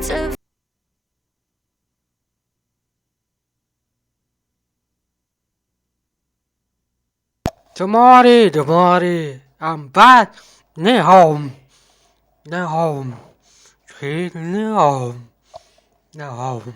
nights of Tomorrow, I'm back. Near home. Near home. Sweet near home. Near home.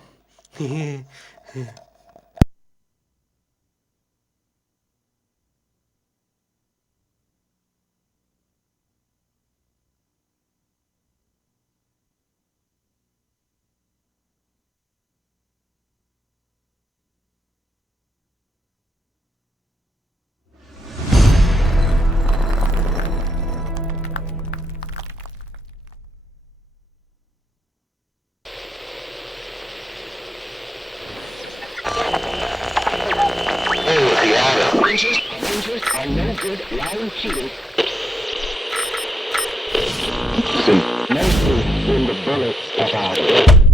Rangers are no good lying, cheating. Mostly in the bullets of our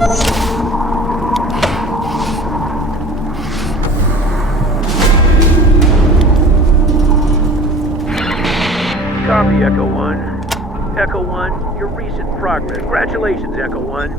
Copy, Echo 1. Echo 1, your recent progress. Congratulations, Echo 1.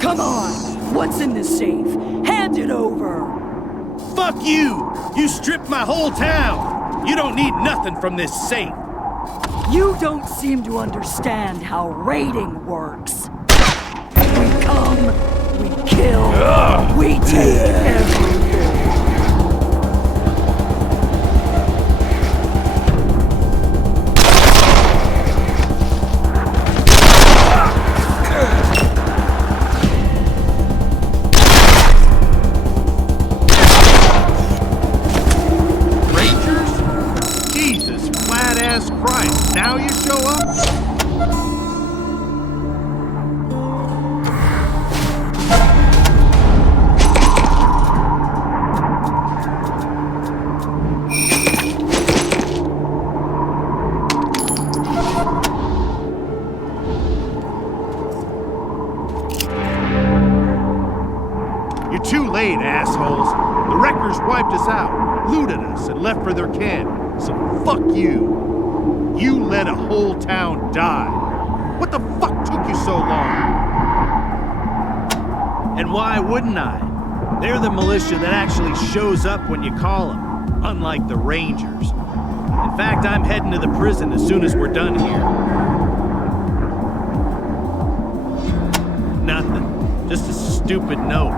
Come on! What's in this safe? Hand it over! Fuck you! You stripped my whole town! You don't need nothing from this safe! You don't seem to understand how raiding works. We come, we kill, we take everything. Christ, now you show up? You're too late, assholes. The wreckers wiped us out, looted us, and left for their kin. So fuck you. You let a whole town die. What the fuck took you so long? And why wouldn't I? They're the militia that actually shows up when you call them, unlike the Rangers. In fact, I'm heading to the prison as soon as we're done here. Nothing. Just a stupid note.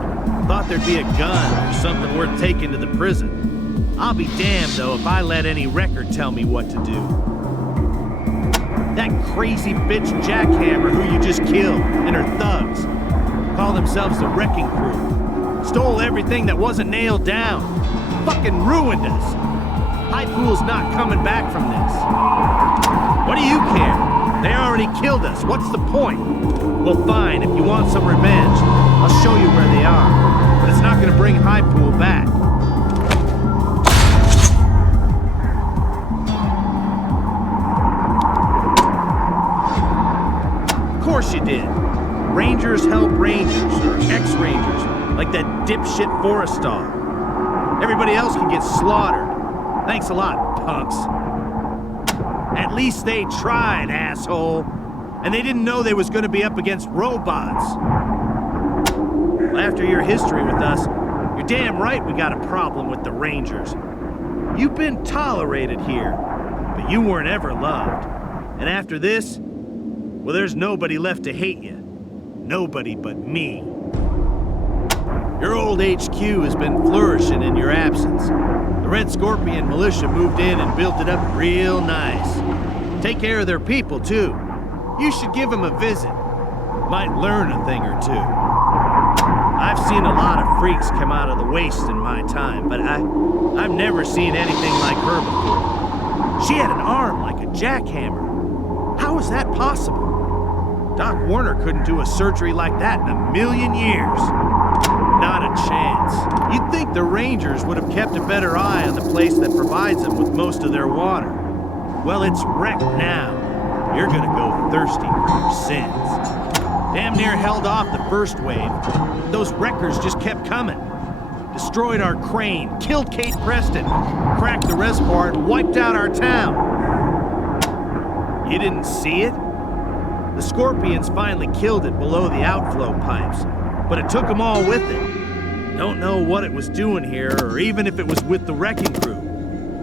Thought there'd be a gun or something worth taking to the prison. I'll be damned, though, if I let any record tell me what to do. That crazy bitch jackhammer who you just killed, and her thugs, call themselves the Wrecking Crew. Stole everything that wasn't nailed down. Fucking ruined us. High Pool's not coming back from this. What do you care? They already killed us. What's the point? Well, fine. If you want some revenge, I'll show you where they are. But it's not gonna bring High Pool back. Of course you did. Rangers help Rangers, or ex-Rangers, like that dipshit Forrestal. Everybody else can get slaughtered. Thanks a lot, punks. At least they tried, asshole. And they didn't know they was gonna be up against robots. Well, after your history with us, you're damn right we got a problem with the Rangers. You've been tolerated here, but you weren't ever loved. And after this, well, there's nobody left to hate you. nobody but me. Your old HQ has been flourishing in your absence. The Red Scorpion militia moved in and built it up real nice. Take care of their people, too. You should give them a visit. Might learn a thing or two. I've seen a lot of freaks come out of the waste in my time, but I've never seen anything like her before. She had an arm like a jackhammer. How is that possible? Doc Warner couldn't do a surgery like that in a million years. Not a chance. You'd think the Rangers would have kept a better eye on the place that provides them with most of their water. Well, it's wrecked now. You're gonna go thirsty for your sins. Damn near held off the first wave. Those wreckers just kept coming. Destroyed our crane, killed Kate Preston, cracked the reservoir, and wiped out our town. You didn't see it? The Scorpions finally killed it below the outflow pipes, but it took them all with it. Don't know what it was doing here, or even if it was with the wrecking crew.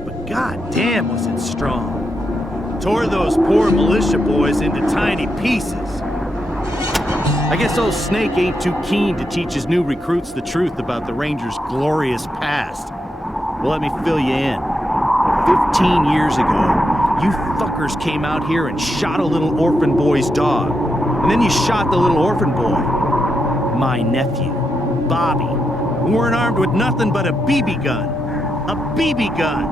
But goddamn was it strong. Tore those poor militia boys into tiny pieces. I guess old Snake ain't too keen to teach his new recruits the truth about the Rangers' glorious past. Well, let me fill you in. 15 years ago, you fuckers came out here and shot a little orphan boy's dog. And then you shot the little orphan boy. My nephew, Bobby, who weren't armed with nothing but a BB gun. A BB gun!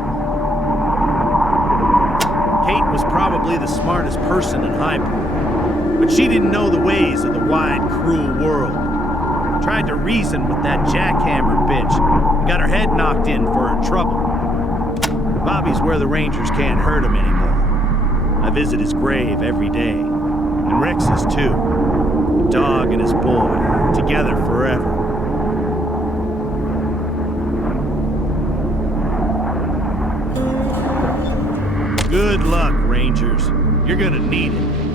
Kate was probably the smartest person in Highport, but she didn't know the ways of the wide, cruel world. Tried to reason with that jackhammer bitch, and got her head knocked in for her trouble. Bobby's where the Rangers can't hurt him anymore. I visit his grave every day, and Rex's too. The dog and his boy, together forever. Good luck, Rangers. You're gonna need it.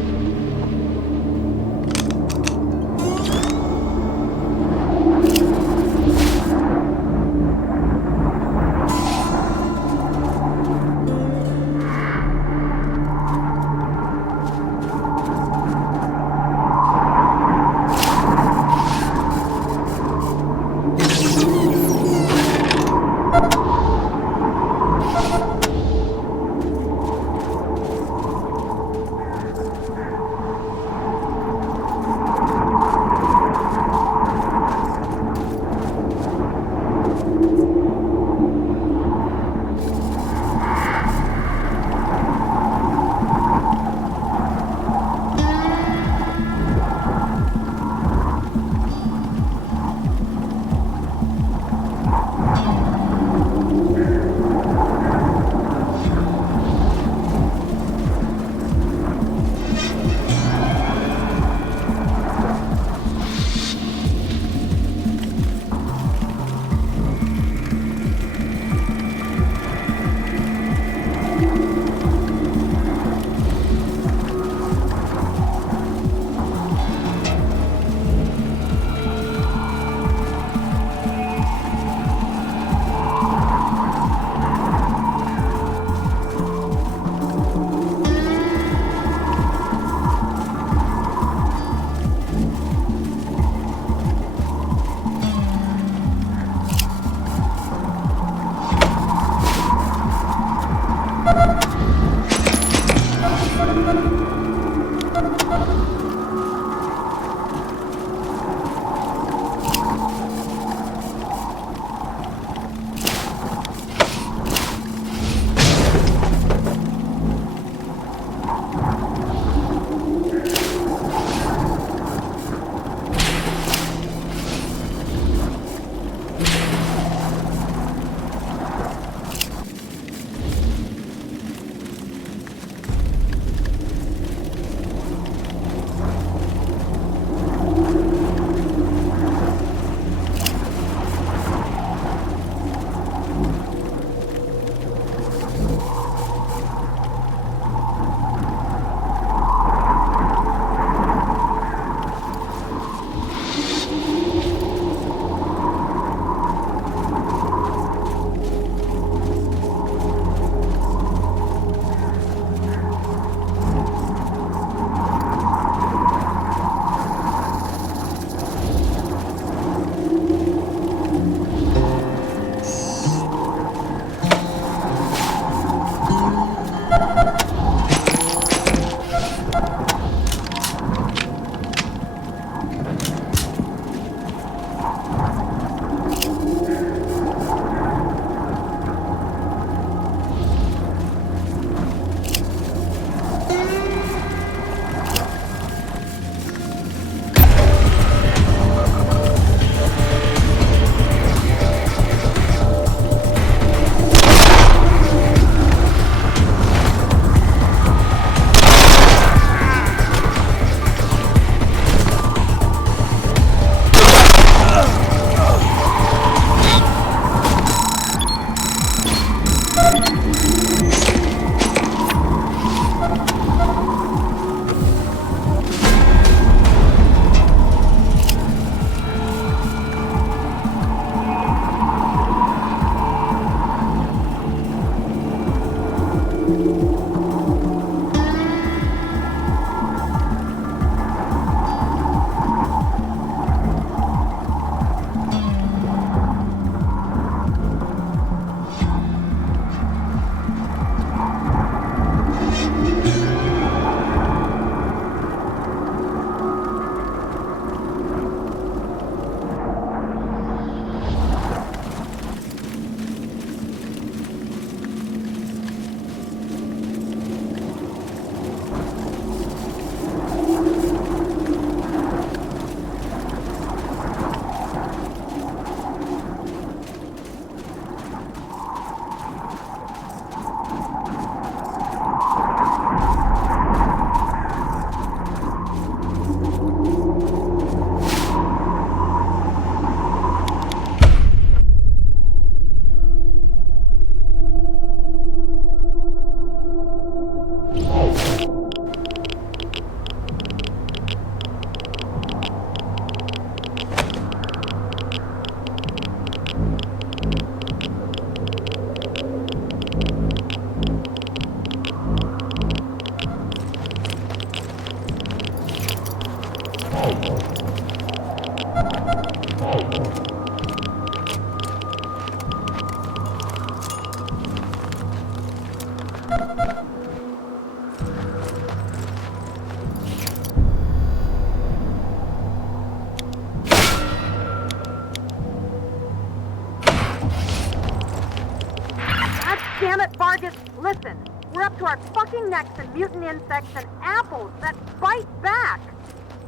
Biggest, listen. We're up to our fucking necks in mutant insects and apples that bite back.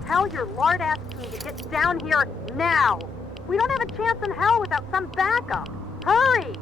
Tell your lard-ass team to get down here now. We don't have a chance in hell without some backup. Hurry!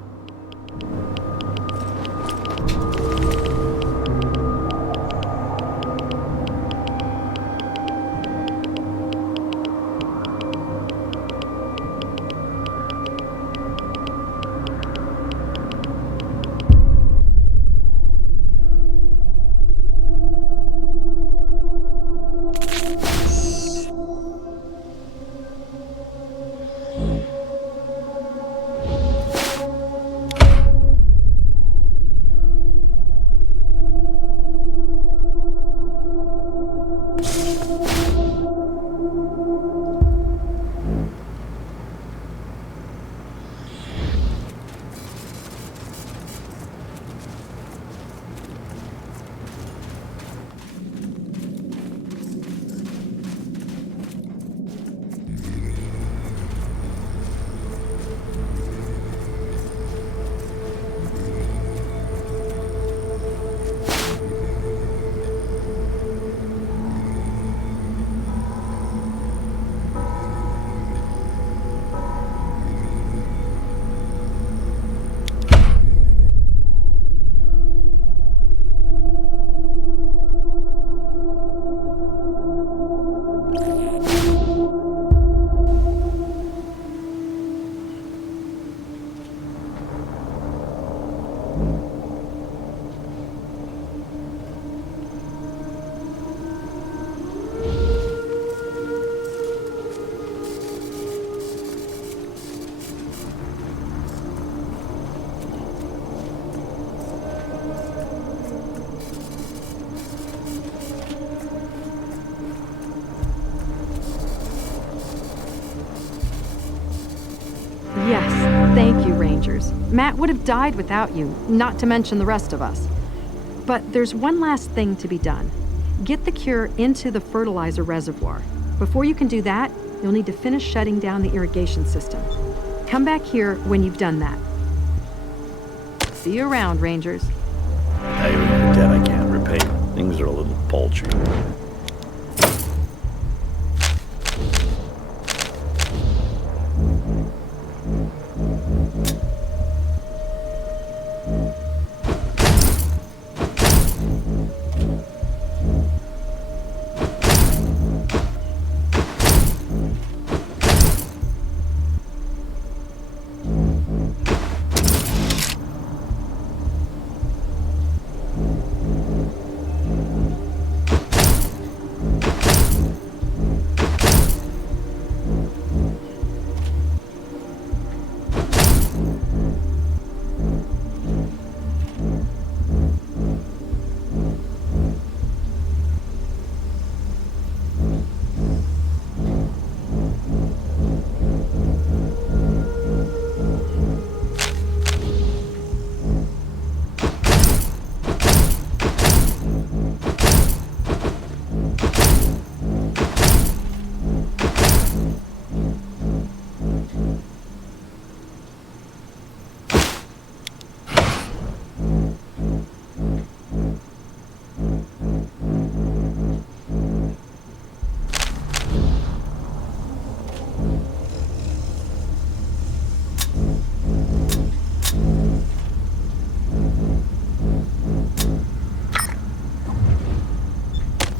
Yes, thank you, Rangers. Matt would have died without you, not to mention the rest of us. But there's one last thing to be done. Get the cure into the fertilizer reservoir. Before you can do that, you'll need to finish shutting down the irrigation system. Come back here when you've done that. See you around, Rangers. I owe you a debt I can't repay. Things are a little paltry.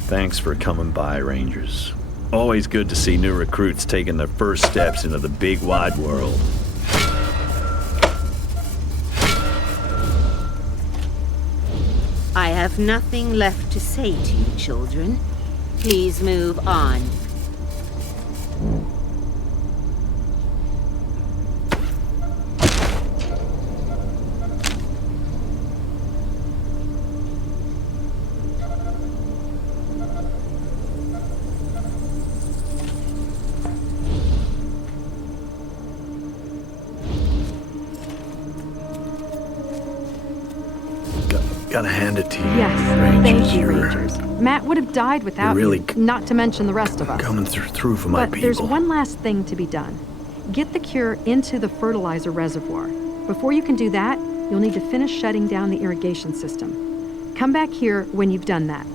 Thanks for coming by, Rangers. Always good to see new recruits taking their first steps into the big wide world. I have nothing left to say to you, children. Please move on. Gotta hand it to you. Yes, Rangers. thank you, Rangers. Matt would have died without really you, not to mention the rest of us. Coming through for my But people. there's one last thing to be done. Get the cure into the fertilizer reservoir. Before you can do that, you'll need to finish shutting down the irrigation system. Come back here when you've done that.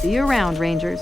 See you around, Rangers.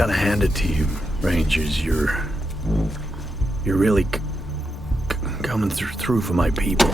Gotta hand it to you, Rangers. You're really coming through for my people.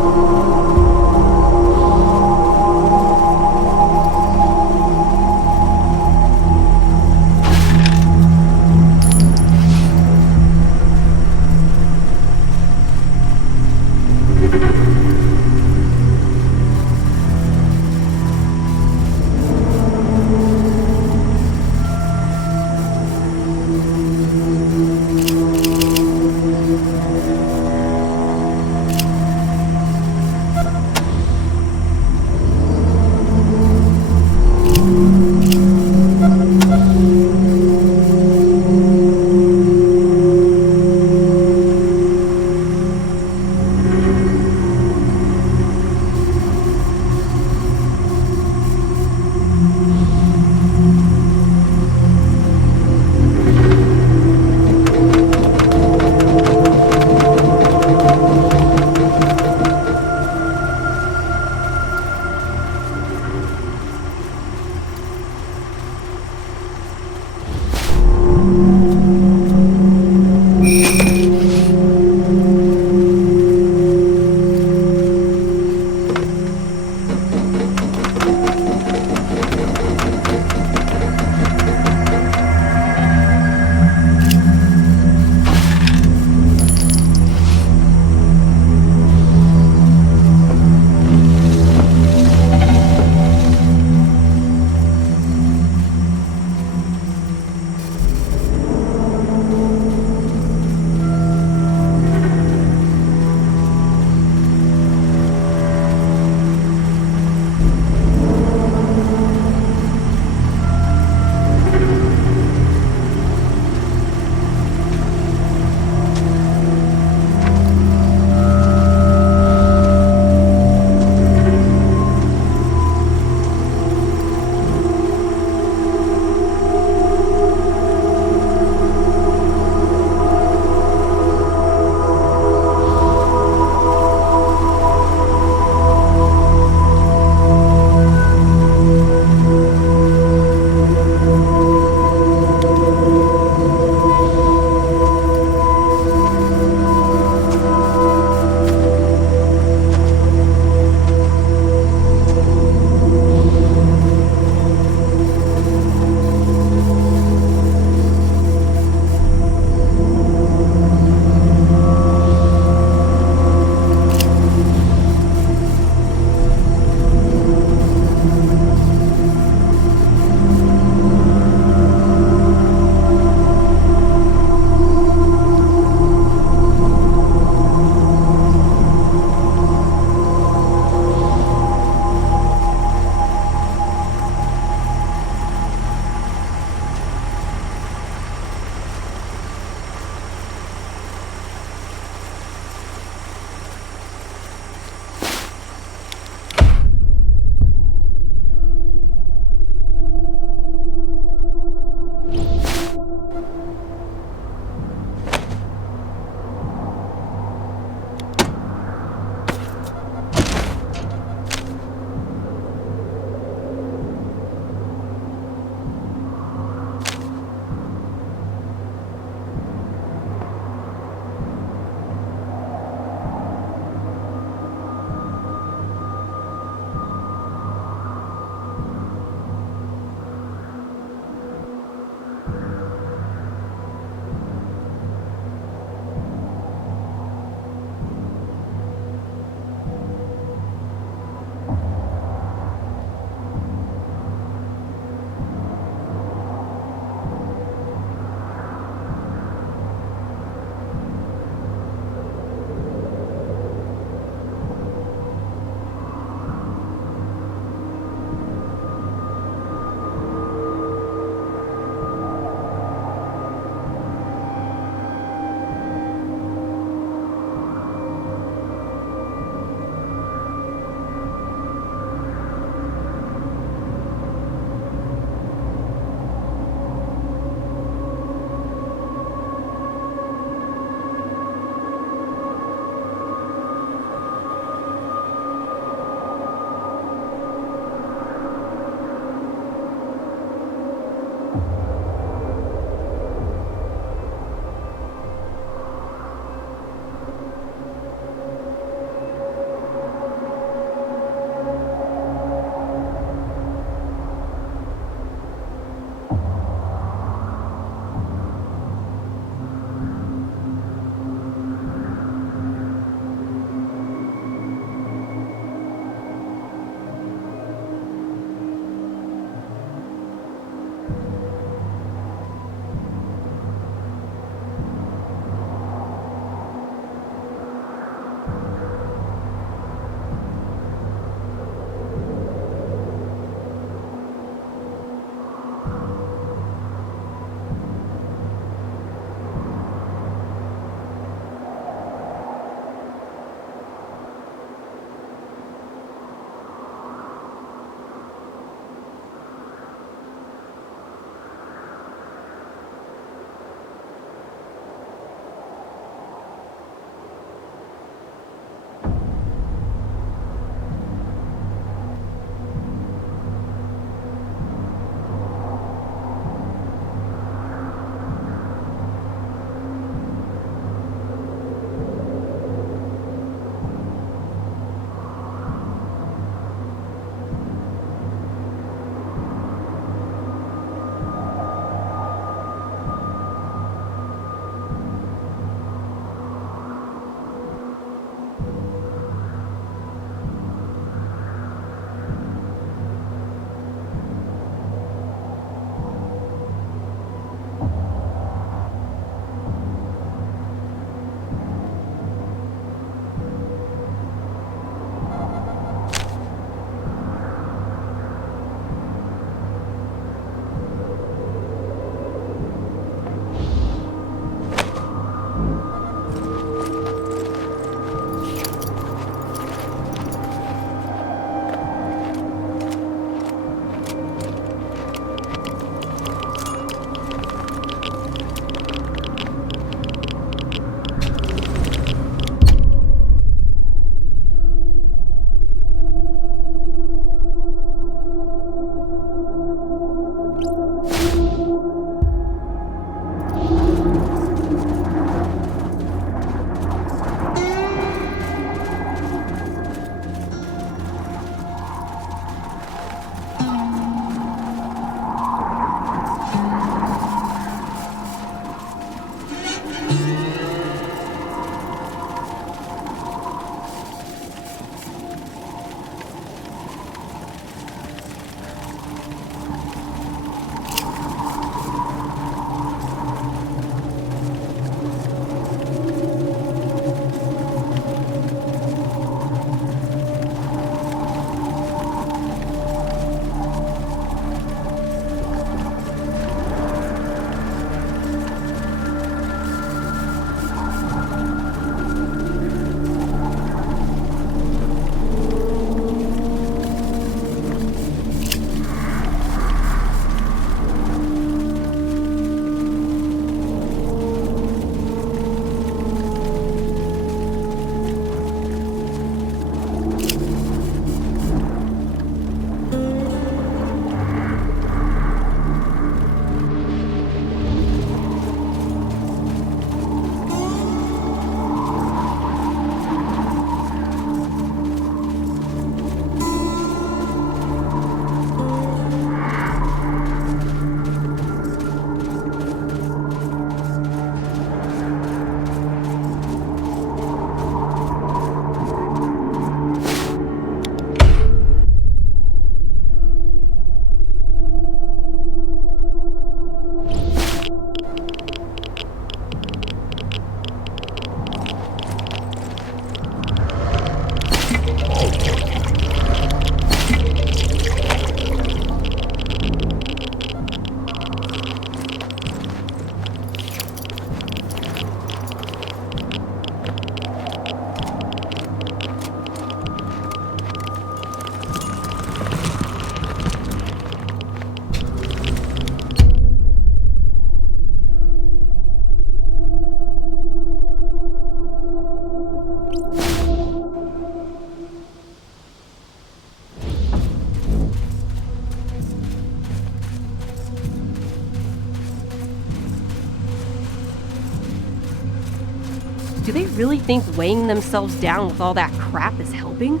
they really think weighing themselves down with all that crap is helping?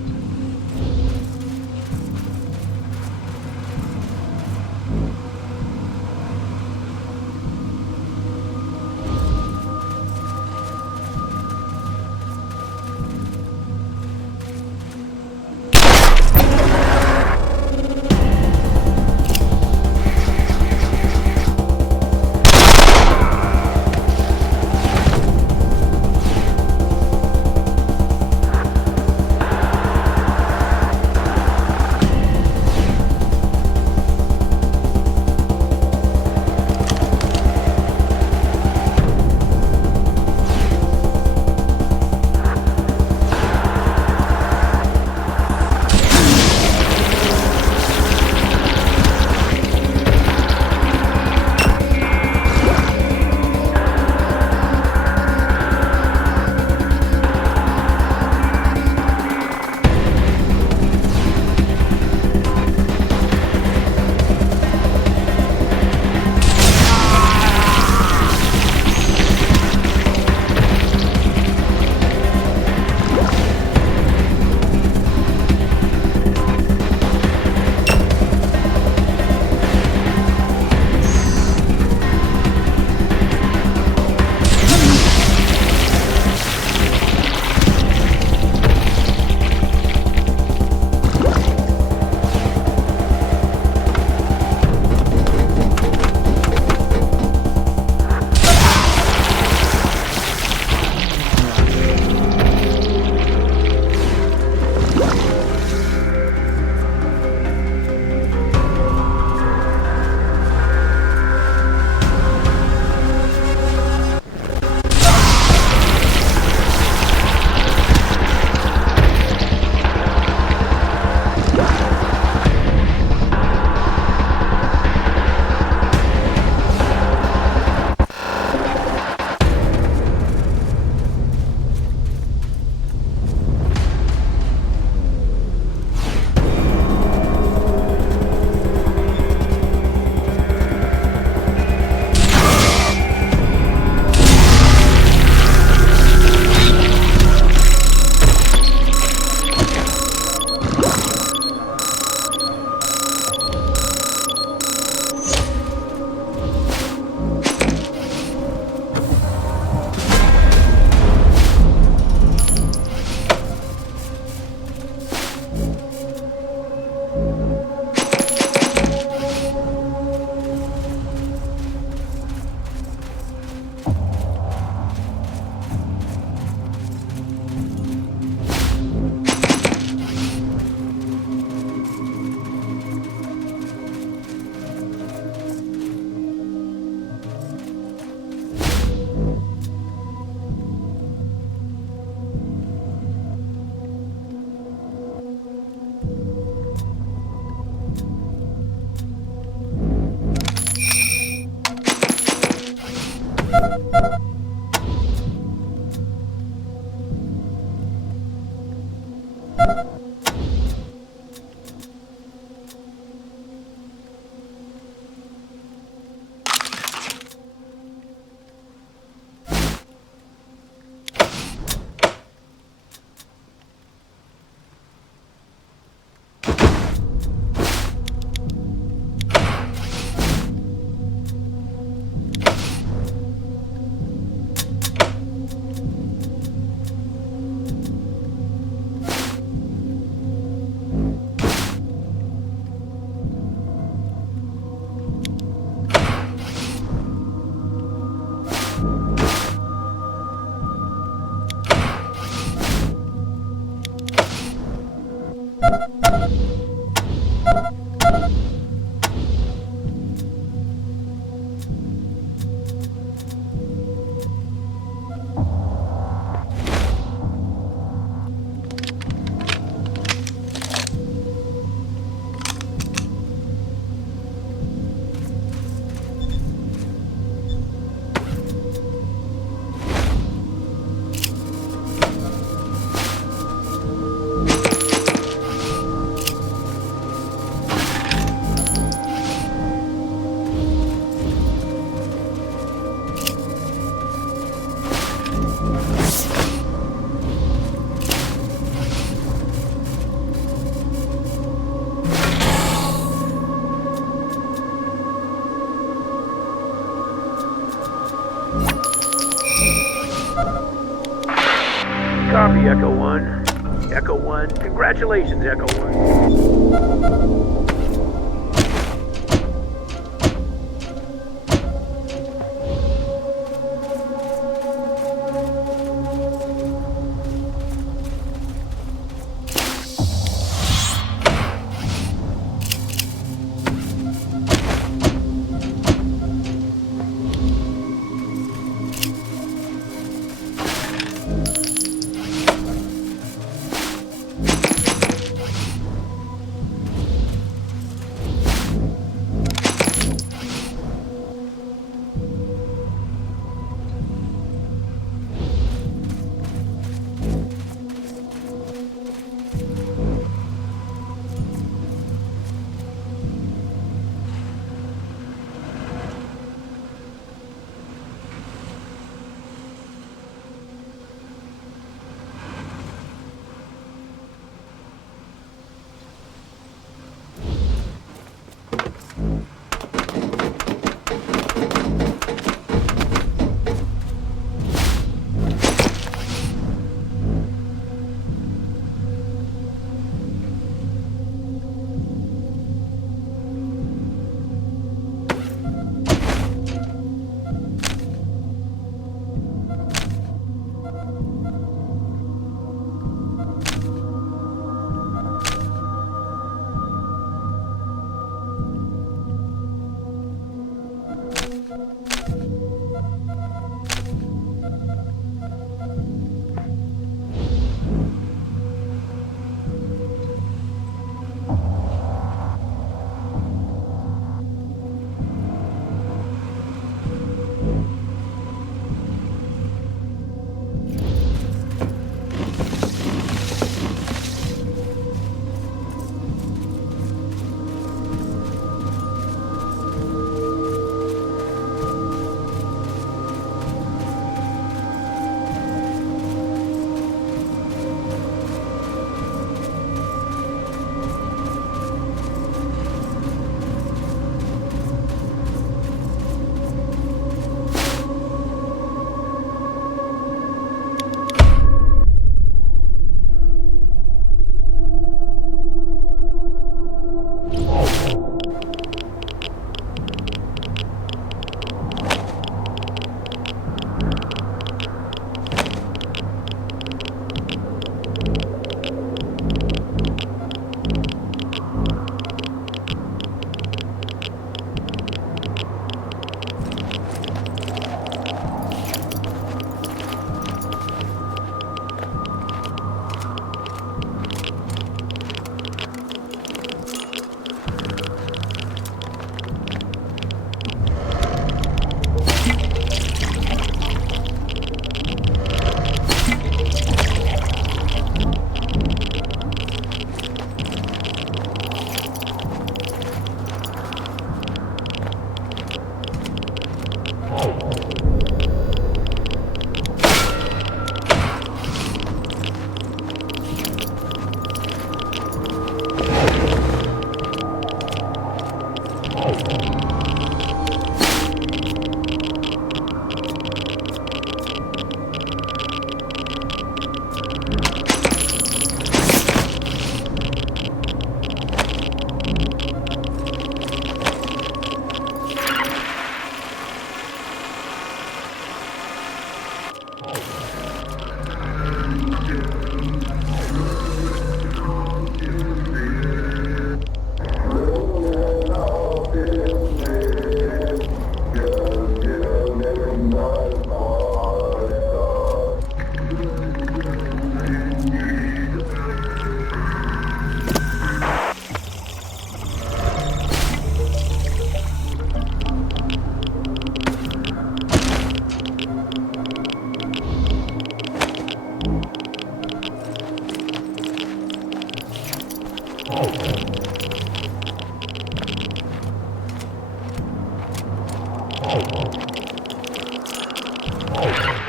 Echo 1. Congratulations, Echo 1.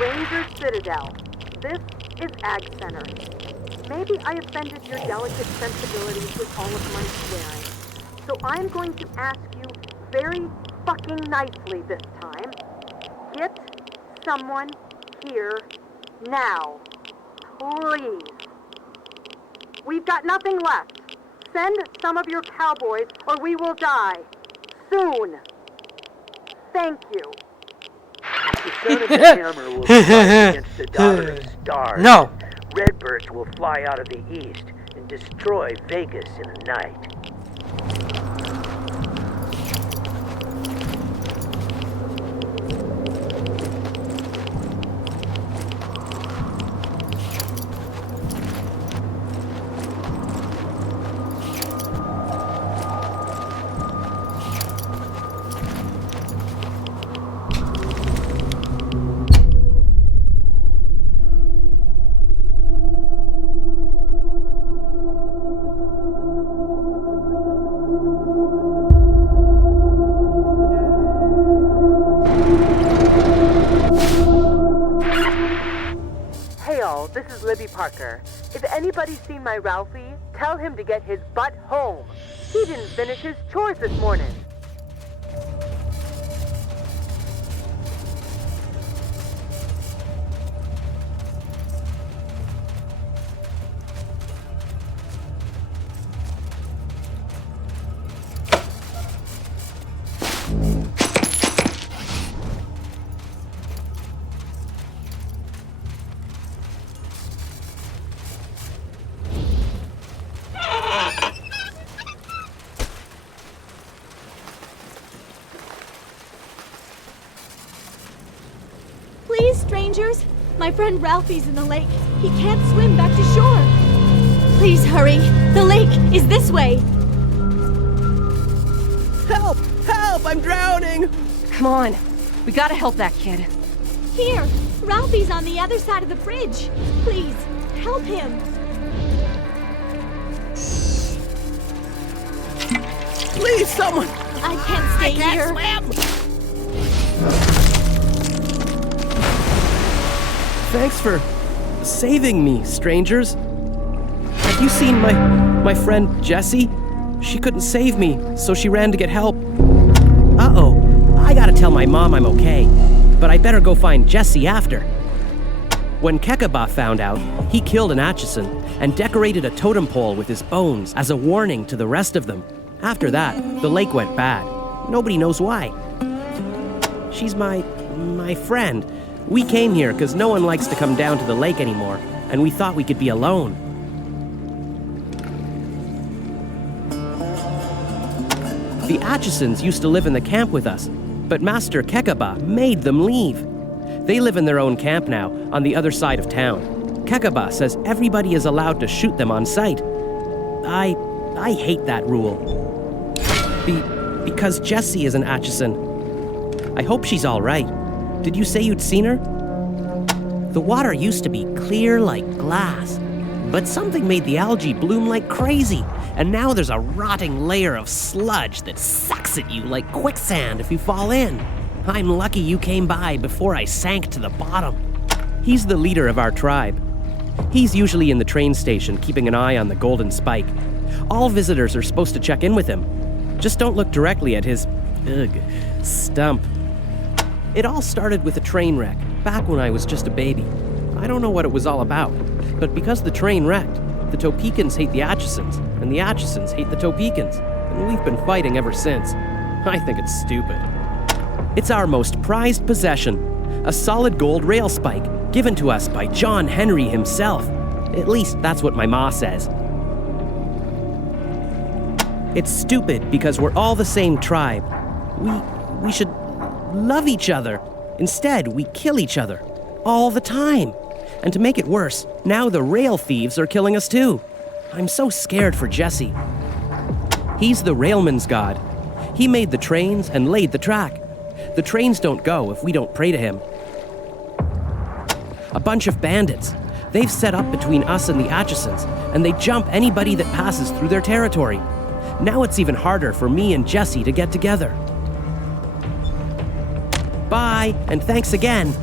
Ranger Citadel. This is Ag Center. Maybe I offended your delicate sensibilities with all of my swearing. So I'm going to ask you very fucking nicely this time. Get someone here now. Please. We've got nothing left. Send some of your cowboys or we will die. Soon. Thank you. The son of the hammer will fight against the daughter of stars. No. Redbirds will fly out of the east and destroy Vegas in a night. This is Libby Parker. If anybody's seen my Ralphie, tell him to get his butt home. He didn't finish his chores this morning. Please, strangers. My friend Ralphie's in the lake. He can't swim back to shore. Please hurry. The lake is this way. Help! Help! I'm drowning! Come on. We gotta help that kid. Here. Ralphie's on the other side of the bridge. Please, help him. Please, someone! I can't stay here. Thanks for saving me, strangers. Have you seen my friend Jessie? She couldn't save me, so she ran to get help. Uh-oh, I gotta tell my mom I'm okay, but I better go find Jessie after. When Kekaba found out, he killed an Atchison and decorated a totem pole with his bones as a warning to the rest of them. After that, the lake went bad. Nobody knows why. She's my friend. We came here because no one likes to come down to the lake anymore, and we thought we could be alone. The Atchisons used to live in the camp with us, but Master Kekaba made them leave. They live in their own camp now, on the other side of town. Kekaba says everybody is allowed to shoot them on sight. I hate that rule. Because Jessie is an Atchison. I hope she's all right. Did you say you'd seen her? The water used to be clear like glass, but something made the algae bloom like crazy, and now there's a rotting layer of sludge that sucks at you like quicksand if you fall in. I'm lucky you came by before I sank to the bottom. He's the leader of our tribe. He's usually in the train station keeping an eye on the golden spike. All visitors are supposed to check in with him. Just don't look directly at his, stump. It all started with a train wreck, back when I was just a baby. I don't know what it was all about, but because the train wrecked, the Topekans hate the Atchisons, and the Atchisons hate the Topekans, and we've been fighting ever since. I think it's stupid. It's our most prized possession, a solid gold rail spike, given to us by John Henry himself. At least that's what my ma says. It's stupid because we're all the same tribe. We should love each other. Instead, we kill each other. All the time. And to make it worse, now the rail thieves are killing us too. I'm so scared for Jessie. He's the railman's god. He made the trains and laid the track. The trains don't go if we don't pray to him. A bunch of bandits. They've set up between us and the Atchisons, and they jump anybody that passes through their territory. Now it's even harder for me and Jessie to get together. Bye, and thanks again.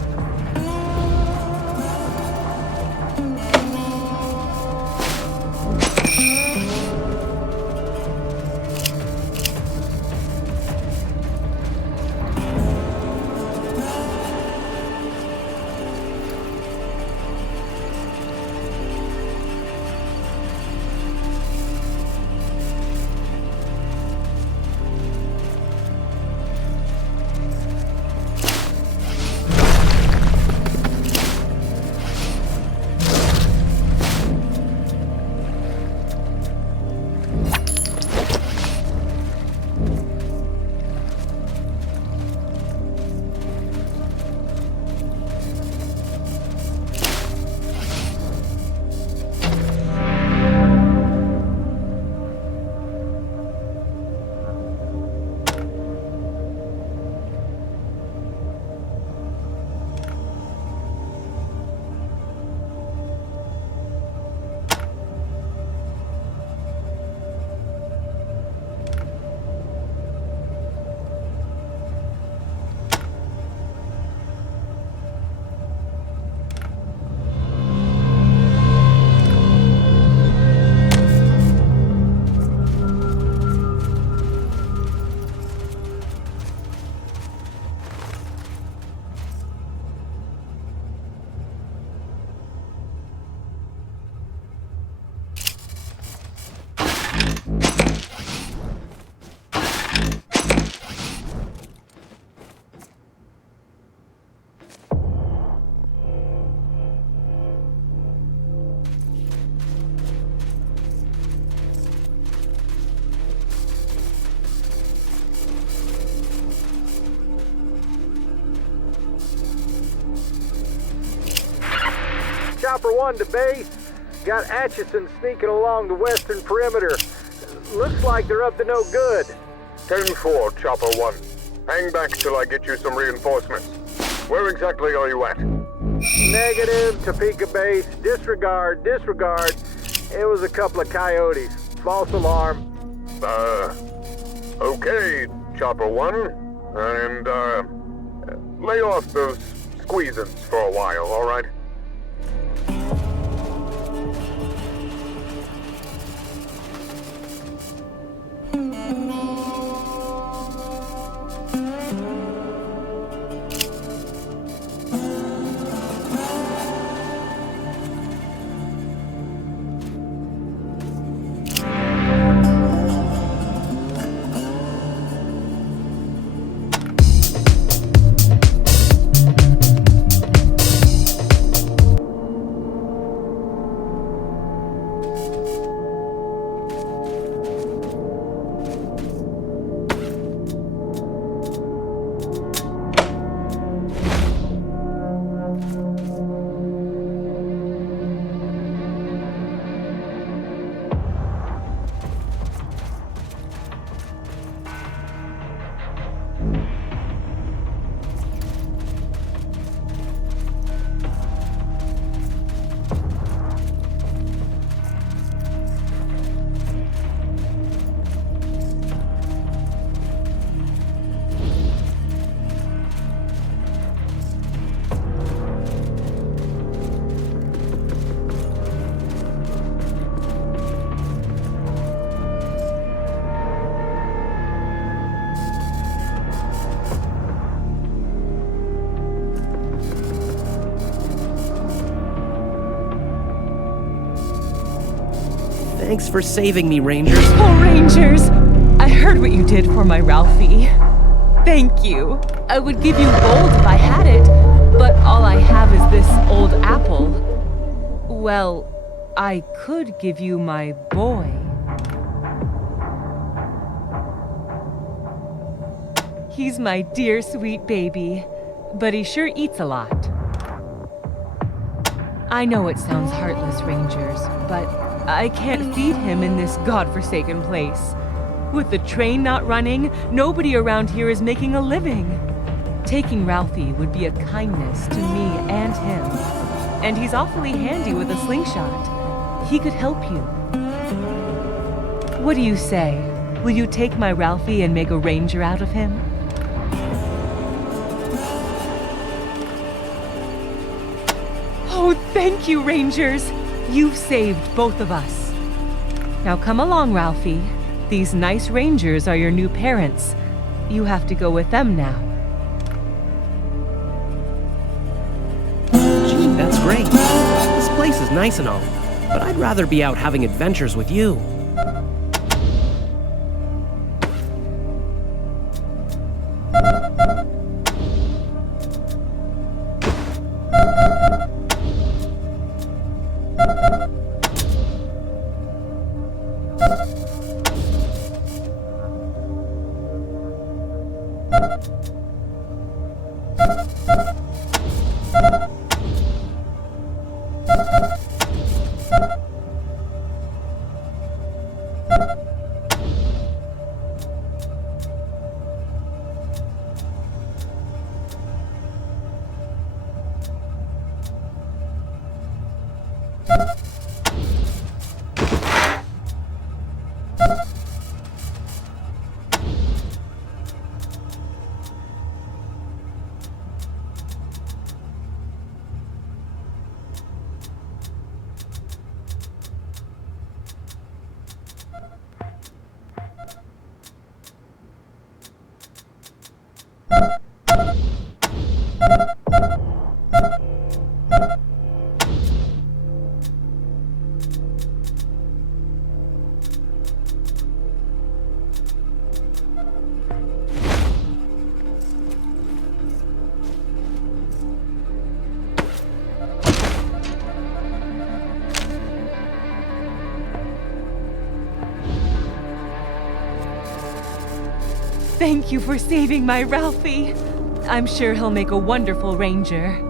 Chopper 1 to base. Got Atchison sneaking along the western perimeter. Looks like they're up to no good. 10-4, Chopper 1. Hang back till I get you some reinforcements. Where exactly are you at? Negative, Topeka base. Disregard. It was a couple of coyotes. False alarm. Okay, Chopper 1. And, lay off those squeezins for a while, alright? Thanks for saving me, Rangers. Oh, Rangers! I heard what you did for my Ralphie. Thank you. I would give you gold if I had it, but all I have is this old apple. Well, I could give you my boy. He's my dear sweet baby, but he sure eats a lot. I know it sounds heartless, Rangers, but I can't feed him in this godforsaken place. With the train not running, nobody around here is making a living. Taking Ralphie would be a kindness to me and him. And he's awfully handy with a slingshot. He could help you. What do you say? Will you take my Ralphie and make a ranger out of him? Oh, thank you, Rangers! You've saved both of us. Now come along, Ralphie. These nice Rangers are your new parents. You have to go with them now. Gee, that's great. This place is nice and all, but I'd rather be out having adventures with you. Thank you for saving my Ralphie. I'm sure he'll make a wonderful ranger.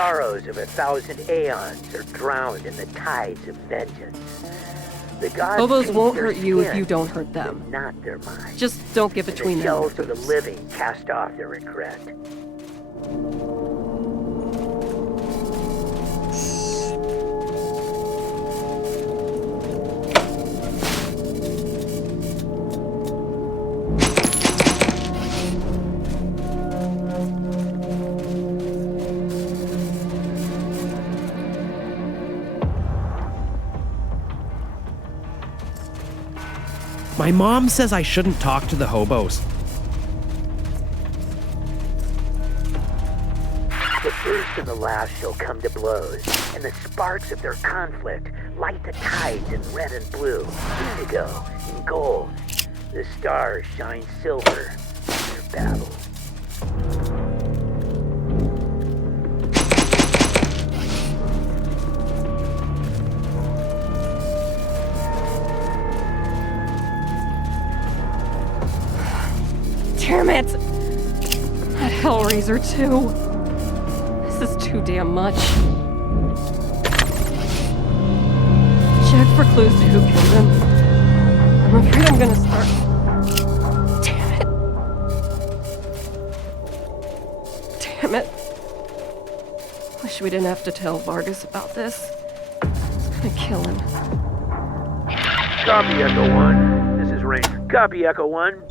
sorrows of 1,000 aeons are drowned in the tides of vengeance. The gods Hobos paint won't their hurt you if skin, you don't hurt them. but not their minds. Just don't get between the them. shells of the living cast off their regret. My mom says I shouldn't talk to the hobos. The first and the last shall come to blows, and the sparks of their conflict light the tides in red and blue, indigo and gold. The stars shine silver in their battle. Damn it! That Hellraiser too. This is too damn much. Check for clues to who killed him. I'm afraid I'm gonna start. Damn it. Damn it. Wish we didn't have to tell Vargas about this. It's gonna kill him. Copy, Echo 1. This is Ranger. Copy, Echo 1.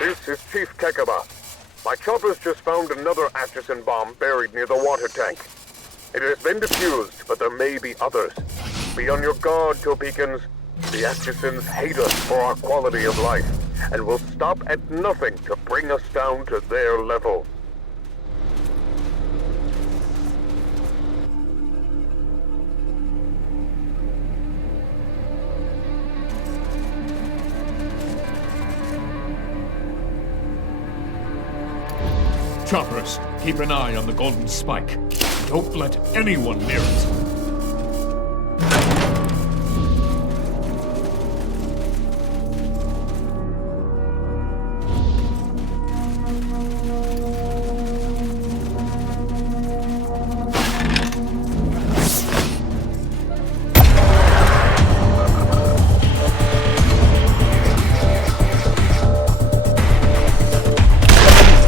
This is Chief Kekaba. My choppers just found another Atchison bomb buried near the water tank. It has been defused, but there may be others. Be on your guard, Topekans. The Atchisons hate us for our quality of life, and will stop at nothing to bring us down to their level. Choppers, keep an eye on the golden spike. Don't let anyone near it.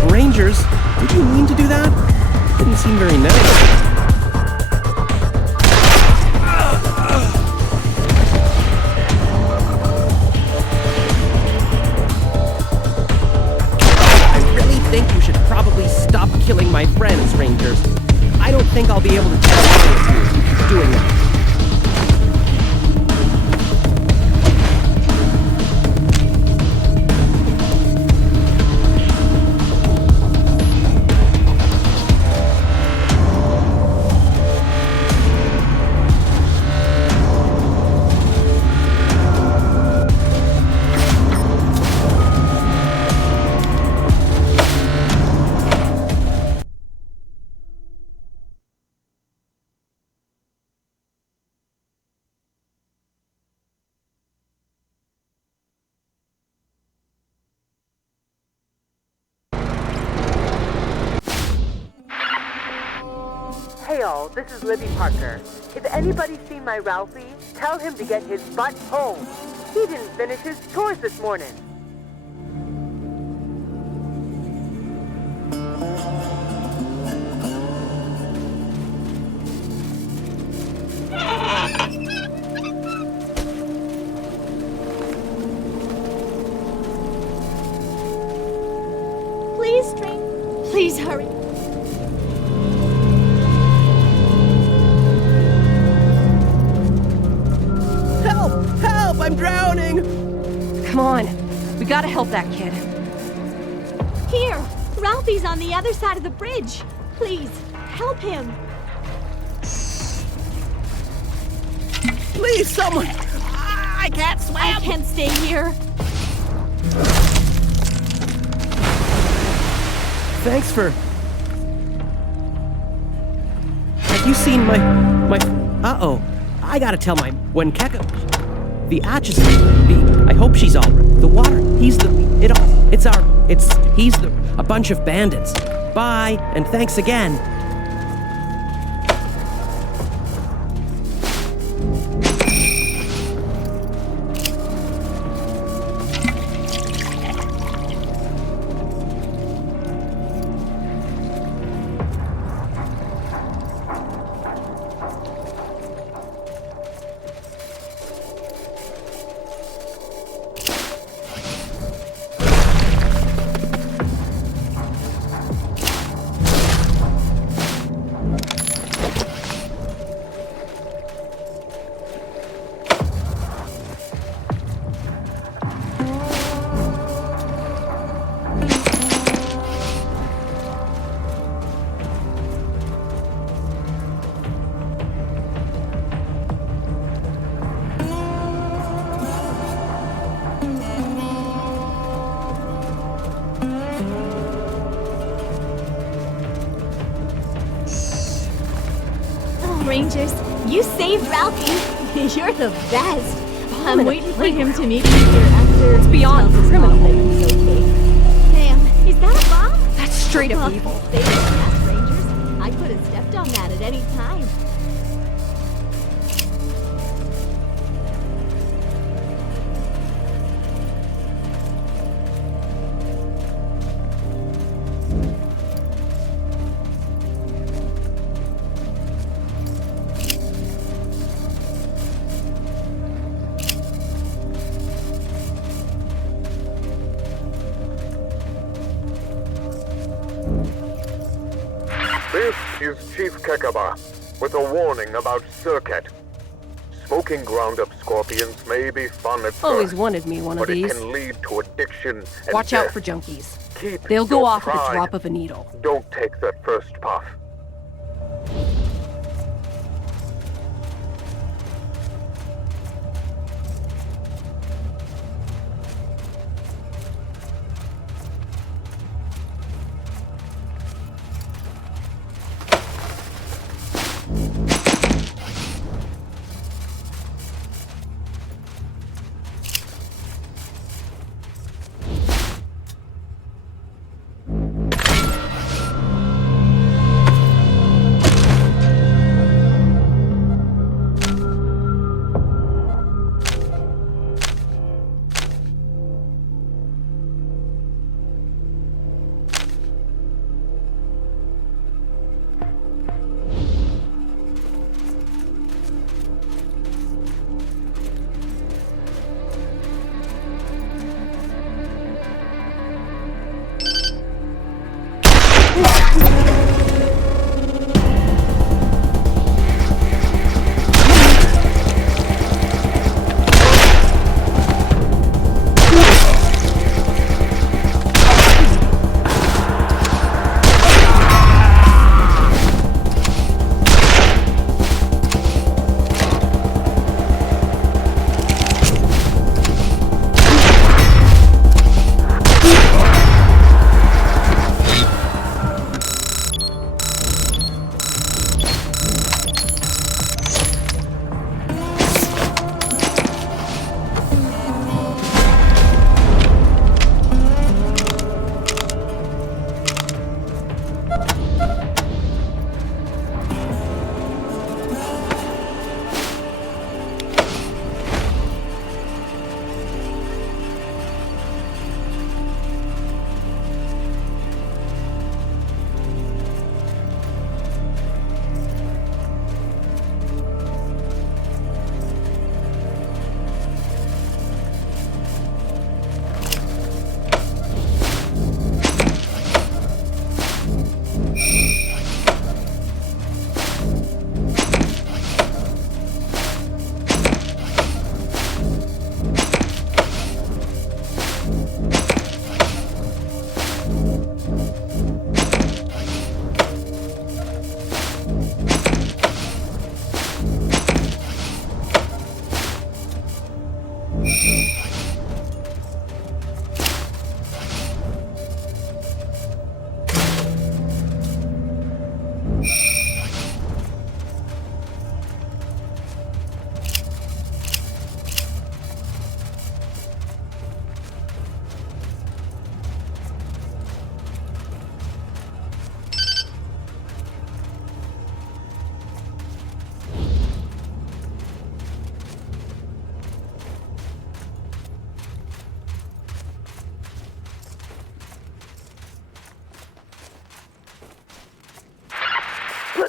Rangers? Did you mean to do that? Didn't seem very nice. I really think you should probably stop killing my friends, Rangers. I don't think I'll be able to get along with you if you keep doing that. Hey all, this is Libby Parker. If anybody's seen my Ralphie, tell him to get his butt home. He didn't finish his chores this morning. Please hurry. Help! Help! I'm drowning! Come on. We gotta help that kid. Here! Ralphie's on the other side of the bridge. Please, help him. Please, someone! I can't swim! I can't stay here. Thanks for... Have you seen my... Uh-oh. I gotta tell my... When Keka... The Atchison... I hope she's all... The water... He's the... It all... It's our... It's... He's the... A bunch of bandits. Bye, and thanks again. Rangers, you saved Ralphie. You're the best. I'm waiting for him to meet me here after. It's beyond criminal. He's okay. Damn, is that a bomb? That's straight up evil. They were fast, Rangers. I could have stepped on that at any time. This is Chief Kekaba, with a warning about Circuit. Smoking ground-up scorpions may be fun at Always first, wanted me one of but these. it can lead to addiction and Watch out death. for junkies. Keep They'll go your off at the pride. drop of a needle. Don't take that first puff.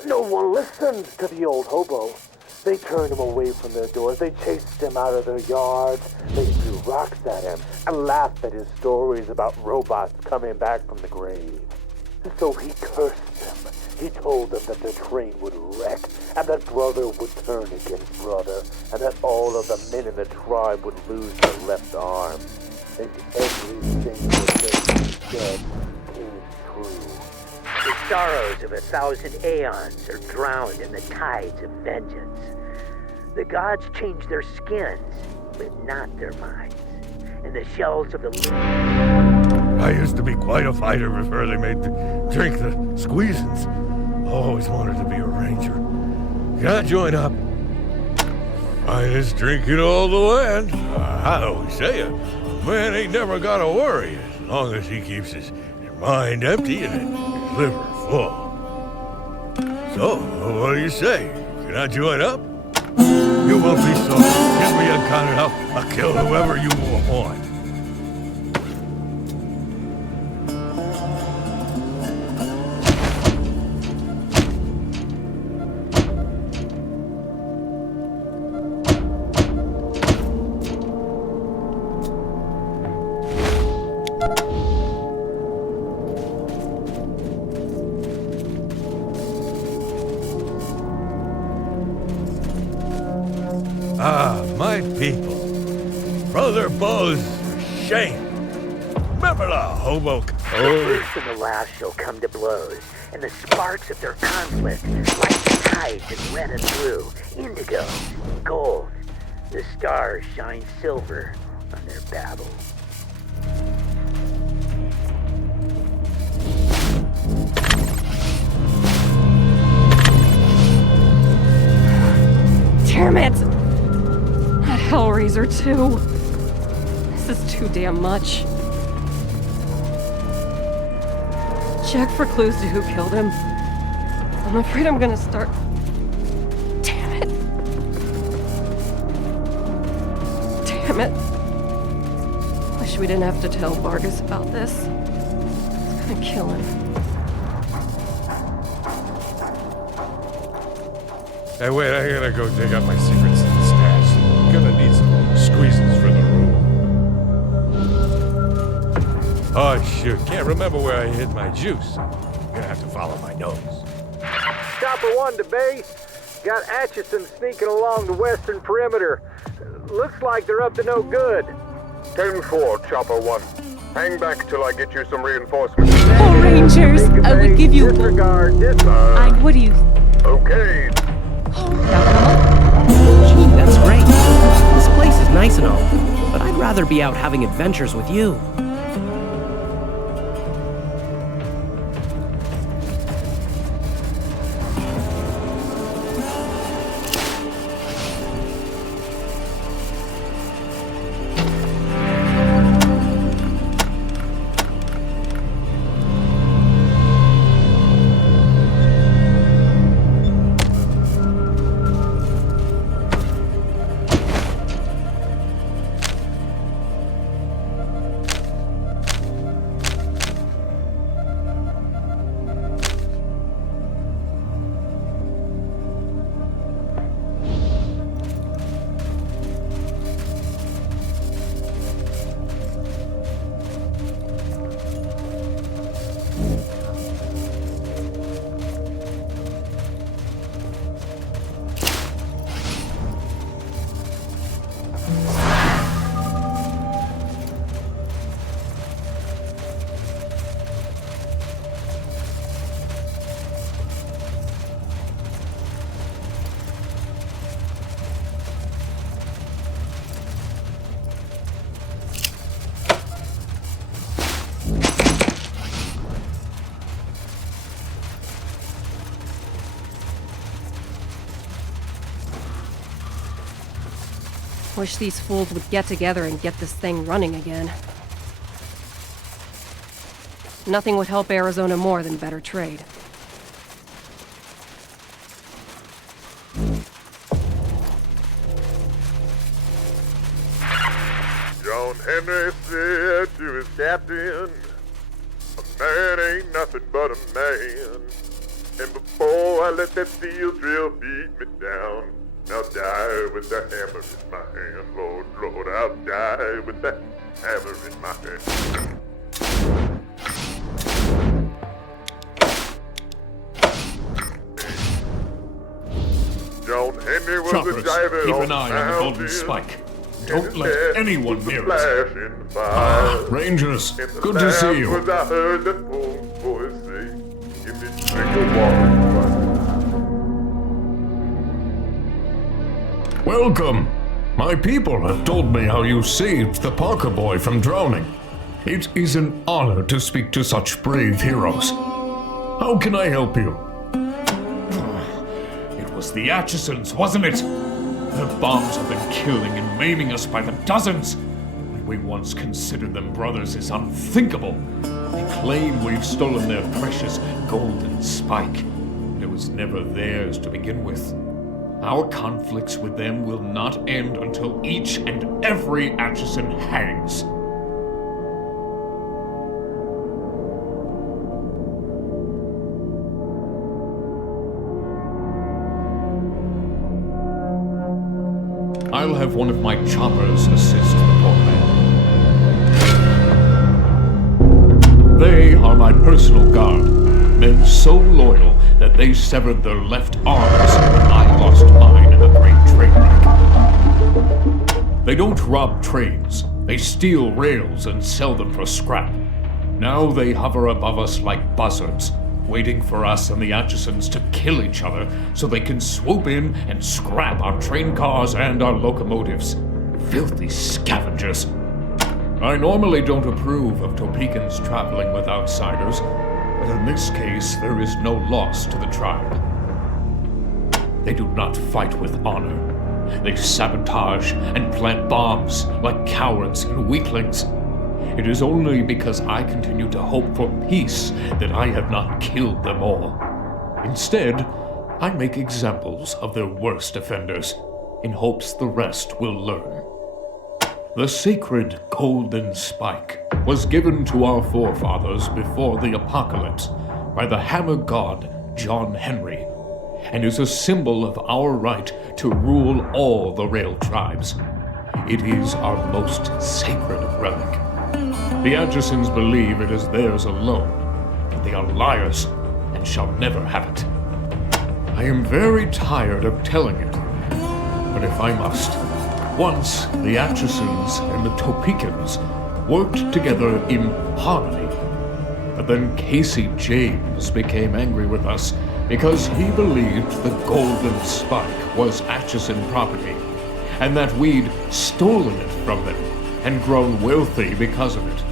But no one listens to the old hobo. They turned him away from their doors. They chased him out of their yards. They threw rocks at him and laughed at his stories about robots coming back from the grave. So he cursed them. He told them that their train would wreck, and that brother would turn against brother, and that all of the men in the tribe would lose their left arm. And everything that they said came true. The sorrows of 1,000 aeons are drowned in the tides of vengeance. The gods change their skins, but not their minds. And the shells of the I used to be quite a fighter before they made drink the squeezins. Always wanted to be a ranger. Can I join up? Finest drinking all the land. I always say a man ain't never gotta worry as long as he keeps his mind empty and his liver full. So, what do you say? Can I join up? You won't be sorry. Get me a gun and I'll kill whoever you want. Ah, my people. Brother Bo's shame. Remember the hobo The first and the last shall come to blows, and the sparks of their conflict light the tides in red and blue, indigo and gold. The stars shine silver on their battle. Damn it! That Hellraiser too. This is too damn much. Check for clues to who killed him. I'm afraid I'm gonna start... Damn it. Damn it. Wish we didn't have to tell Vargas about this. It's gonna kill him. Hey, wait, I gotta go dig up my secret stash. I'm gonna need some squeezes for the room. Oh, shoot, can't remember where I hid my juice. I'm gonna have to follow my nose. Chopper 1 to base. Got Atchison sneaking along the western perimeter. Looks like they're up to no good. 10-4, Chopper 1. Hang back till I get you some reinforcements. Oh, Rangers, I would give you... Disregard, what do you... Okay. Gee, that's great. This place is nice and all, but I'd rather be out having adventures with you. Wish these fools would get together and get this thing running again. Nothing would help Arizona more than better trade. John Henry said to his captain, "A man ain't nothing but a man." And before I let that steel drill beat me down, I'll die with the hammer in my hand, Lord, Lord, I'll die with the hammer in my hand. John Henry was Choppers, a driver keep on an eye on the golden mountain. spike. And Don't his let head anyone was near a us. flashing fire. Rangers, In the good to see lamp you. was I heard that old voice say, "Give me drink of water." Welcome. My people have told me how you saved the Parker boy from drowning. It is an honor to speak to such brave heroes. How can I help you? It was the Atchisons, wasn't it? The bombs have been killing and maiming us by the dozens. When we once considered them brothers is unthinkable. They claim we've stolen their precious golden spike. It was never theirs to begin with. Our conflicts with them will not end until each and every Atchison hangs. I'll have one of my choppers assist the poor man. They are my personal guard, men so loyal that they severed their left arms when I lost mine in the great train wreck. They don't rob trains, they steal rails and sell them for scrap. Now they hover above us like buzzards, waiting for us and the Atchisons to kill each other so they can swoop in and scrap our train cars and our locomotives. Filthy scavengers. I normally don't approve of Topekans traveling with outsiders, but in this case there is no loss to the tribe. They do not fight with honor. They sabotage and plant bombs like cowards and weaklings. It is only because I continue to hope for peace that I have not killed them all. Instead, I make examples of their worst offenders, in hopes the rest will learn. The sacred golden spike was given to our forefathers before the apocalypse by the hammer god John Henry, and is a symbol of our right to rule all the rail tribes. It is our most sacred relic. The Atchisons believe it is theirs alone, but they are liars and shall never have it. I am very tired of telling it, but if I must, once the Atchisons and the Topekans worked together in harmony, but then Casey James became angry with us because he believed the golden spike was Atchison property, and that we'd stolen it from them and grown wealthy because of it.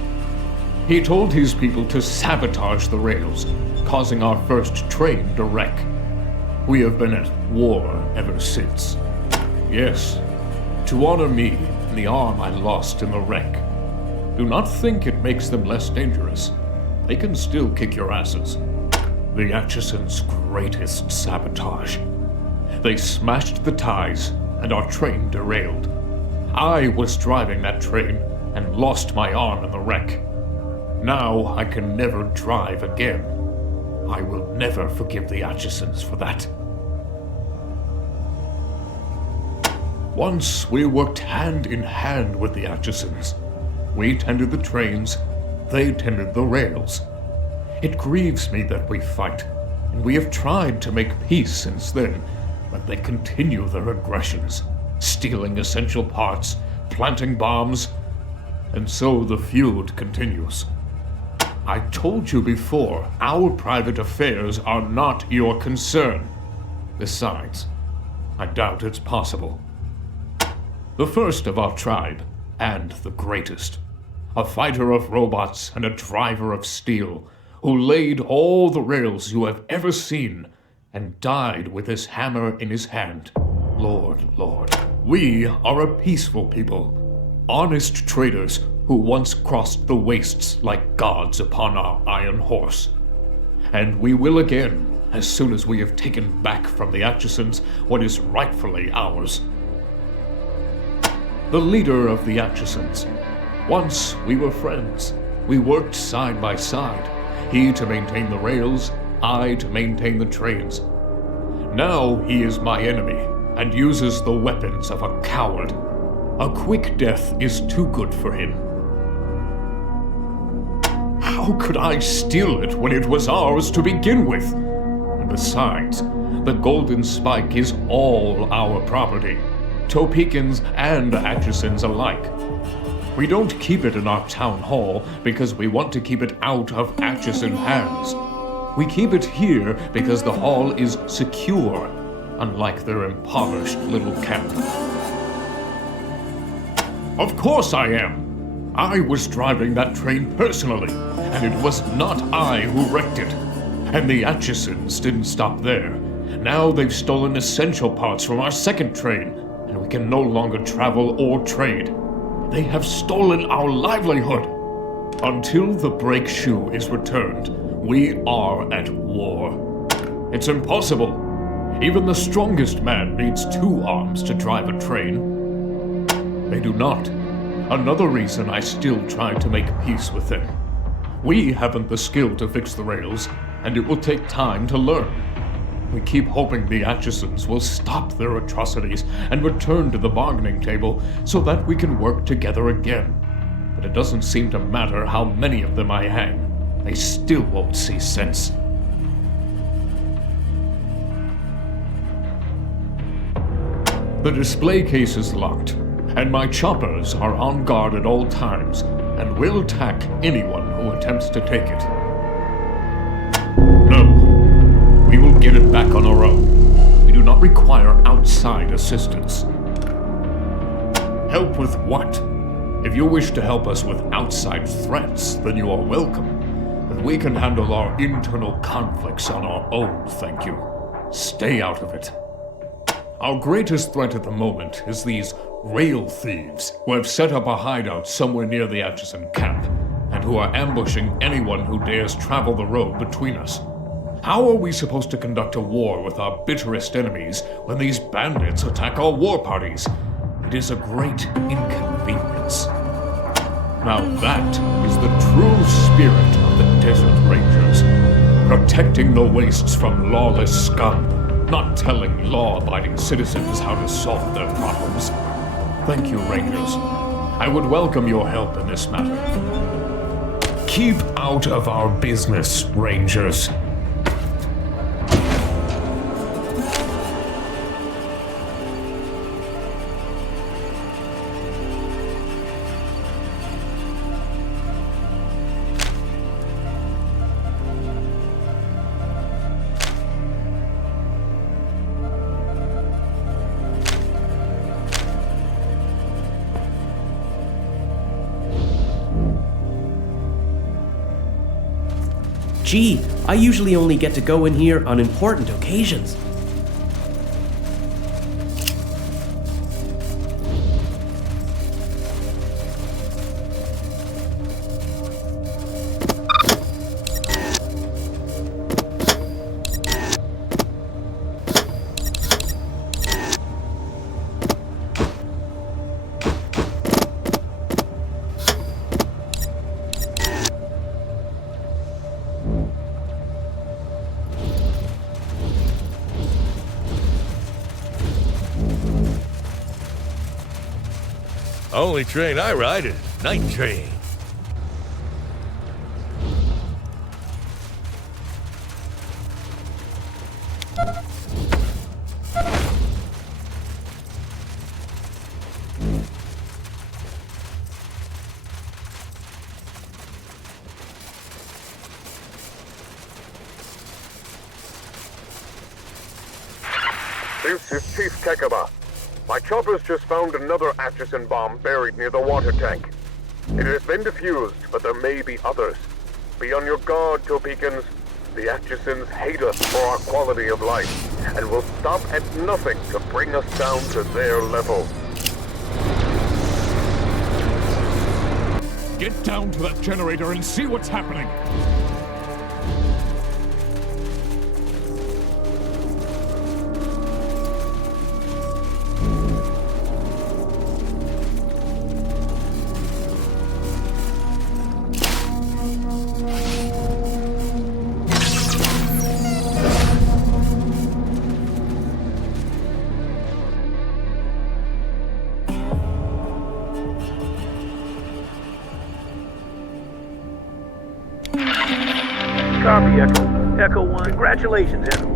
He told his people to sabotage the rails, causing our first train to wreck. We have been at war ever since. Yes, to honor me and the arm I lost in the wreck. Do not think it makes them less dangerous. They can still kick your asses. The Atchisons' greatest sabotage. They smashed the ties and our train derailed. I was driving that train and lost my arm in the wreck. Now I can never drive again. I will never forgive the Atchisons for that. Once we worked hand in hand with the Atchisons. We tended the trains, they tended the rails. It grieves me that we fight, and we have tried to make peace since then, but they continue their aggressions, stealing essential parts, planting bombs, and so the feud continues. I told you before, our private affairs are not your concern. Besides, I doubt it's possible. The first of our tribe, and the greatest, a fighter of robots and a driver of steel, who laid all the rails you have ever seen, and died with his hammer in his hand. Lord, we are a peaceful people, honest traders who once crossed the wastes like gods upon our iron horse. And we will again, as soon as we have taken back from the Atchisons what is rightfully ours. The leader of the Atchisons. Once we were friends. We worked side by side, he to maintain the rails, I to maintain the trains. Now he is my enemy, and uses the weapons of a coward. A quick death is too good for him. How could I steal it when it was ours to begin with? And besides, the Golden Spike is all our property, Topekans and Atchisons alike. We don't keep it in our town hall because we want to keep it out of Atchison hands. We keep it here because the hall is secure, unlike their impoverished little camp. Of course I am! I was driving that train personally, and it was not I who wrecked it. And the Atchisons didn't stop there. Now they've stolen essential parts from our second train, and we can no longer travel or trade. They have stolen our livelihood. Until the brake shoe is returned, we are at war. It's impossible. Even the strongest man needs 2 arms to drive a train. They do not. Another reason I still try to make peace with them. We haven't the skill to fix the rails, and it will take time to learn. We keep hoping the Atchisons will stop their atrocities and return to the bargaining table so that we can work together again. But it doesn't seem to matter how many of them I hang. They still won't see sense. The display case is locked, and my choppers are on guard at all times, and will attack anyone who attempts to take it. No, we will get it back on our own. We do not require outside assistance. Help with what? If you wish to help us with outside threats, then you are welcome. But we can handle our internal conflicts on our own, thank you. Stay out of it. Our greatest threat at the moment is these rail thieves who have set up a hideout somewhere near the Atchison camp, and who are ambushing anyone who dares travel the road between us. How are we supposed to conduct a war with our bitterest enemies when these bandits attack our war parties? It is a great inconvenience. Now that is the true spirit of the Desert Rangers. Protecting the wastes from lawless scum, not telling law-abiding citizens how to solve their problems. Thank you, Rangers. I would welcome your help in this matter. Keep out of our business, Rangers. Gee, I usually only get to go in here on important occasions. Only train I ride is night train. This is Chief Kekaba. My choppers just found another Atchison bomb buried near the water tank. It has been defused, but there may be others. Be on your guard, Topekans. The Atchisons hate us for our quality of life, and will stop at nothing to bring us down to their level. Get down to that generator and see what's happening. Copy, Echo. Echo 1. Congratulations, Echo.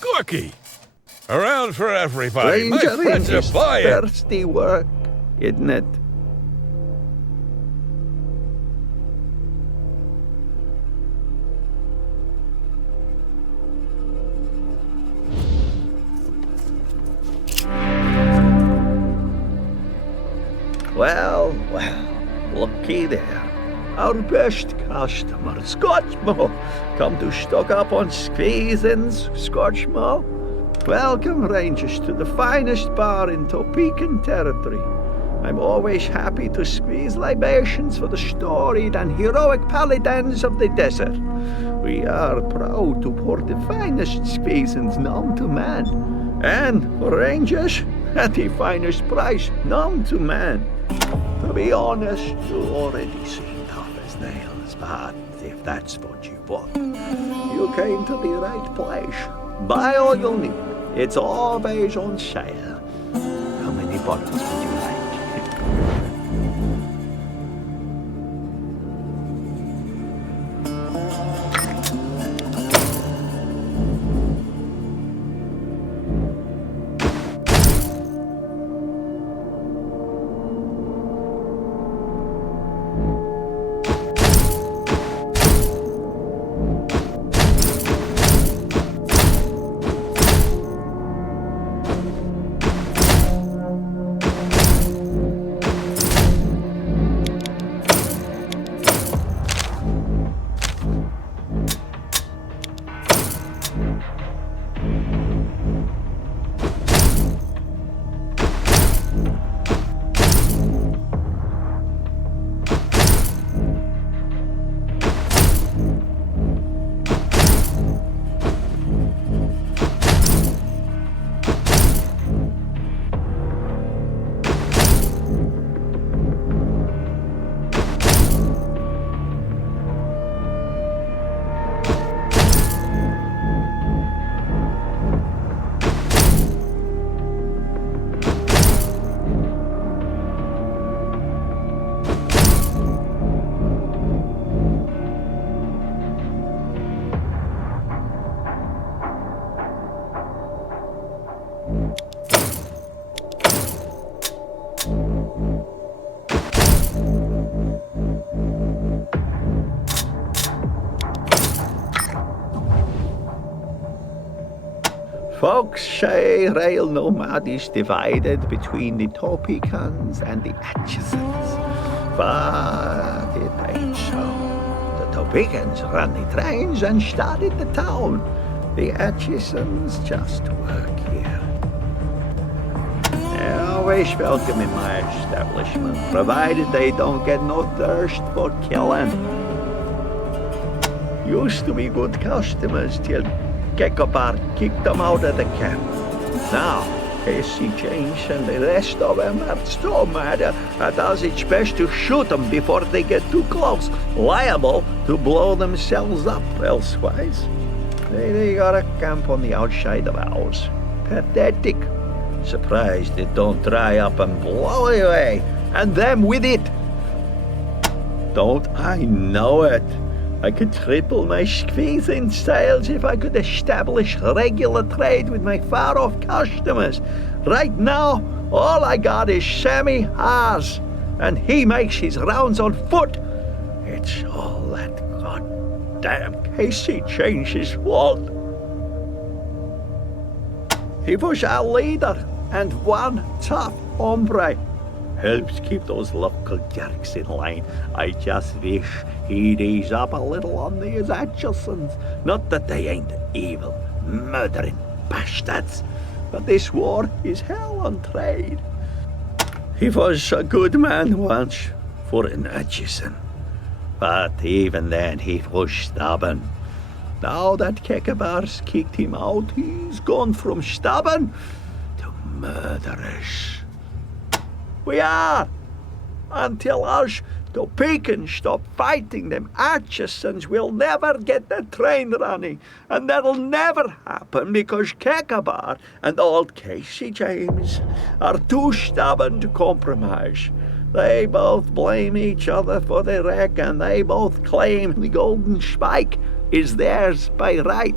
Corky! Around for everybody. My Ranger friends are is buying. thirsty work, isn't it? Well, looky there. Our best customer, Scotchmo. Come to stock up on squeezins, Scotchmo. Welcome, Rangers, to the finest bar in Topeka territory. I'm always happy to squeeze libations for the storied and heroic paladins of the desert. We are proud to pour the finest squeezins known to man. And, for Rangers, at the finest price known to man. To be honest, you've already seen tough as nails, but if that's what you want, you came to the right place. Buy all you'll need. It's always on sale. How many bottles would you like? Folks say rail nomad is divided between the Topekans and the Atchisons, but it ain't so. The Topekans run the trains and started the town. The Atchisons just work here. They're always welcome in my establishment, provided they don't get no thirst for killing. Used to be good customers till Kekobar kicked them out of the camp. Now, Casey James and the rest of them are so mad that does its best to shoot them before they get too close, liable to blow themselves up elsewise. They got a camp on the outside of ours. Pathetic. Surprised it don't dry up and blow away, and them with it. Don't I know it? I could triple my squeeze in sales if I could establish regular trade with my far-off customers. Right now, all I got is Sammy Haas, and he makes his rounds on foot. It's all that goddamn Casey Change's fault. He was our leader and one tough hombre. Helps keep those local jerks in line. I just wish he'd ease up a little on these Atchisons. Not that they ain't evil, murdering bastards, but this war is hell on trade. He was a good man once for an Atchison, but even then he was stubborn. Now that Kekabar's kicked him out, he's gone from stubborn to murderous. We are, until us Topekans stop fighting them Atchisons, we'll never get the train running, and that'll never happen because Kekabar and old Casey James are too stubborn to compromise. They both blame each other for the wreck, and they both claim the golden spike is theirs by right.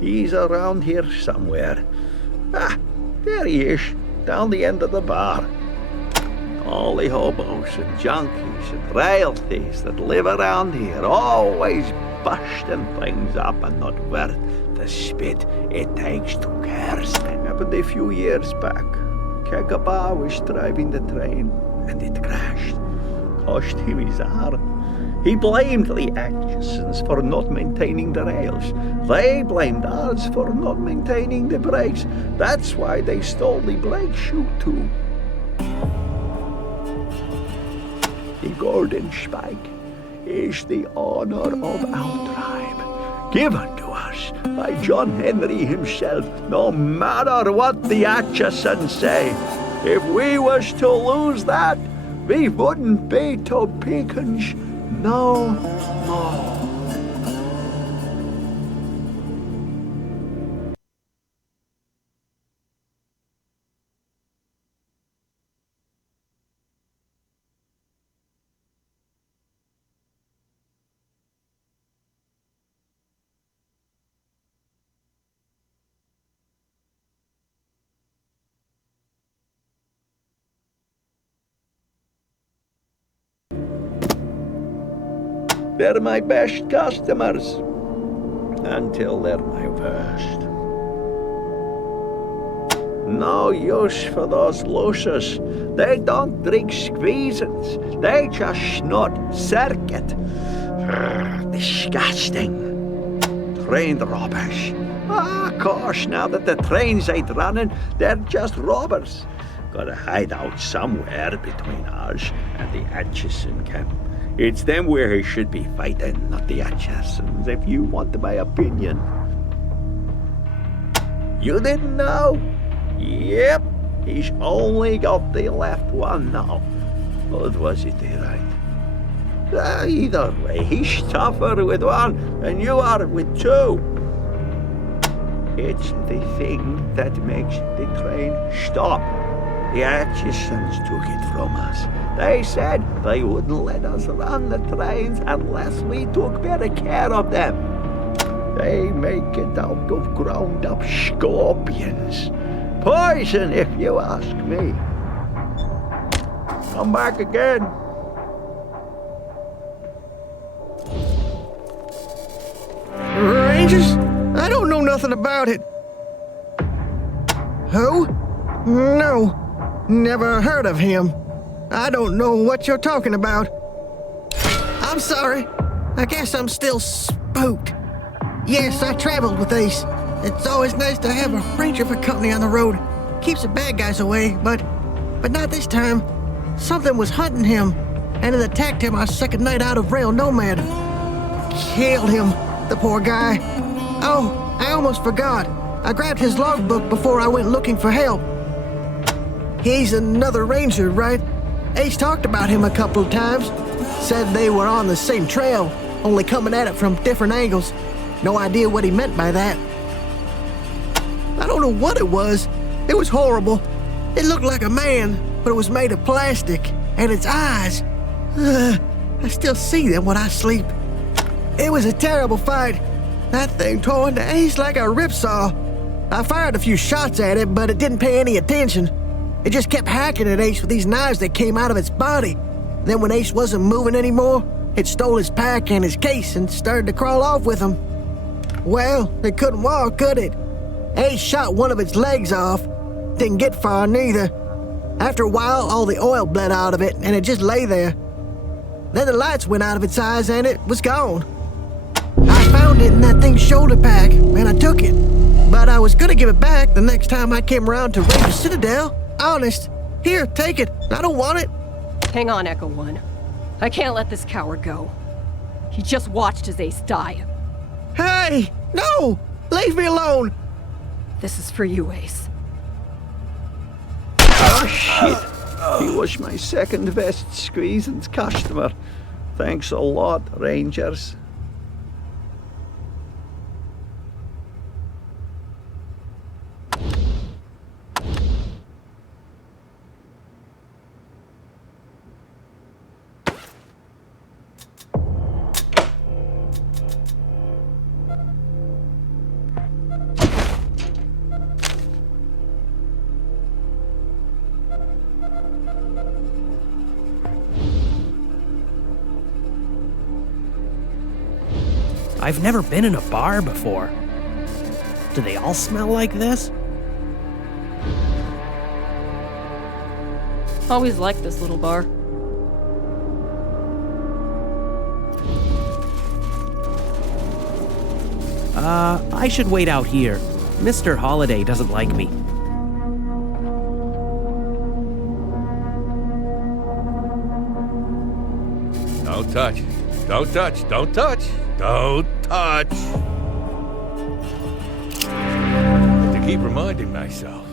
He's around here somewhere. Ah, there he is. Down the end of the bar. All the hobos and junkies and rail thieves that live around here, always busting things up and not worth the spit it takes to curse them. Happened a few years back. Kekaba was driving the train and it crashed. Cost him his arm. He blamed the Atchisons for not maintaining the rails. They blamed us for not maintaining the brakes. That's why they stole the brake shoe too. The golden spike is the honor of our tribe, given to us by John Henry himself, no matter what the Atchisons say. If we was to lose that, we wouldn't be Topekans no more. They're my best customers, until they're my worst. No use for those losers. They don't drink squeezins. They just snort circuit. Disgusting. train robbers. Ah, gosh, now that the trains ain't running, they're just robbers. Gotta hide out somewhere between us and the Atchison camp. It's them where he should be fighting, not the Atchisons, if you want my opinion. You didn't know? Yep, he's only got the left one now. Or was it the right? Either way, he's tougher with one than you are with two. It's the thing that makes the train stop. The Atchisons took it from us. They said they wouldn't let us run the trains unless we took better care of them. They make it out of ground-up scorpions. Poison, if you ask me. Come back again. Rangers? I don't know nothing about it. Who? No. Never heard of him. I don't know what you're talking about. I'm sorry. I guess I'm still spooked. Yes, I traveled with Ace. It's always nice to have a ranger for company on the road. Keeps the bad guys away, but not this time. Something was hunting him, and it attacked him our second night out of Rail Nomad. Killed him, the poor guy. Oh, I almost forgot. I grabbed his logbook before I went looking for help. He's another ranger, right? Ace talked about him a couple of times. Said they were on the same trail, only coming at it from different angles. No idea what he meant by that. I don't know what it was. It was horrible. It looked like a man, but it was made of plastic, and its eyes. I still see them when I sleep. It was a terrible fight. That thing tore into Ace like a ripsaw. I fired a few shots at it, but it didn't pay any attention. It just kept hacking at Ace with these knives that came out of its body. Then when Ace wasn't moving anymore, it stole his pack and his case and started to crawl off with them. Well, it couldn't walk, could it? Ace shot one of its legs off. Didn't get far neither. After a while, all the oil bled out of it and it just lay there. Then the lights went out of its eyes and it was gone. I found it in that thing's shoulder pack and I took it. But I was gonna give it back the next time I came around to Ranger Citadel. Honest. Here, take it. I don't want it. Hang on, Echo One. I can't let this coward go. He just watched his ace die. Hey! No! Leave me alone! This is for you, Ace. Oh, shit. He was my second best squeezing customer. Thanks a lot, Rangers. I've never been in a bar before. Do they all smell like this? Always liked this little bar. I should wait out here. Mr. Holiday doesn't like me. Don't touch. Don't touch. Don't touch. Don't touch. To keep reminding myself.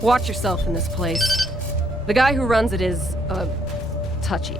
Watch yourself in this place. The guy who runs it is, touchy.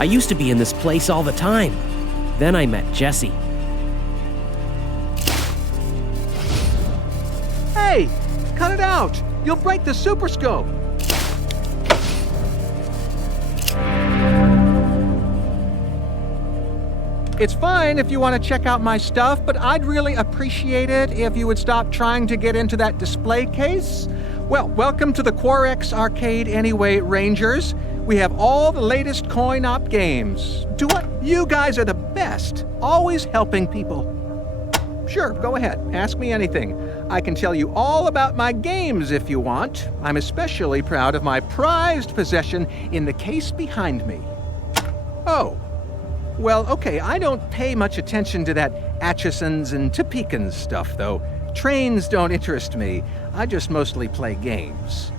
I used to be in this place all the time. Then I met Jesse. Hey, cut it out. You'll break the super scope. It's fine if you want to check out my stuff, but I'd really appreciate it if you would stop trying to get into that display case. Well, welcome to the Quarex Arcade anyway, Rangers. We have all the latest coin-op games. Do what? You guys are the best, always helping people. Sure, go ahead, ask me anything. I can tell you all about my games if you want. I'm especially proud of my prized possession in the case behind me. Oh. Well, okay, I don't pay much attention to that Atchison's and Topekans stuff, though. Trains don't interest me. I just mostly play games.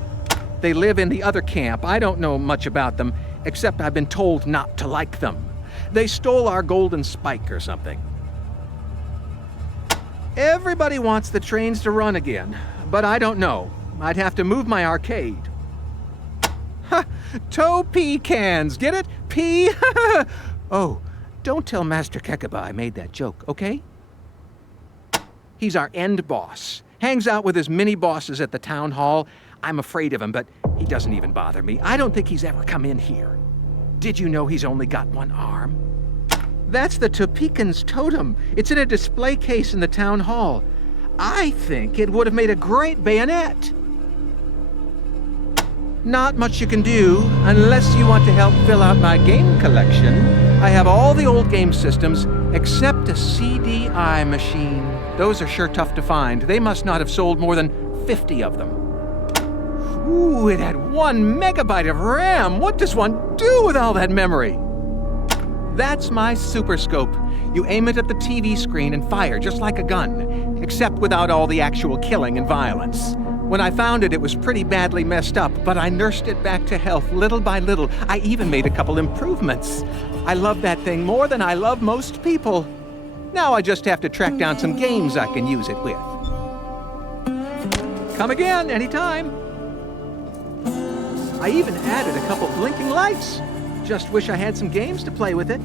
They live in the other camp. I don't know much about them, except I've been told not to like them. They stole our golden spike or something. Everybody wants the trains to run again, but I don't know. I'd have to move my arcade. Ha! Toe pecans, get it? Pea? Oh. Don't tell Master Kekaba I made that joke, okay? He's our end boss. Hangs out with his mini-bosses at the town hall. I'm afraid of him, but he doesn't even bother me. I don't think he's ever come in here. Did you know he's only got one arm? That's the Topekans totem. It's in a display case in the town hall. I think it would have made a great bayonet. Not much you can do unless you want to help fill out my game collection. I have all the old game systems except a CDI machine. Those are sure tough to find. They must not have sold more than 50 of them. Ooh, it had 1 megabyte of RAM. What does one do with all that memory? That's my Super Scope. You aim it at the TV screen and fire just like a gun, except without all the actual killing and violence. When I found it, it was pretty badly messed up, but I nursed it back to health little by little. I even made a couple improvements. I love that thing more than I love most people. Now I just have to track down some games I can use it with. Come again, anytime. I even added a couple blinking lights. Just wish I had some games to play with it.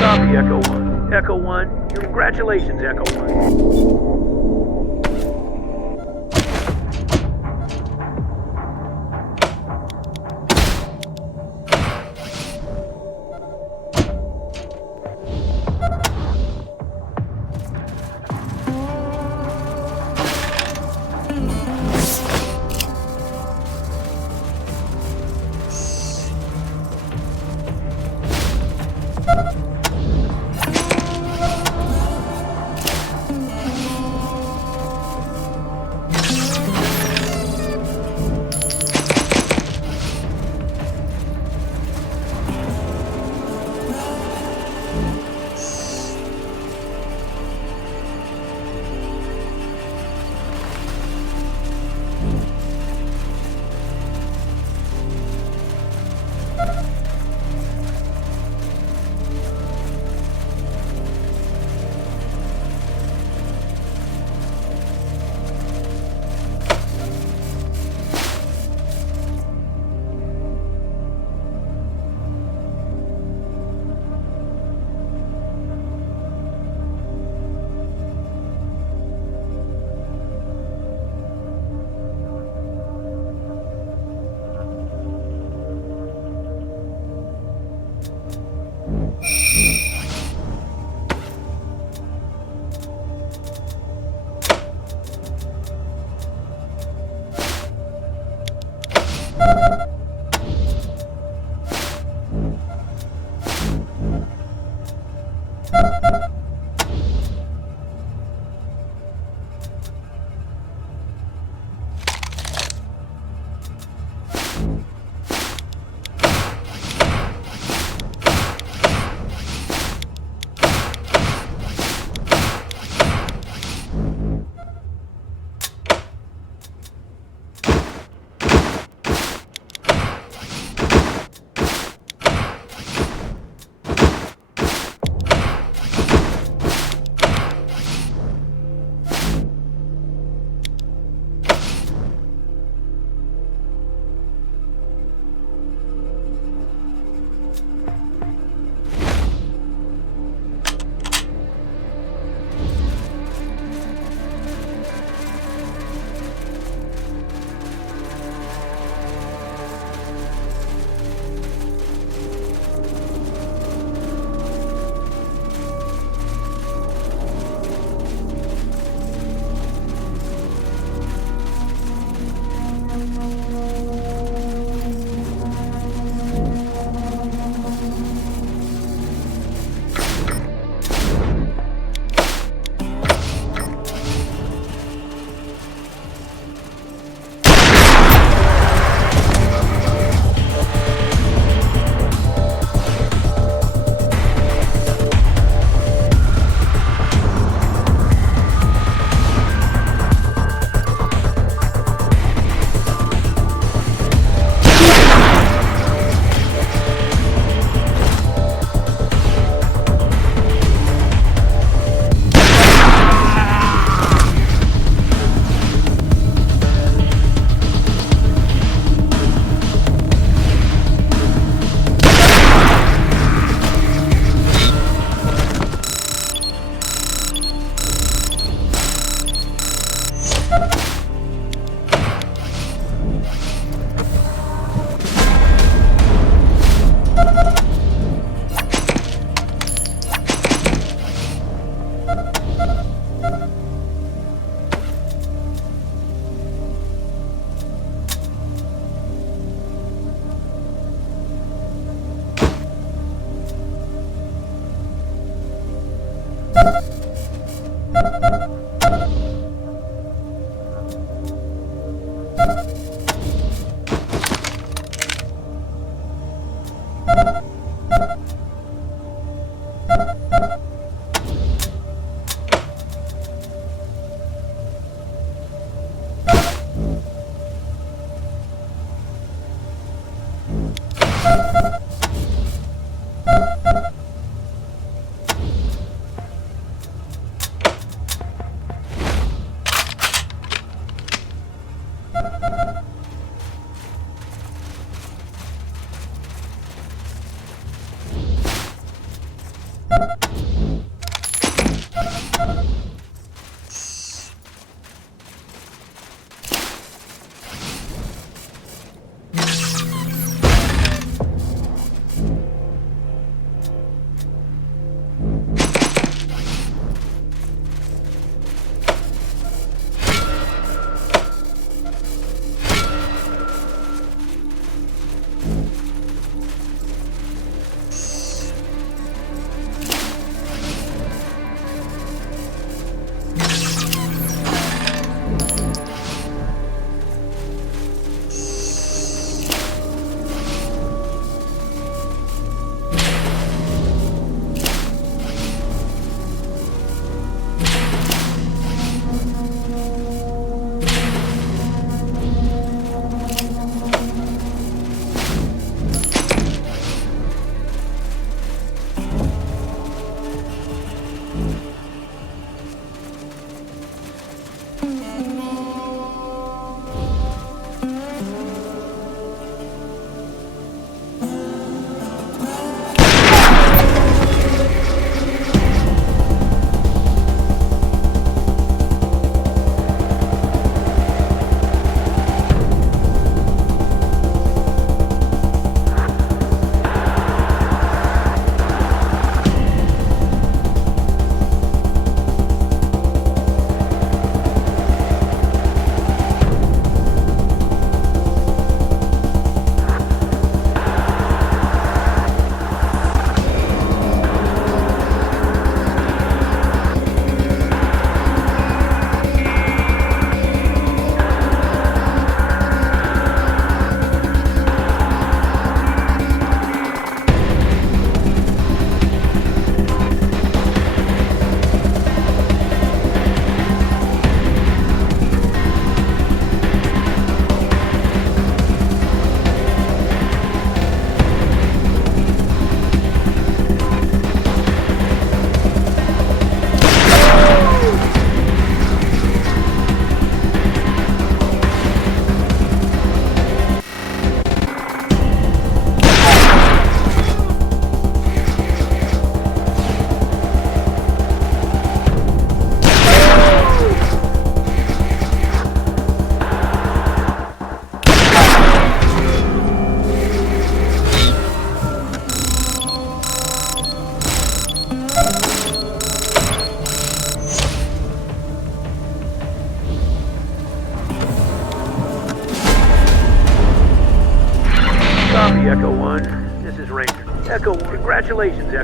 Copy, Echo 1. Echo 1. Congratulations, Echo 1.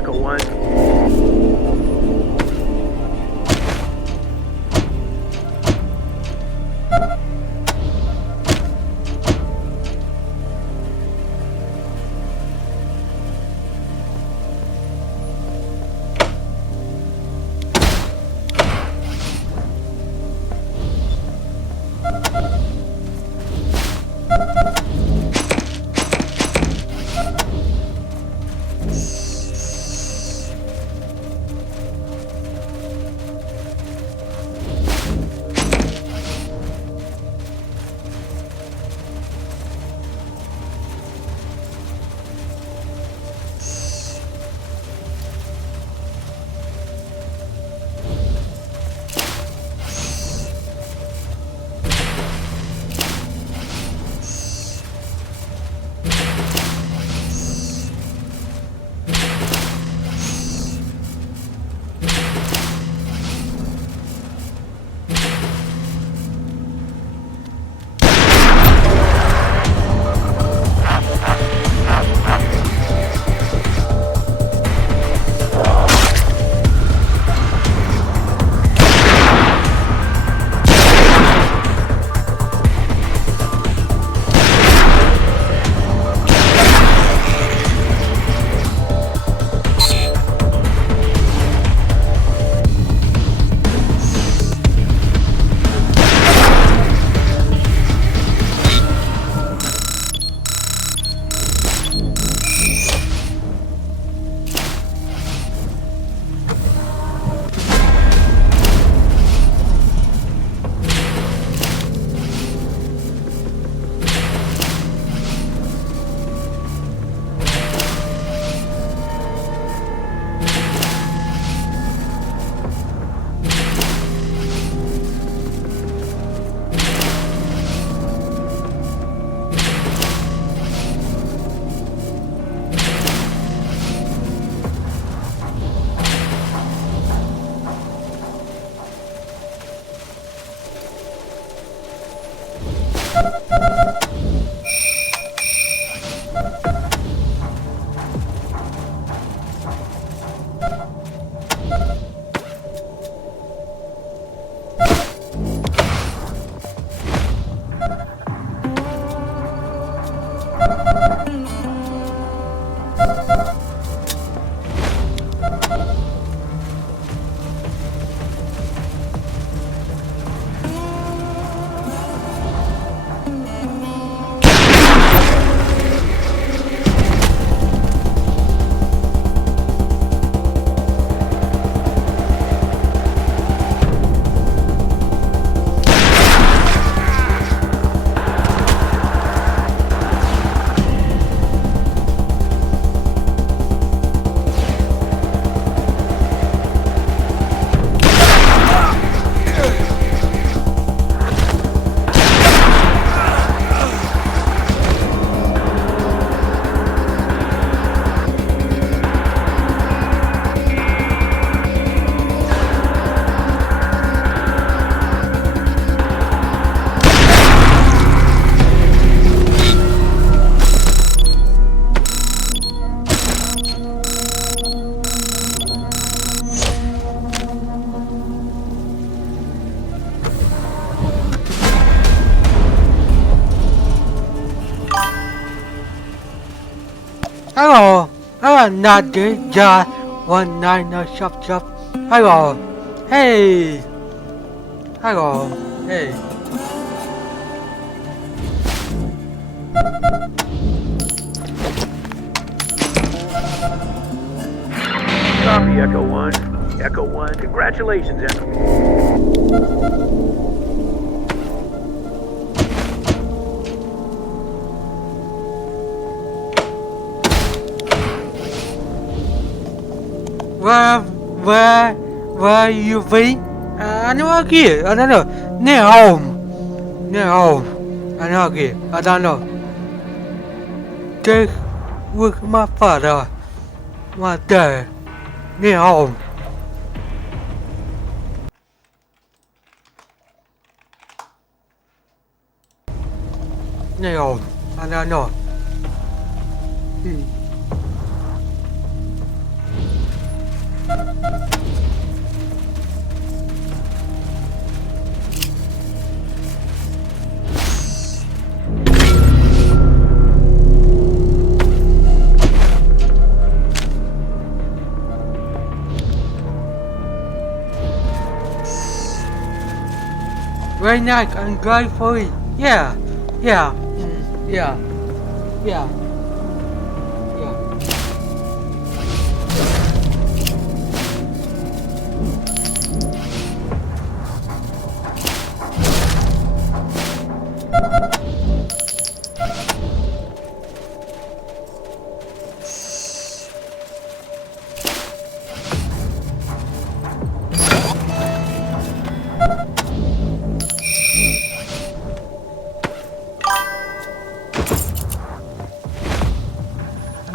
Echo 1. Hello, I'm not good, just 190 shop. Hello, hey. Hello, hey. Copy, Echo 1. Echo 1, congratulations, Echo. Where you be? I know again. I don't know. Near home. I know again. I don't know. Take with my father. My dad. Near home. Near home. I don't know. Very nice and great for it. Yeah. Yeah. Yeah. Yeah.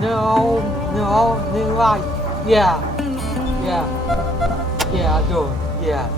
No, right. Yeah. Yeah, I do. Yeah.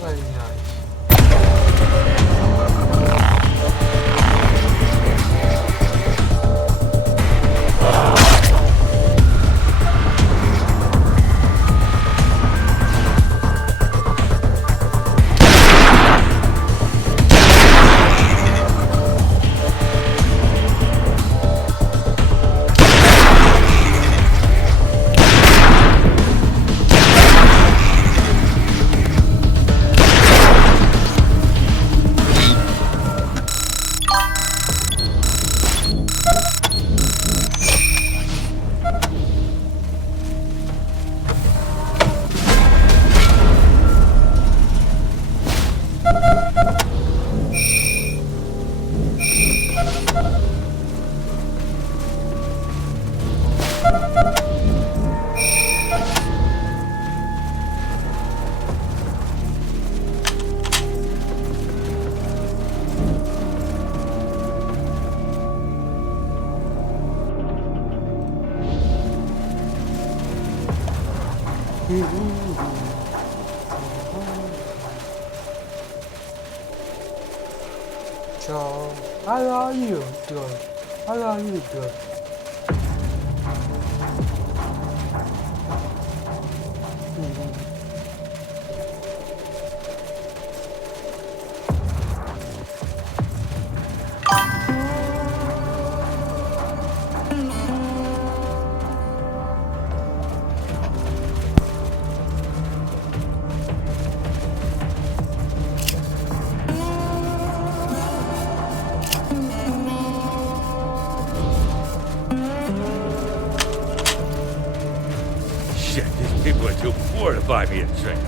Very nice. So, how are you doing? How are you doing? Shit, these people are too poor to buy me a drink.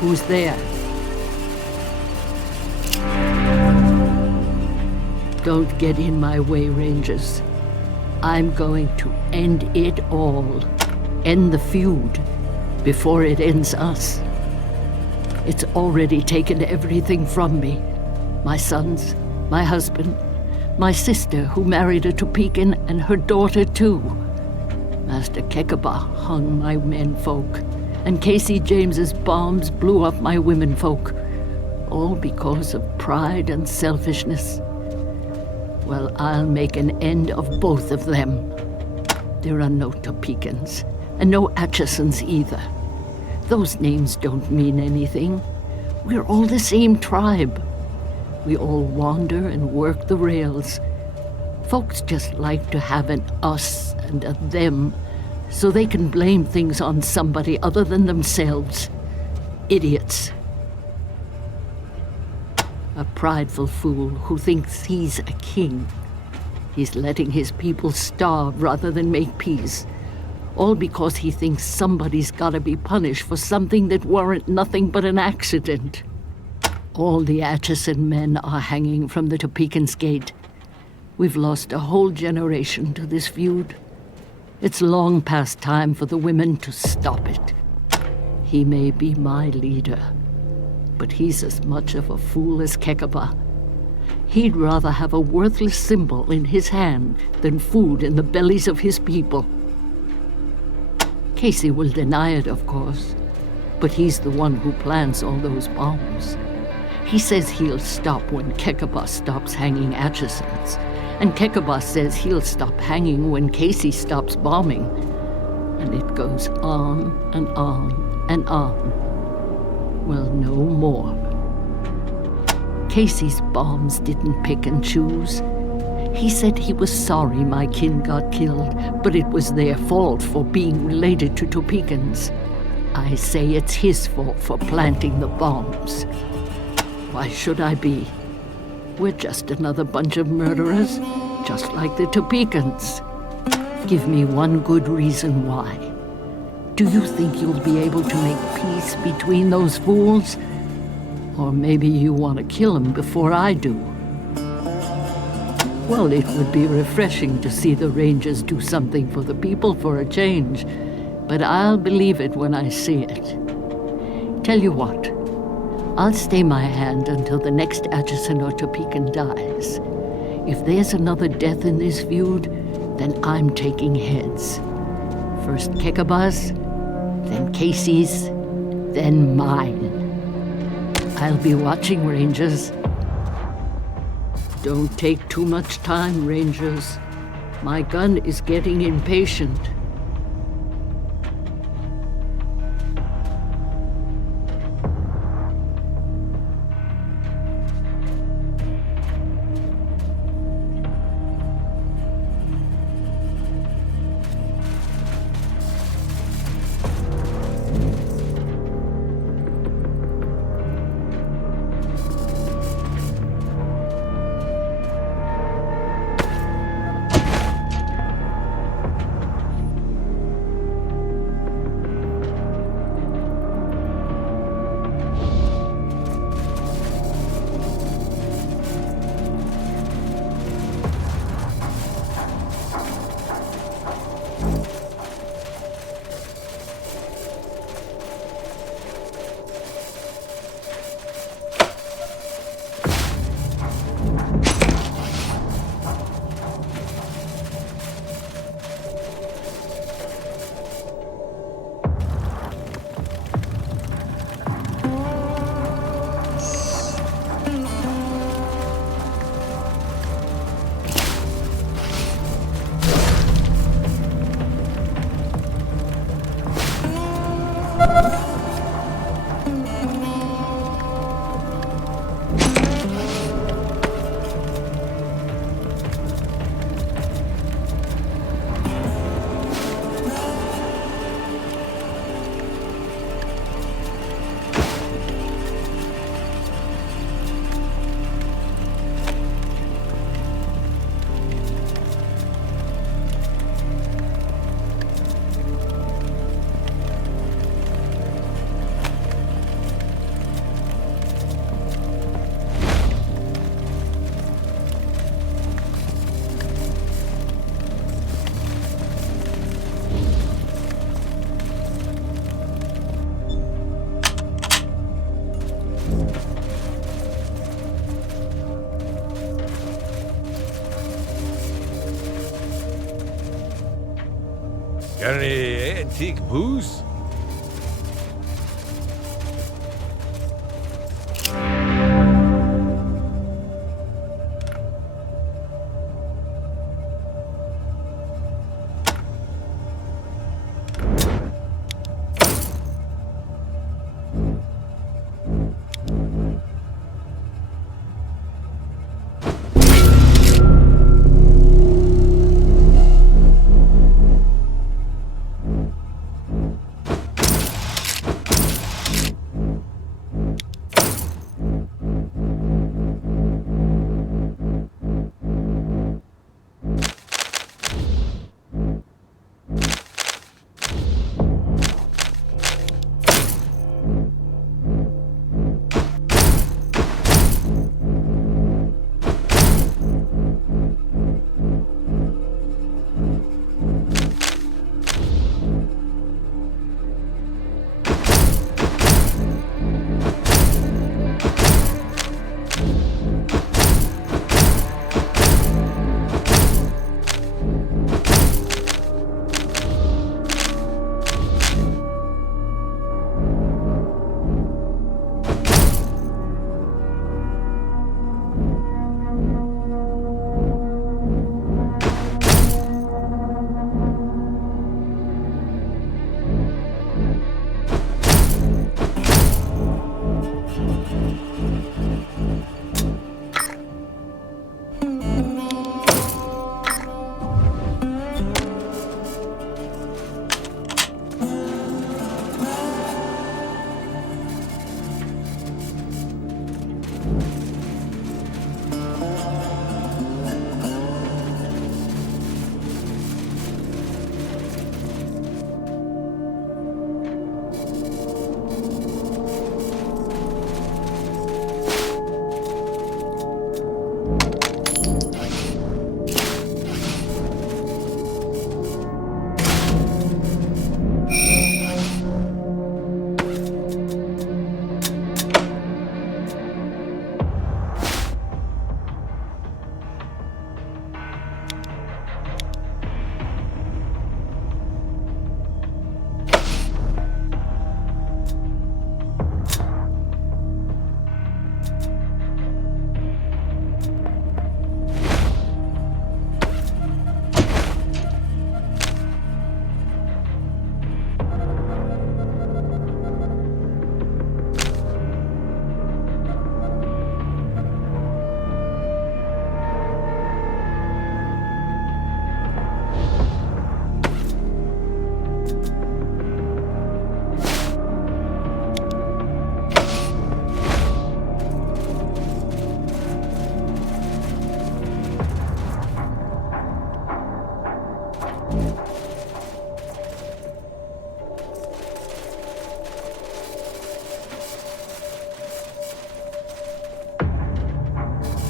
Who's there? Don't get in my way, Rangers. I'm going to end it all. End the feud before it ends us. It's already taken everything from me. My sons, my husband, my sister who married a Topeka, and her daughter too. Master Kekaba hung my menfolk, and Casey James's bombs blew up my womenfolk, all because of pride and selfishness. Well, I'll make an end of both of them. There are no Topekans, and no Atchisons either. Those names don't mean anything. We're all the same tribe. We all wander and work the rails. Folks just like to have an us and a them, so they can blame things on somebody other than themselves. Idiots. A prideful fool who thinks he's a king. He's letting his people starve rather than make peace. All because he thinks somebody's gotta be punished for something that weren't nothing but an accident. All the Atchison men are hanging from the Topekans Gate. We've lost a whole generation to this feud. It's long past time for the women to stop it. He may be my leader, but he's as much of a fool as Kekaba. He'd rather have a worthless symbol in his hand than food in the bellies of his people. Casey will deny it, of course, but he's the one who plants all those bombs. He says he'll stop when Kekaba stops hanging Atchisons, and Kekaba says he'll stop hanging when Casey stops bombing. And it goes on and on and on. Well, no more. Casey's bombs didn't pick and choose. He said he was sorry my kin got killed, but it was their fault for being related to Topekans. I say it's his fault for planting the bombs. Why should I be? We're just another bunch of murderers, just like the Topekans. Give me one good reason why. Do you think you'll be able to make peace between those fools? Or maybe you want to kill them before I do? Well, it would be refreshing to see the Rangers do something for the people for a change, but I'll believe it when I see it. Tell you what, I'll stay my hand until the next Atchison or Topekan dies. If there's another death in this feud, then I'm taking heads. First Kekaba's, then Casey's, then mine. I'll be watching, Rangers. Don't take too much time, Rangers. My gun is getting impatient. Got any antique booze?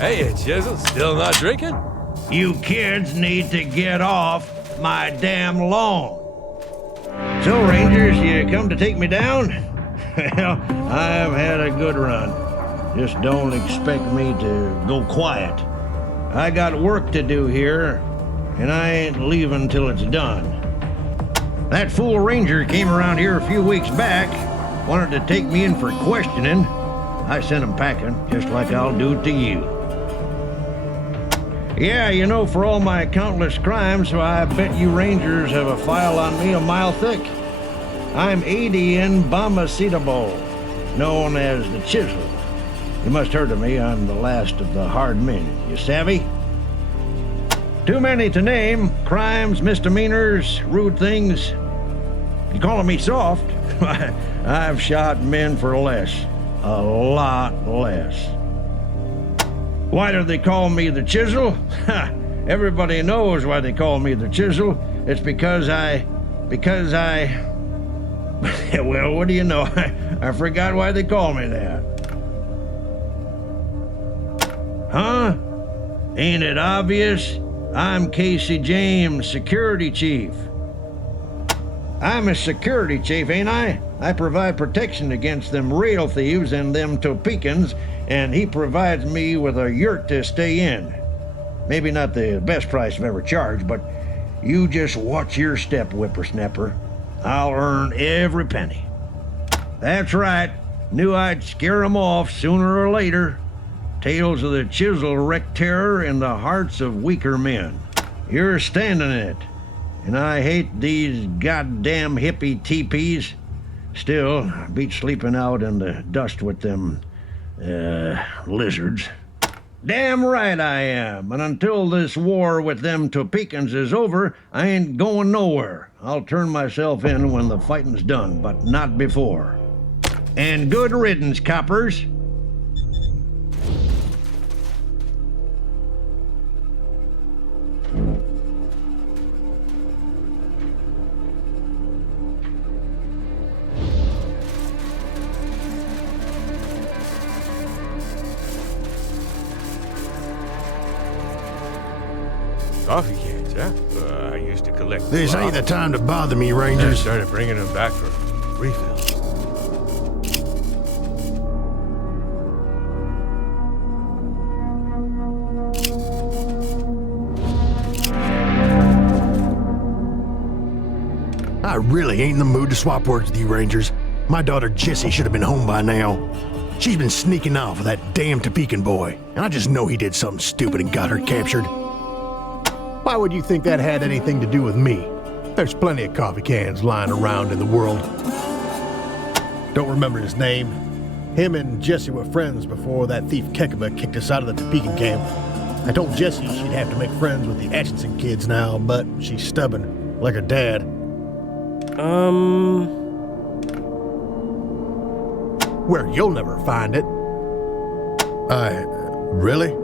Hey, Chisel, still not drinking? You kids need to get off my damn lawn. So, Rangers, you come to take me down? Well, I've had a good run. Just don't expect me to go quiet. I got work to do here, and I ain't leaving till it's done. That fool Ranger came around here a few weeks back, wanted to take me in for questioning. I sent him packing, just like I'll do to you. Yeah, you know, for all my countless crimes, I bet you Rangers have a file on me a mile thick. I'm ADN Bombacetable, known as the Chisel. You must heard of me. I'm the last of the hard men. You savvy? Too many to name. Crimes, misdemeanors, rude things. You calling me soft? I've shot men for less. A lot less. Why do they call me the Chisel? Everybody knows why they call me the Chisel. It's because I... Well, what do you know? I forgot why they call me that. Huh? Ain't it obvious? I'm Casey James, security chief. I'm a security chief, ain't I? I provide protection against them rail thieves and them Topekans, and he provides me with a yurt to stay in. Maybe not the best price I've ever charged, but you just watch your step, whippersnapper. I'll earn every penny. That's right. Knew I'd scare 'em off sooner or later. Tales of the Chisel wreak terror in the hearts of weaker men. You're standing it. And I hate these goddamn hippie teepees. Still, I beat sleeping out in the dust with them, lizards. Damn right I am. And until this war with them Topekans is over, I ain't going nowhere. I'll turn myself in when the fighting's done, but not before. And good riddance, coppers. Coffee cans, huh? I used to collect. This ain't the time to bother me, Rangers. I started bringing them back for refills. I really ain't in the mood to swap words with you, Rangers. My daughter Jessie should have been home by now. She's been sneaking off with that damn Topekan boy, and I just know he did something stupid and got her captured. Why would you think that had anything to do with me? There's plenty of coffee cans lying around in the world. Don't remember his name. Him and Jessie were friends before that thief Kekaba kicked us out of the Topekan camp. I told Jessie she'd have to make friends with the Atchison kids now, but she's stubborn, like her dad. Where you'll never find it. Really?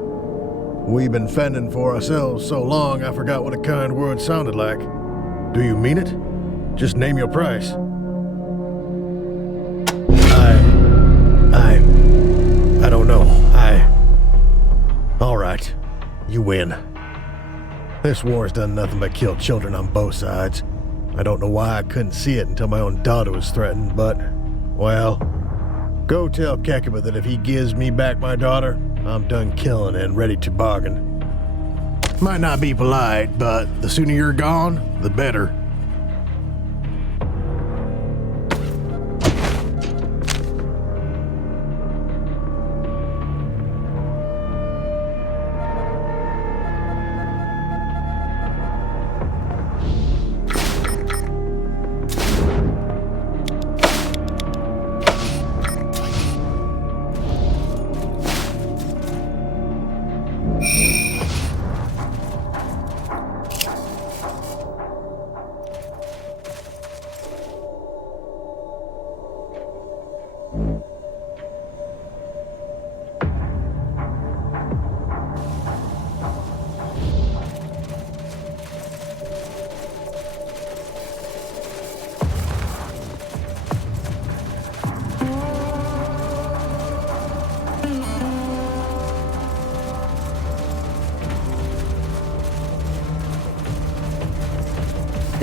We've been fending for ourselves so long, I forgot what a kind word sounded like. Do you mean it? Just name your price. I don't know. All right. You win. This war's done nothing but kill children on both sides. I don't know why I couldn't see it until my own daughter was threatened, but, well, go tell Kekaba that if he gives me back my daughter, I'm done killing and ready to bargain. Might not be polite, but the sooner you're gone, the better.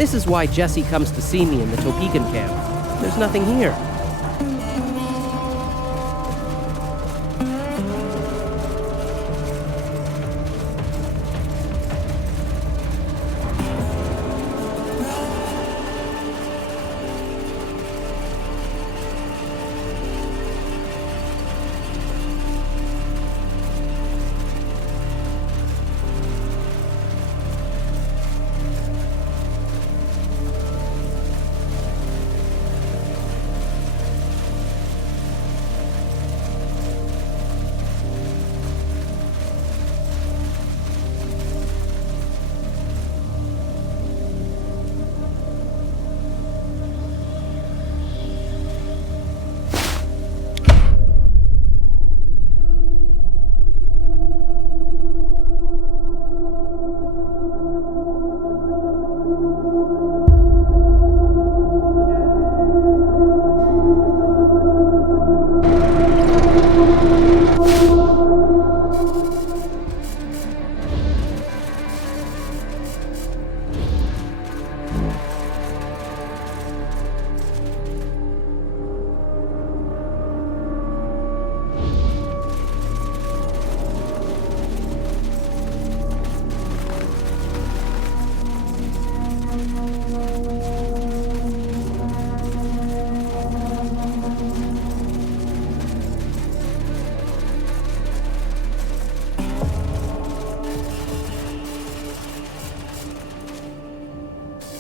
This is why Jesse comes to see me in the Topeka camp. There's nothing here.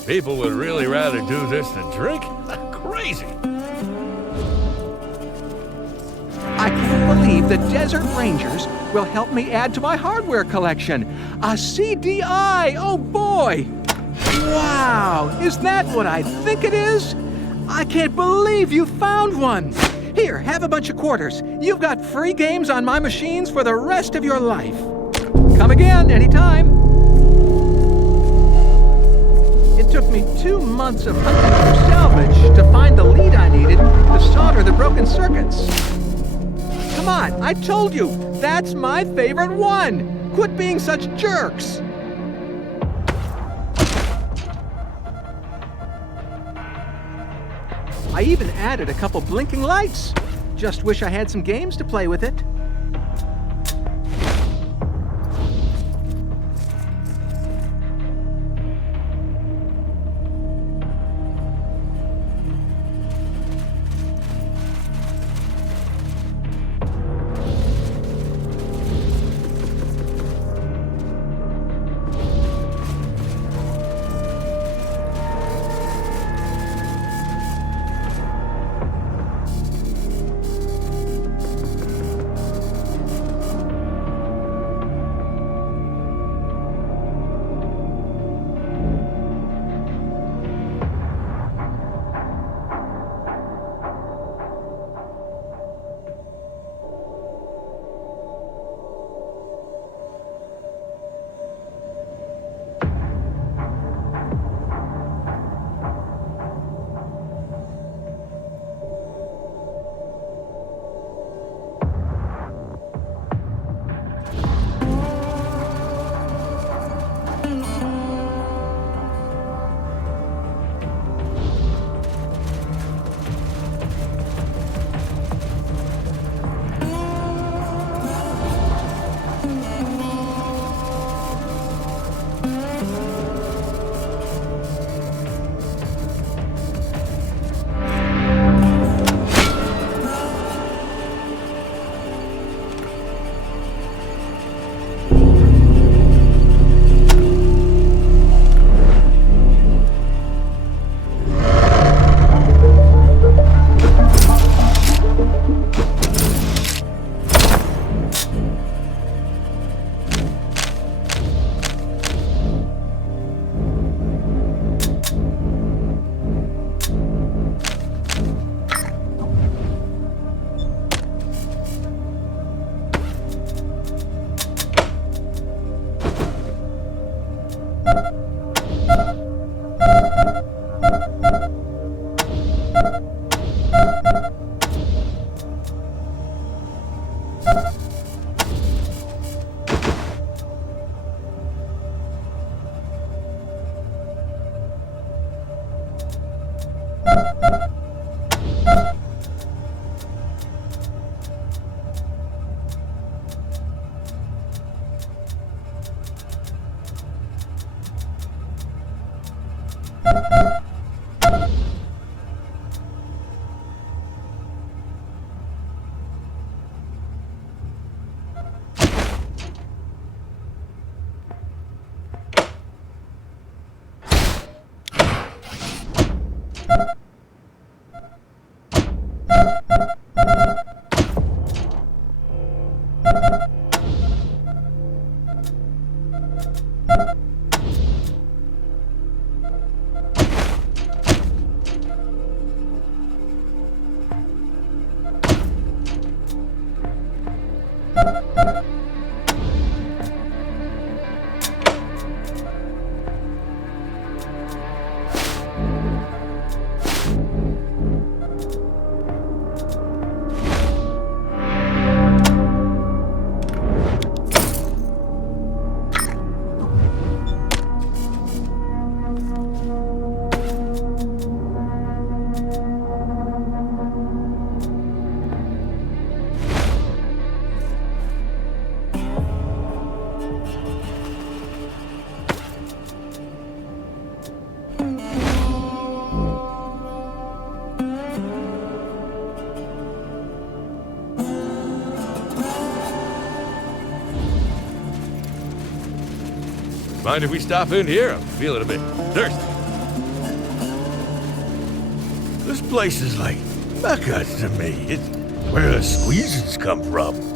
People would really rather do this than drink? Crazy. I can't believe the Desert Rangers will help me add to my hardware collection. A CDI! Oh boy! Wow! Is that what I think it is? I can't believe you found one! Here, have a bunch of quarters. You've got free games on my machines for the rest of your life. Come again, anytime. It took me 2 months of hunting for salvage to find the lead I needed to solder the broken circuits. Come on, I told you, that's my favorite one. Quit being such jerks. I even added a couple blinking lights. Just wish I had some games to play with it. Mind if we stop in here? I'm feeling a bit thirsty. This place is like Mecca to me. It's where the squeezes come from.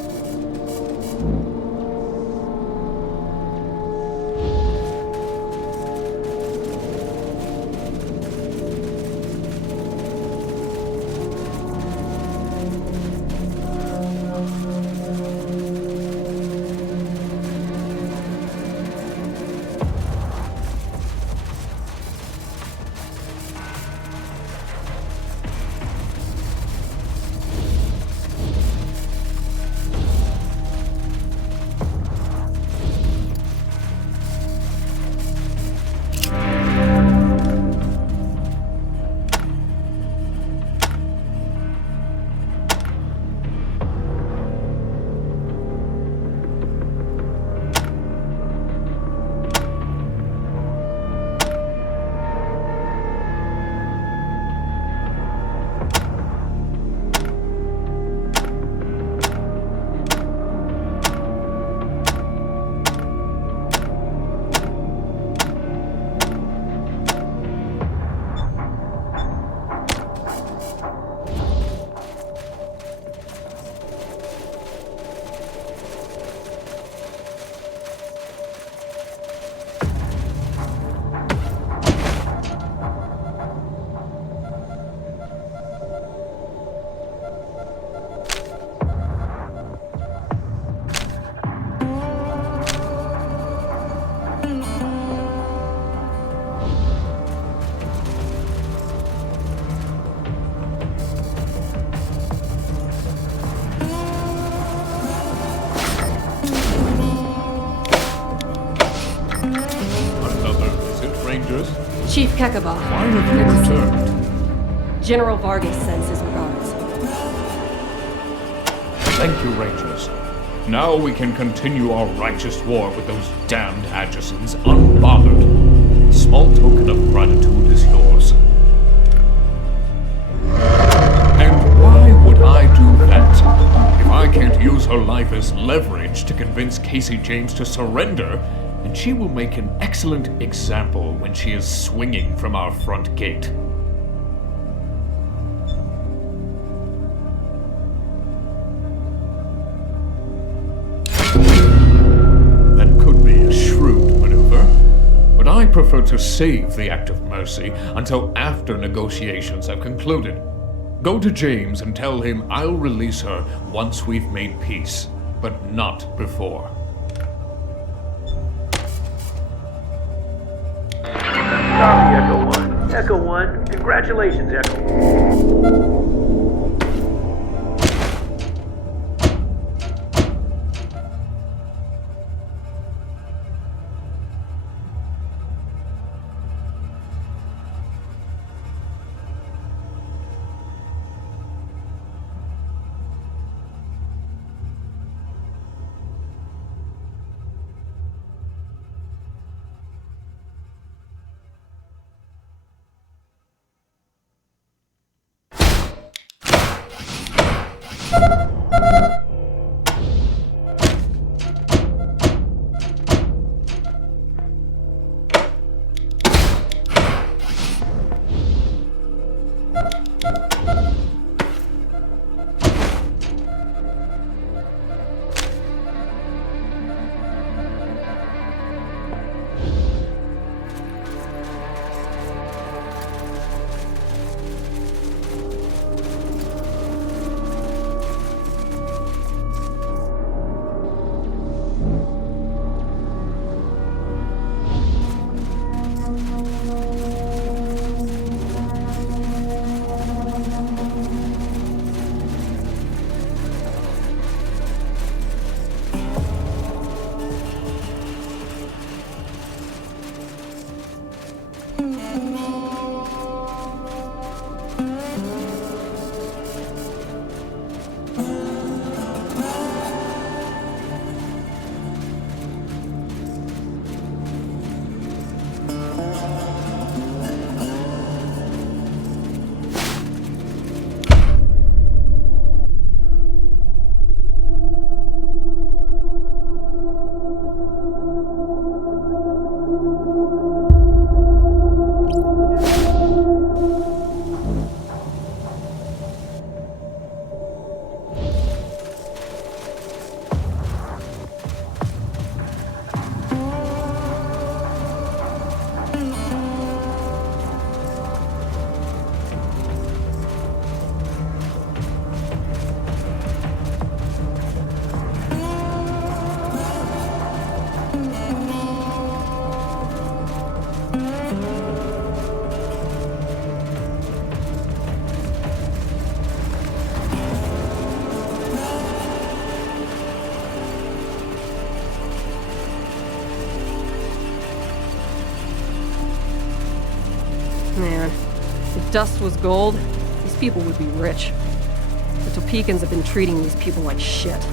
Chief Kekaba. Why have you returned? General Vargas sends his regards. Thank you, Rangers. Now we can continue our righteous war with those damned Atchisons unbothered. Small token of gratitude is yours. And why would I do that? If I can't use her life as leverage to convince Casey James to surrender, and she will make an excellent example when she is swinging from our front gate. That could be a shrewd maneuver, but I prefer to save the act of mercy until after negotiations have concluded. Go to James and tell him I'll release her once we've made peace, but not before. Copy, Echo 1. Echo 1, congratulations, Echo. If dust was gold, these people would be rich. The Topekans have been treating these people like shit.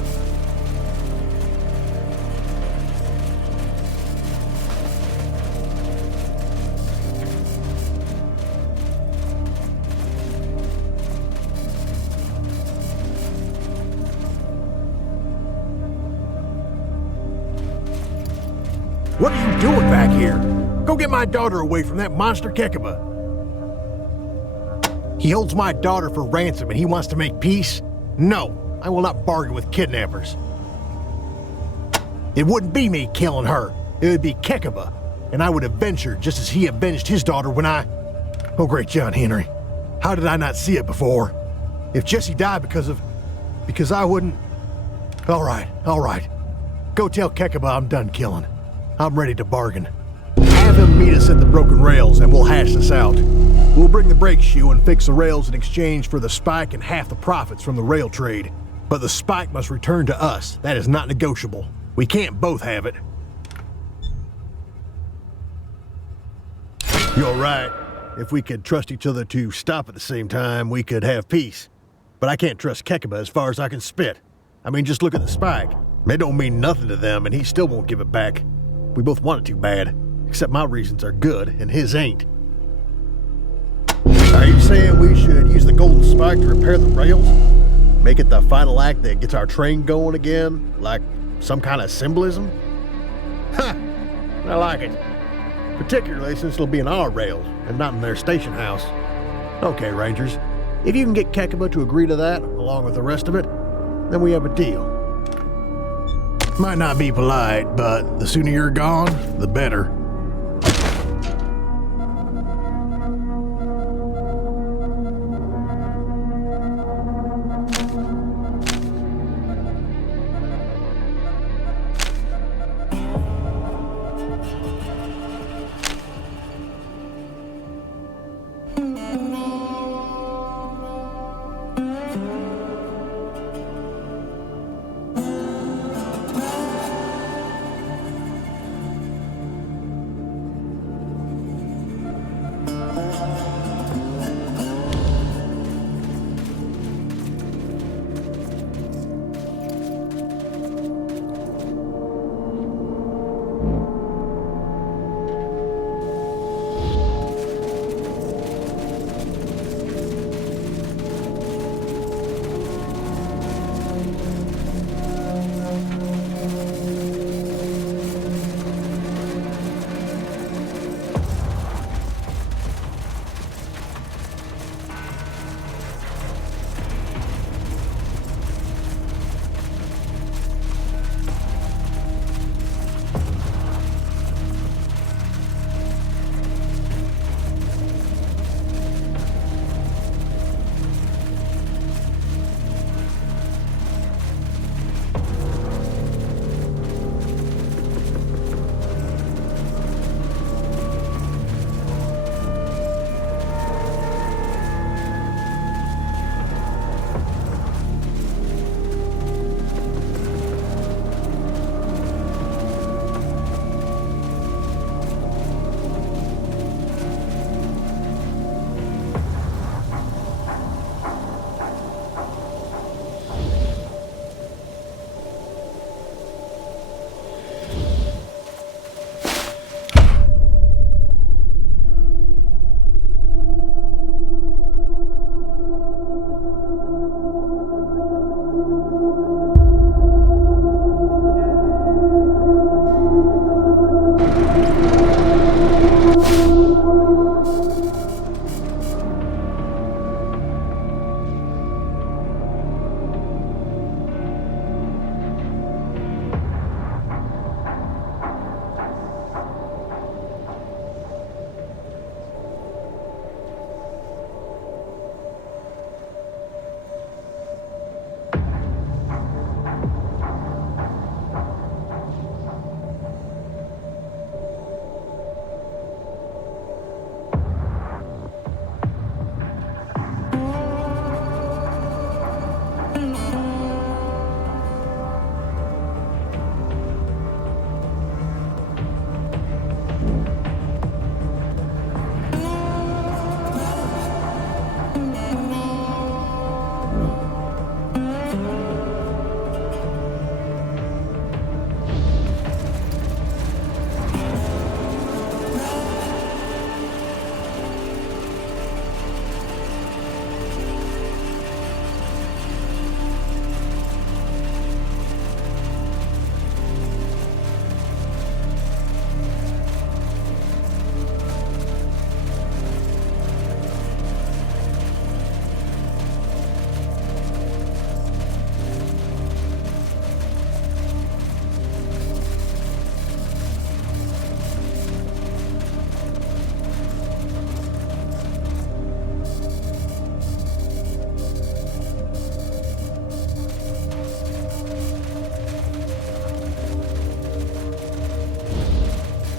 What are you doing back here? Go get my daughter away from that monster Kekaba. He holds my daughter for ransom and he wants to make peace? No, I will not bargain with kidnappers. It wouldn't be me killing her. It would be Kekaba, and I would avenge her just as he avenged his daughter when I... Oh, great John Henry. How did I not see it before? If Jesse died because I wouldn't... All right. Go tell Kekaba I'm done killing. I'm ready to bargain. Have him meet us at the broken rails and we'll hash this out. We'll bring the brake shoe and fix the rails in exchange for the spike and half the profits from the rail trade. But the spike must return to us. That is not negotiable. We can't both have it. You're right. If we could trust each other to stop at the same time, we could have peace. But I can't trust Kekaba as far as I can spit. I mean, just look at the spike. It don't mean nothing to them and he still won't give it back. We both want it too bad, except my reasons are good and his ain't. Are you saying we should use the golden spike to repair the rails? Make it the final act that gets our train going again? Like some kind of symbolism? Ha! I like it. Particularly since it'll be in our rails and not in their station house. Okay, Rangers. If you can get Kekaba to agree to that, along with the rest of it, then we have a deal. Might not be polite, but the sooner you're gone, the better.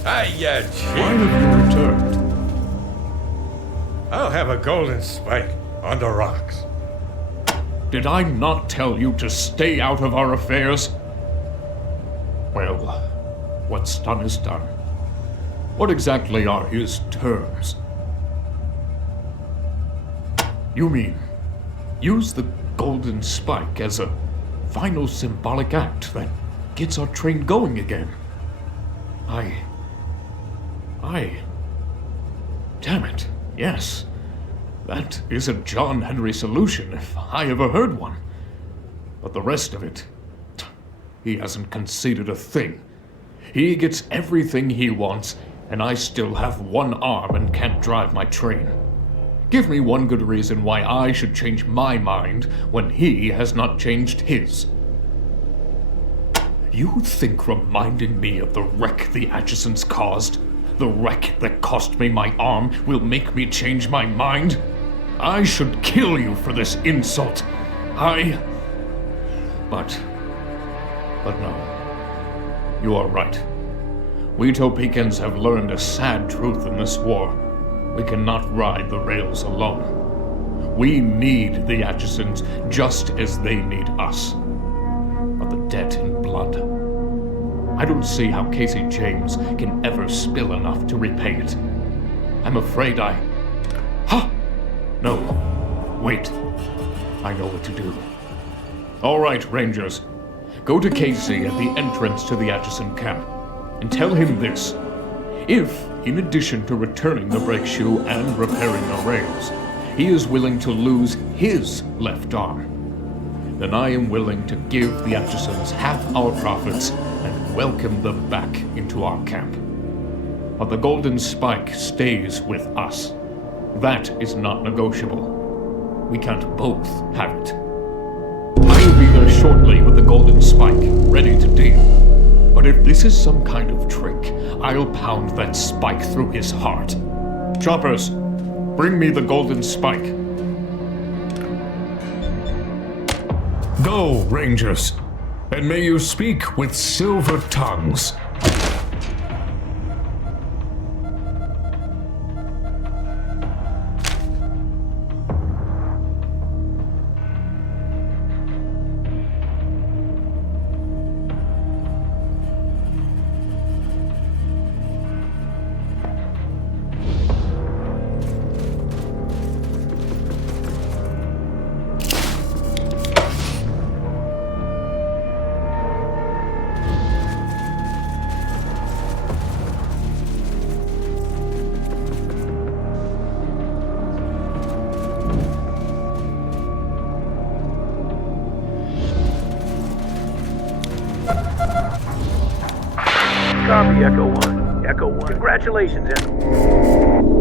Hiya, Chief. Why have you returned? I'll have a golden spike on the rocks. Did I not tell you to stay out of our affairs? Well, what's done is done. What exactly are his terms? You mean, use the golden spike as a final symbolic act that gets our train going again? Damn it, yes. That is a John Henry solution, if I ever heard one. But the rest of it, he hasn't conceded a thing. He gets everything he wants, and I still have one arm and can't drive my train. Give me one good reason why I should change my mind when he has not changed his. You think reminding me of the wreck the Atchisons caused, the wreck that cost me my arm, will make me change my mind? I should kill you for this insult. But no. You are right. We Topekans have learned a sad truth in this war. We cannot ride the rails alone. We need the Atchisons just as they need us. But the debt in blood. I don't see how Casey James can ever spill enough to repay it. I'm afraid No. Wait. I know what to do. All right, Rangers. Go to Casey at the entrance to the Atchison camp and tell him this. If, in addition to returning the brake shoe and repairing the rails, he is willing to lose his left arm, then I am willing to give the Atchisons half our profits and welcome them back into our camp. But the golden spike stays with us. That is not negotiable. We can't both have it. I will be there shortly with the golden spike, ready to deal. But if this is some kind of trick, I'll pound that spike through his heart. Choppers, bring me the golden spike. Go, Rangers, and may you speak with silver tongues. Copy, Echo 1. Echo 1. Congratulations, Echo.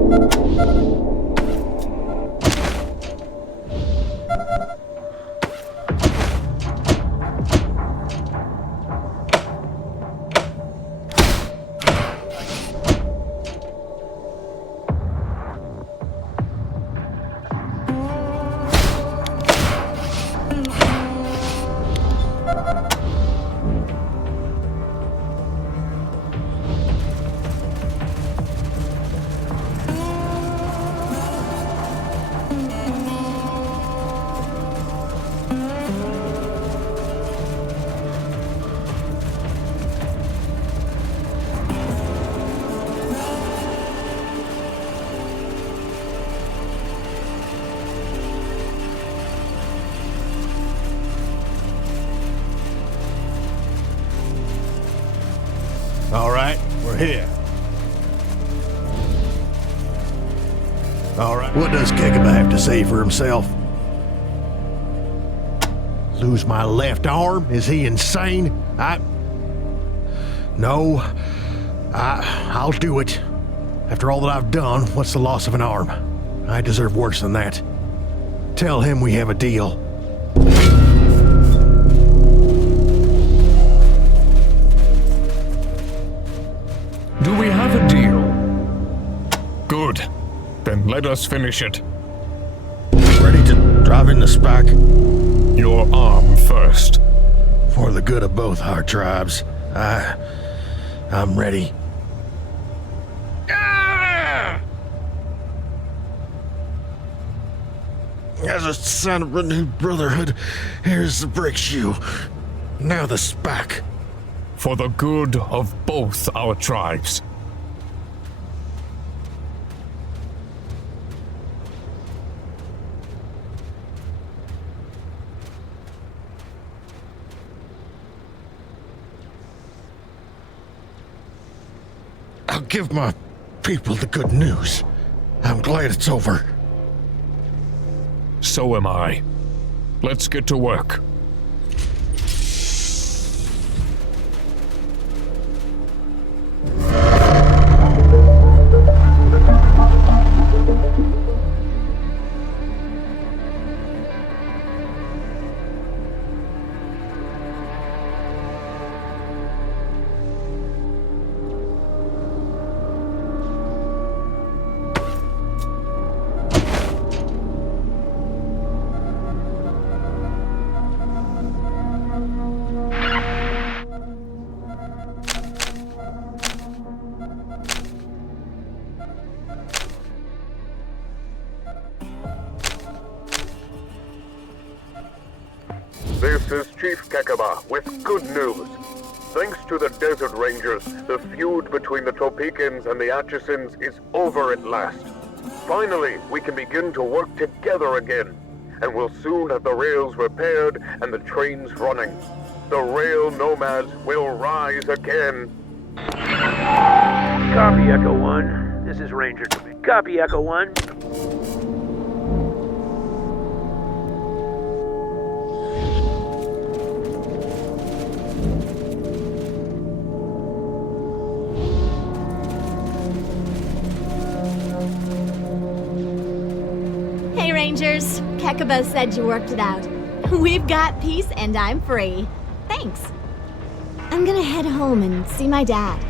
All right, we're here. All right. What does Kekaba have to say for himself? Lose my left arm? Is he insane? No. I'll do it. After all that I've done, what's the loss of an arm? I deserve worse than that. Tell him we have a deal. Do we have a deal? Good. Then let us finish it. Ready to drive in the spike? Your arm first. For the good of both our tribes, I'm ready. As a sign of renewed brotherhood, here's the brick shoe. Now the spack. For the good of both our tribes. I'll give my people the good news. I'm glad it's over. So am I. Let's get to work. This is Chief Kekaba with good news. Thanks to the Desert Rangers, the feud between the Topekans and the Atchisons is over at last. Finally, we can begin to work together again, and we'll soon have the rails repaired and the trains running. The rail nomads will rise again. Copy, Echo 1. This is Ranger. Copy, Echo 1. Hey, Rangers. Kekaba said you worked it out. We've got peace and I'm free. Thanks. I'm gonna head home and see my dad.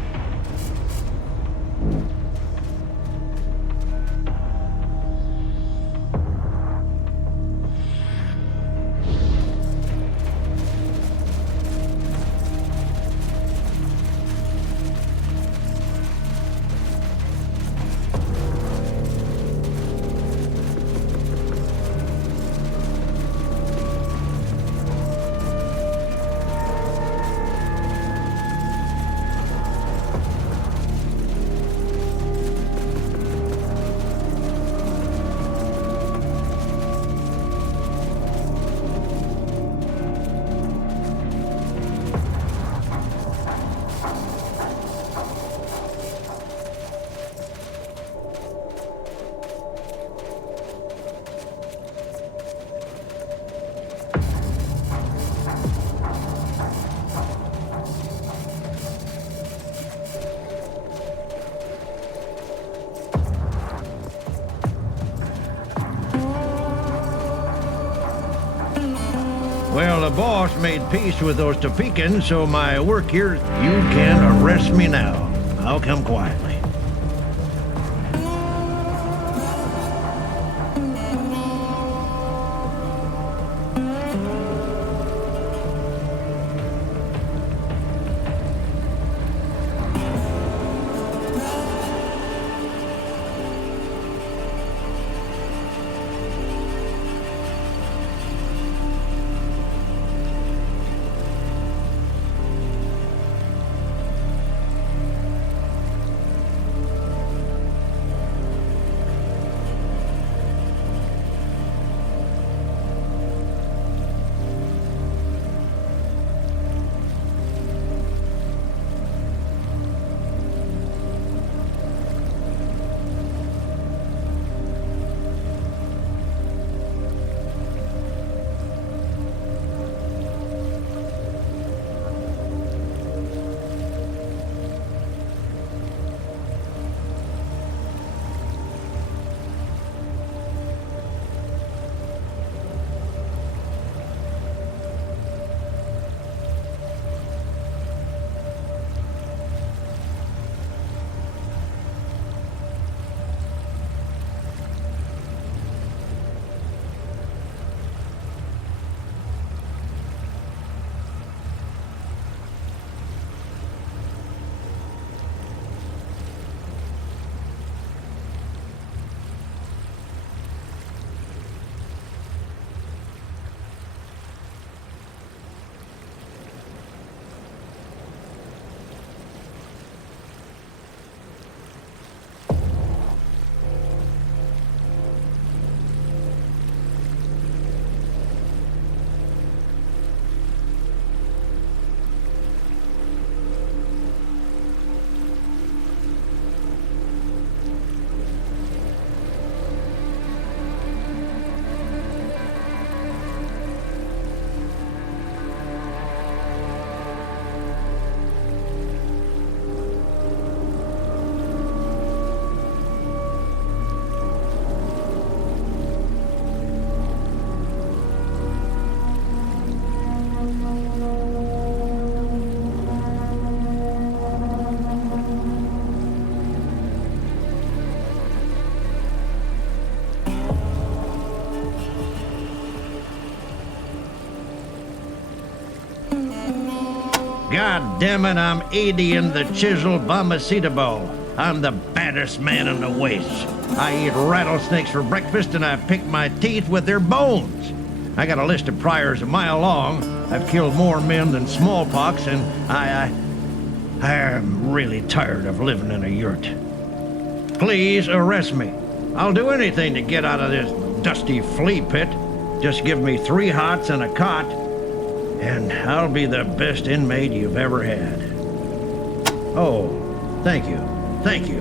Well, the boss made peace with those Topekans, so my work here, you can arrest me now. I'll come quietly. God damn it, I'm Adian the Chisel Bombacitabo. I'm the baddest man in the Wastes. I eat rattlesnakes for breakfast and I pick my teeth with their bones. I got a list of priors a mile long. I've killed more men than smallpox, and I'm really tired of living in a yurt. Please arrest me. I'll do anything to get out of this dusty flea pit. Just give me 3 hots and a cot, and I'll be the best inmate you've ever had. Oh, thank you. Thank you.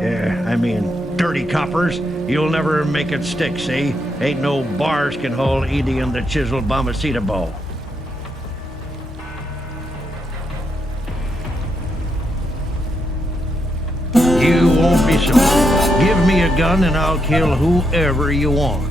Yeah, I mean, dirty coppers, you'll never make it stick, see? Ain't no bars can hold Edian the Chisel Bombacitabo. You won't be sorry. Give me a gun and I'll kill whoever you want.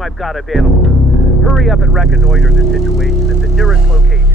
team I've got available. Hurry up and reconnoiter the situation at the nearest location.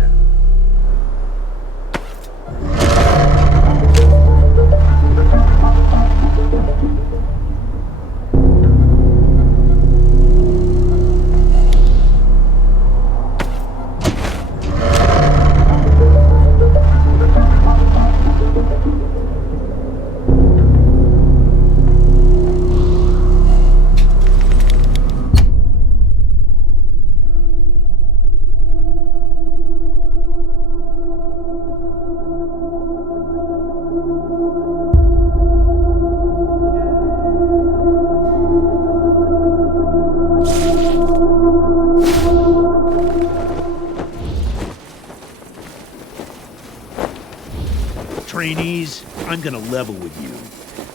Trainees, I'm gonna level with you.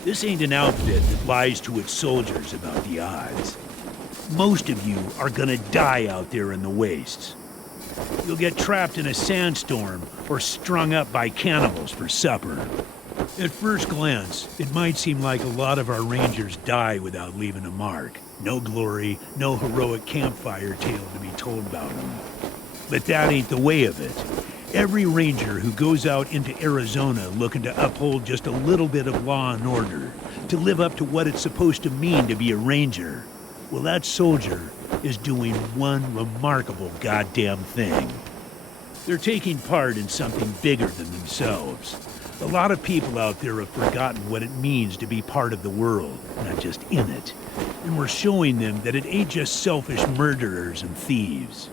This ain't an outfit that lies to its soldiers about the odds. Most of you are gonna die out there in the wastes. You'll get trapped in a sandstorm or strung up by cannibals for supper. At first glance, it might seem like a lot of our rangers die without leaving a mark. No glory, no heroic campfire tale to be told about them. But that ain't the way of it. Every ranger who goes out into Arizona looking to uphold just a little bit of law and order, to live up to what it's supposed to mean to be a ranger, well, that soldier is doing one remarkable goddamn thing. They're taking part in something bigger than themselves. A lot of people out there have forgotten what it means to be part of the world, not just in it. And we're showing them that it ain't just selfish murderers and thieves.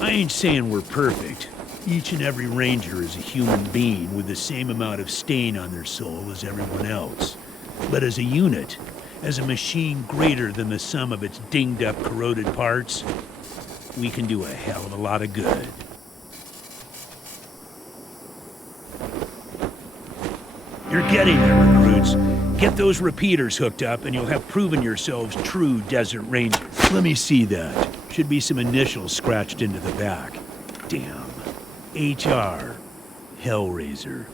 I ain't saying we're perfect. Each and every ranger is a human being with the same amount of stain on their soul as everyone else. But as a unit, as a machine greater than the sum of its dinged-up, corroded parts, we can do a hell of a lot of good. You're getting there, recruits. Get those repeaters hooked up and you'll have proven yourselves true desert rangers. Let me see that. Should be some initials scratched into the back. Damn. HR. Hellraiser.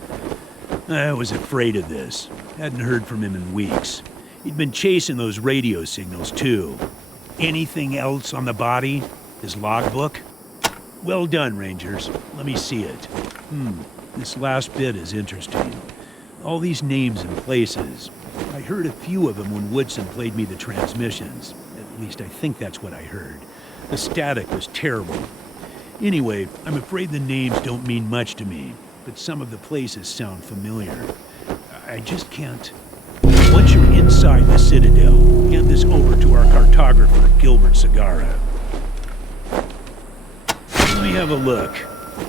I was afraid of this. Hadn't heard from him in weeks. He'd been chasing those radio signals, too. Anything else on the body? His logbook? Well done, Rangers. Let me see it. This last bit is interesting. All these names and places. I heard a few of them when Woodson played me the transmissions. At least I think that's what I heard. The static was terrible. Anyway, I'm afraid the names don't mean much to me, but some of the places sound familiar. I just can't. Once you're inside the Citadel, hand this over to our cartographer, Gilbert Segarra. Let me have a look.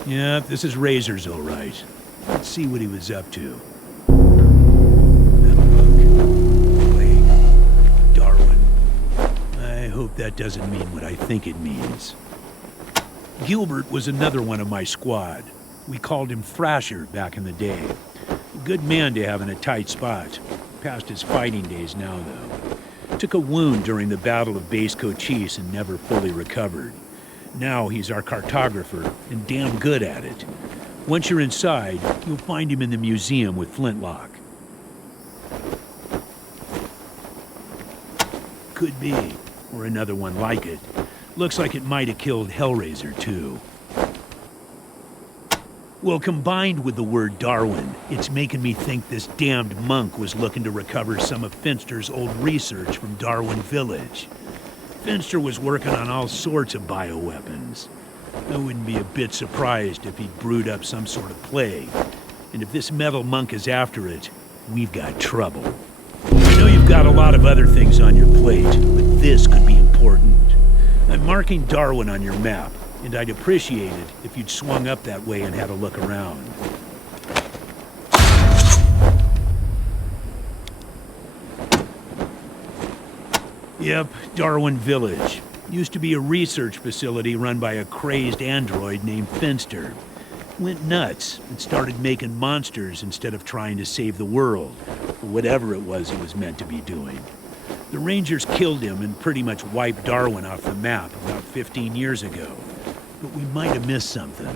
Yeah, this is Razor's all right. Let's see what he was up to. Have a look. Plague. Darwin. I hope that doesn't mean what I think it means. Gilbert was another one of my squad. We called him Thrasher back in the day. A good man to have in a tight spot. Past his fighting days now, though. Took a wound during the Battle of Base Cochise and never fully recovered. Now he's our cartographer, and damn good at it. Once you're inside, you'll find him in the museum with Flintlock. Could be, or another one like it. Looks like it might have killed Hellraiser, too. Well, combined with the word Darwin, it's making me think this damned monk was looking to recover some of Finster's old research from Darwin Village. Finster was working on all sorts of bioweapons. I wouldn't be a bit surprised if he'd brewed up some sort of plague. And if this metal monk is after it, we've got trouble. I know you've got a lot of other things on your plate, but this could be important. I'm marking Darwin on your map, and I'd appreciate it if you'd swung up that way and had a look around. Yep, Darwin Village. Used to be a research facility run by a crazed android named Finster. Went nuts and started making monsters instead of trying to save the world, or whatever it was he was meant to be doing. The Rangers killed him and pretty much wiped Darwin off the map about 15 years ago. But we might have missed something.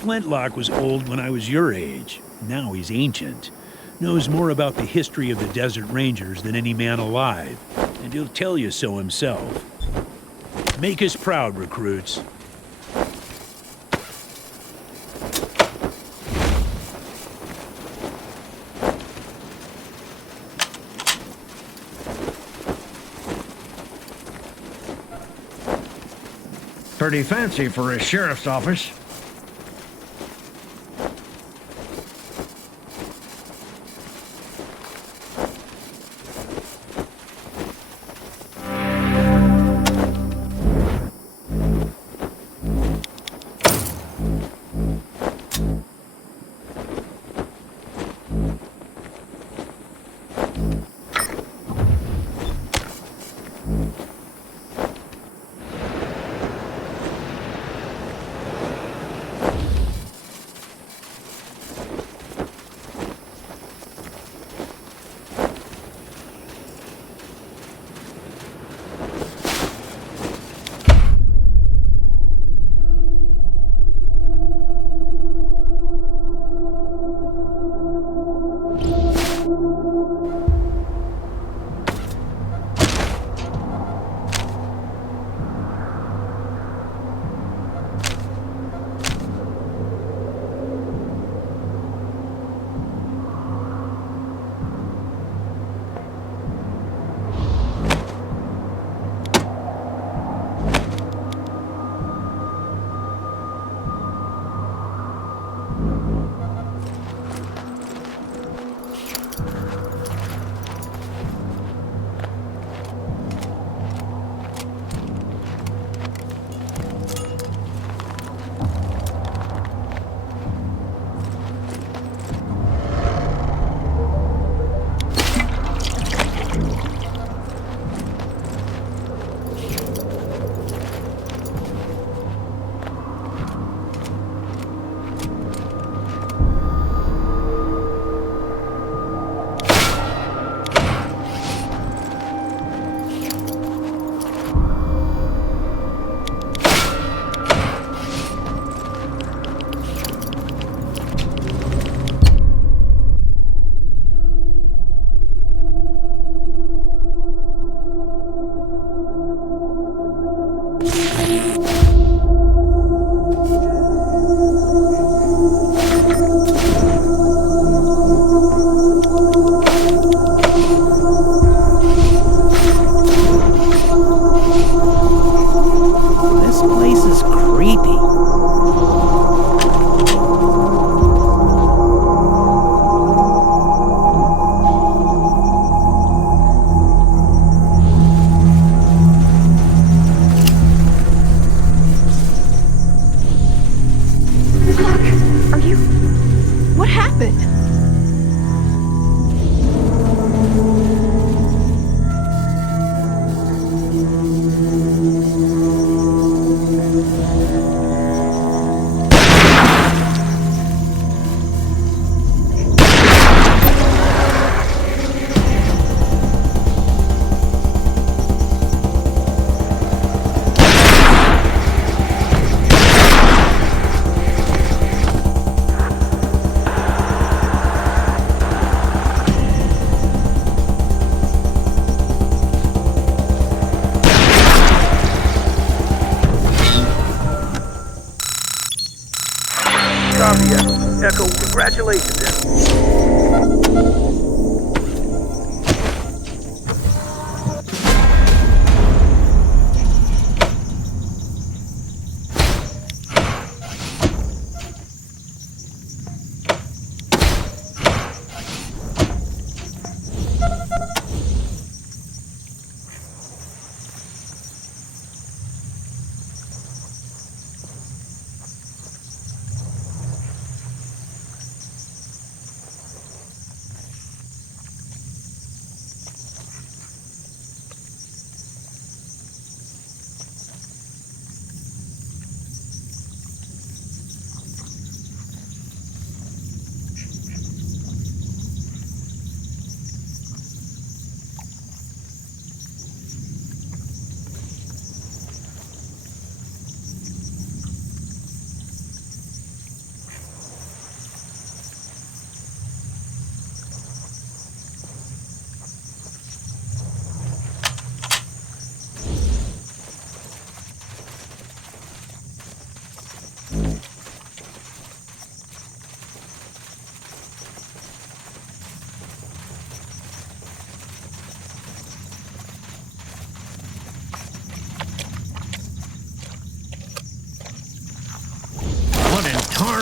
Flintlock was old when I was your age. Now he's ancient. Knows more about the history of the Desert Rangers than any man alive. and he'll tell you so himself. Make us proud, recruits. Pretty fancy for a sheriff's office.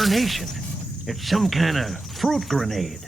tarnation? It's some kind of fruit grenade.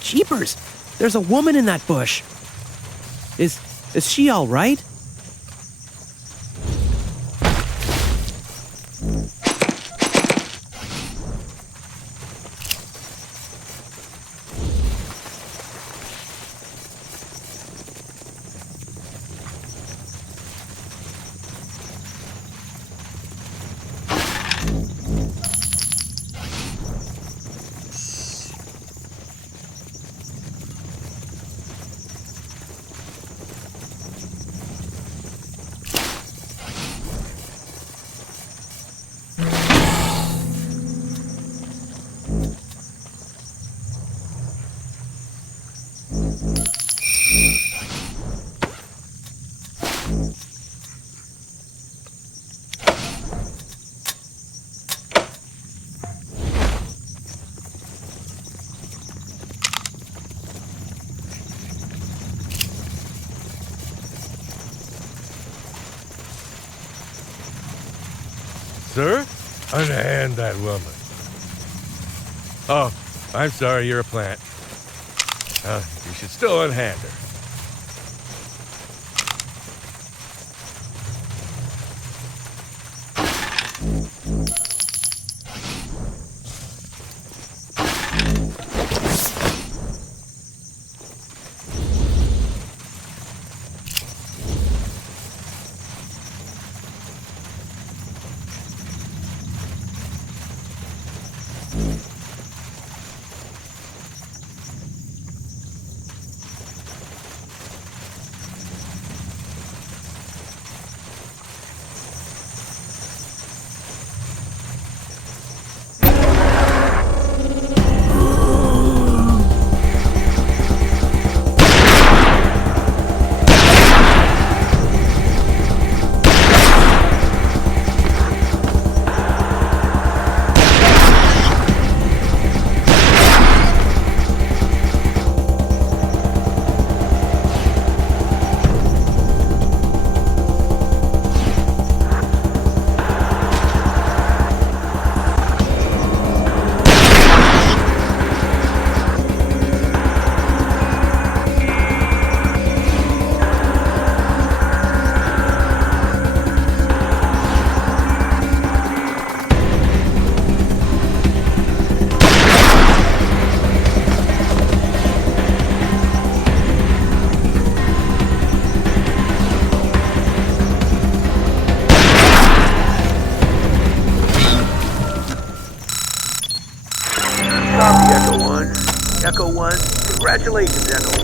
Jeepers! There's a woman in that bush. Is she all right? Sir? Unhand that woman. Oh, I'm sorry, you're a plant. You should still unhand her. Echo 1. Congratulations, Echo.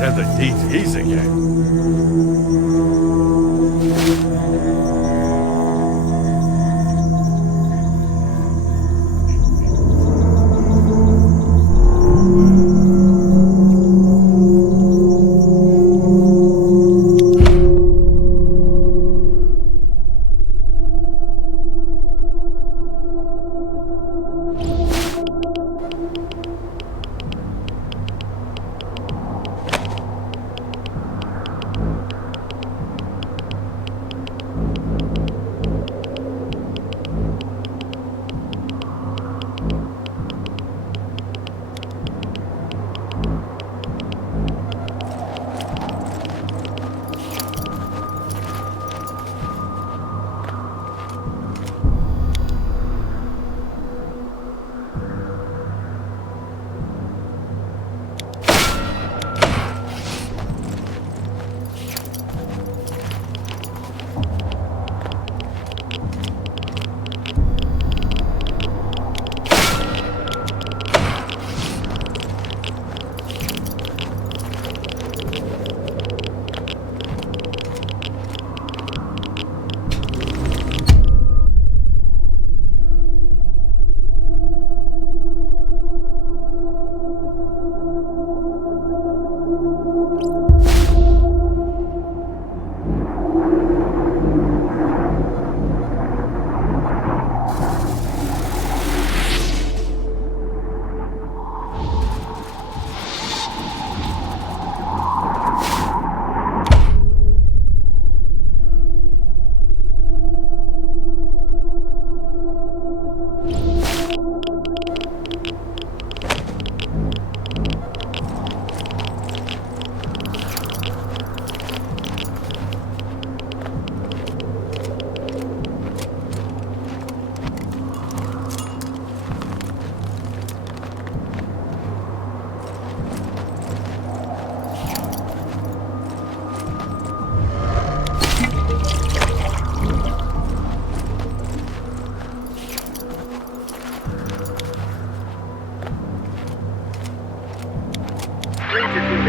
Said the DT's again.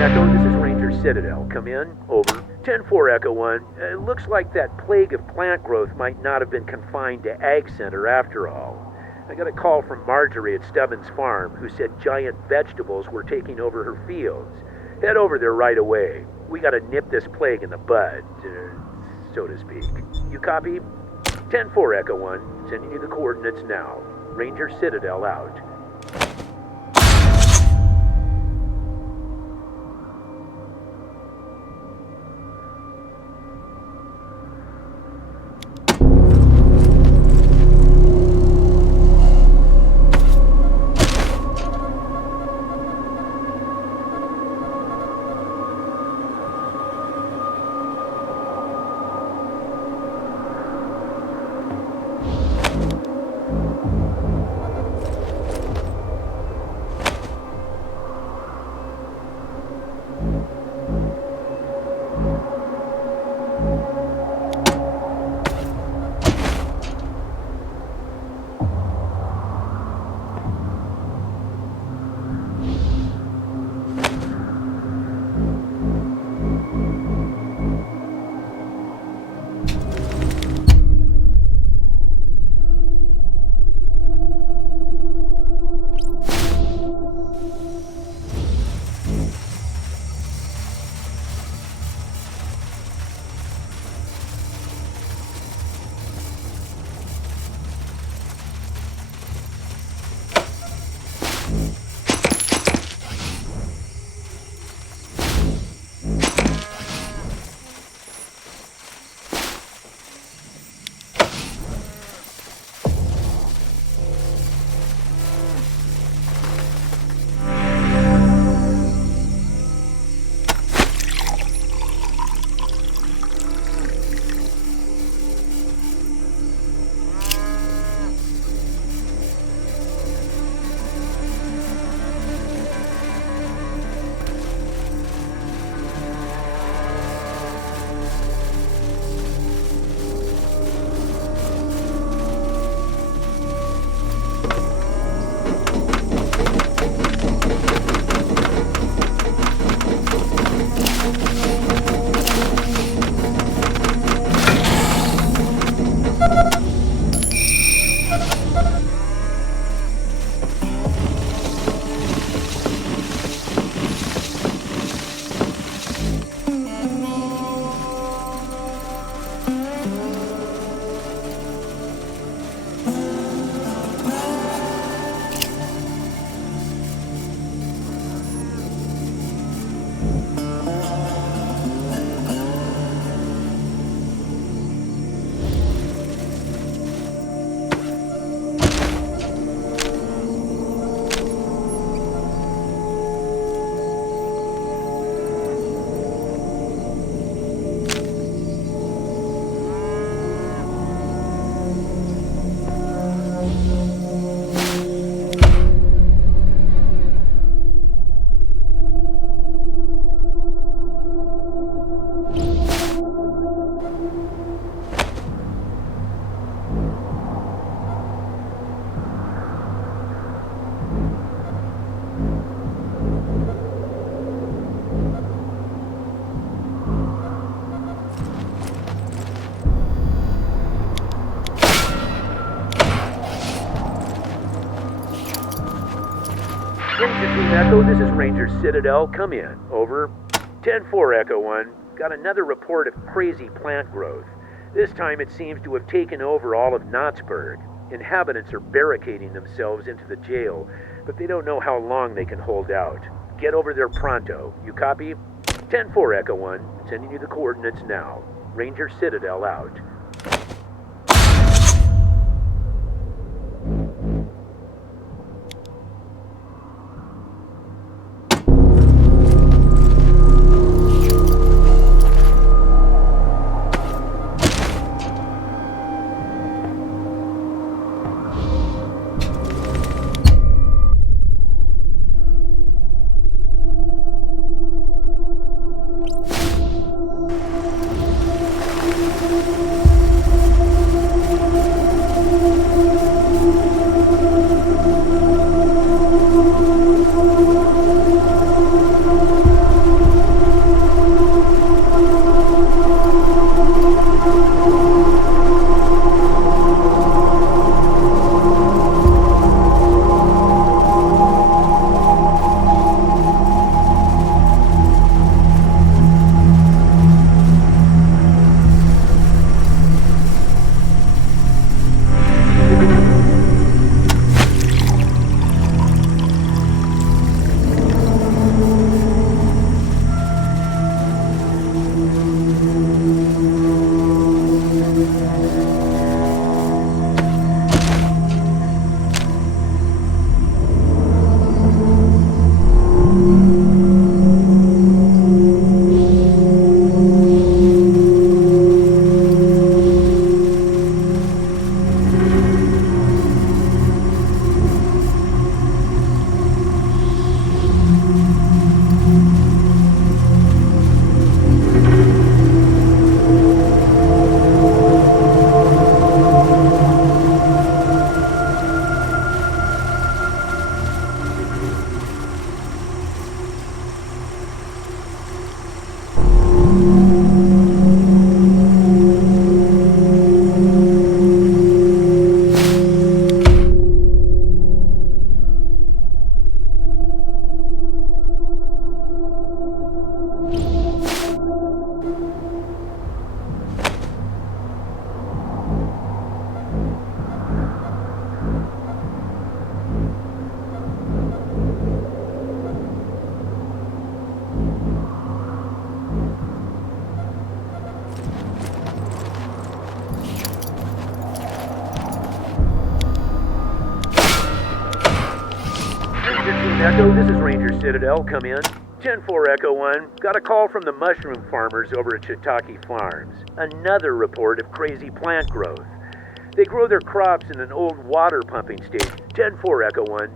Echo, this is Ranger Citadel. Come in. Over. 10-4 Echo 1. It looks like that plague of plant growth might not have been confined to Ag Center after all. I got a call from Marjorie at Stubbins Farm, who said giant vegetables were taking over her fields. Head over there right away. We gotta nip this plague in the bud, so to speak. You copy? 10-4 Echo 1. Sending you the coordinates now. Ranger Citadel out. Echo, this is Ranger Citadel. Come in. Over. 10-4, Echo 1. Got another report of crazy plant growth. This time it seems to have taken over all of Knotsburg. Inhabitants are barricading themselves into the jail, but they don't know how long they can hold out. Get over there pronto. You copy? 10-4, Echo 1. Sending you the coordinates now. Ranger Citadel out. Echo, this is Ranger Citadel. Come in. 10-4, Echo 1. Got a call from the mushroom farmers over at Shiitake Farms. Another report of crazy plant growth. They grow their crops in an old water pumping station. 10-4, Echo 1.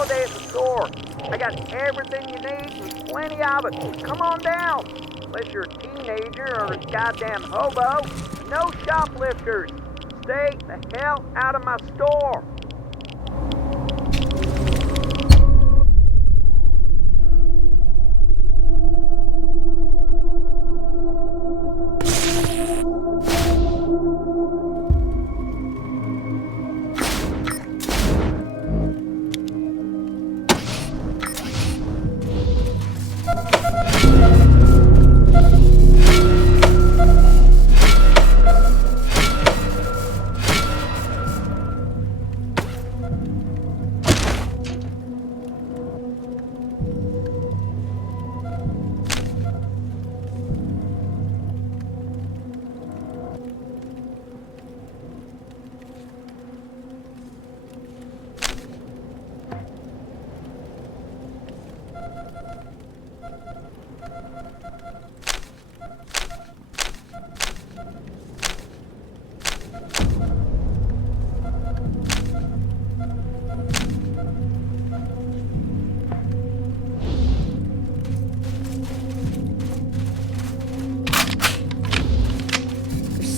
holiday at the store. I got everything you need and plenty of it. Come on down. Unless you're a teenager or a goddamn hobo. No shoplifters. Stay the hell out of my store.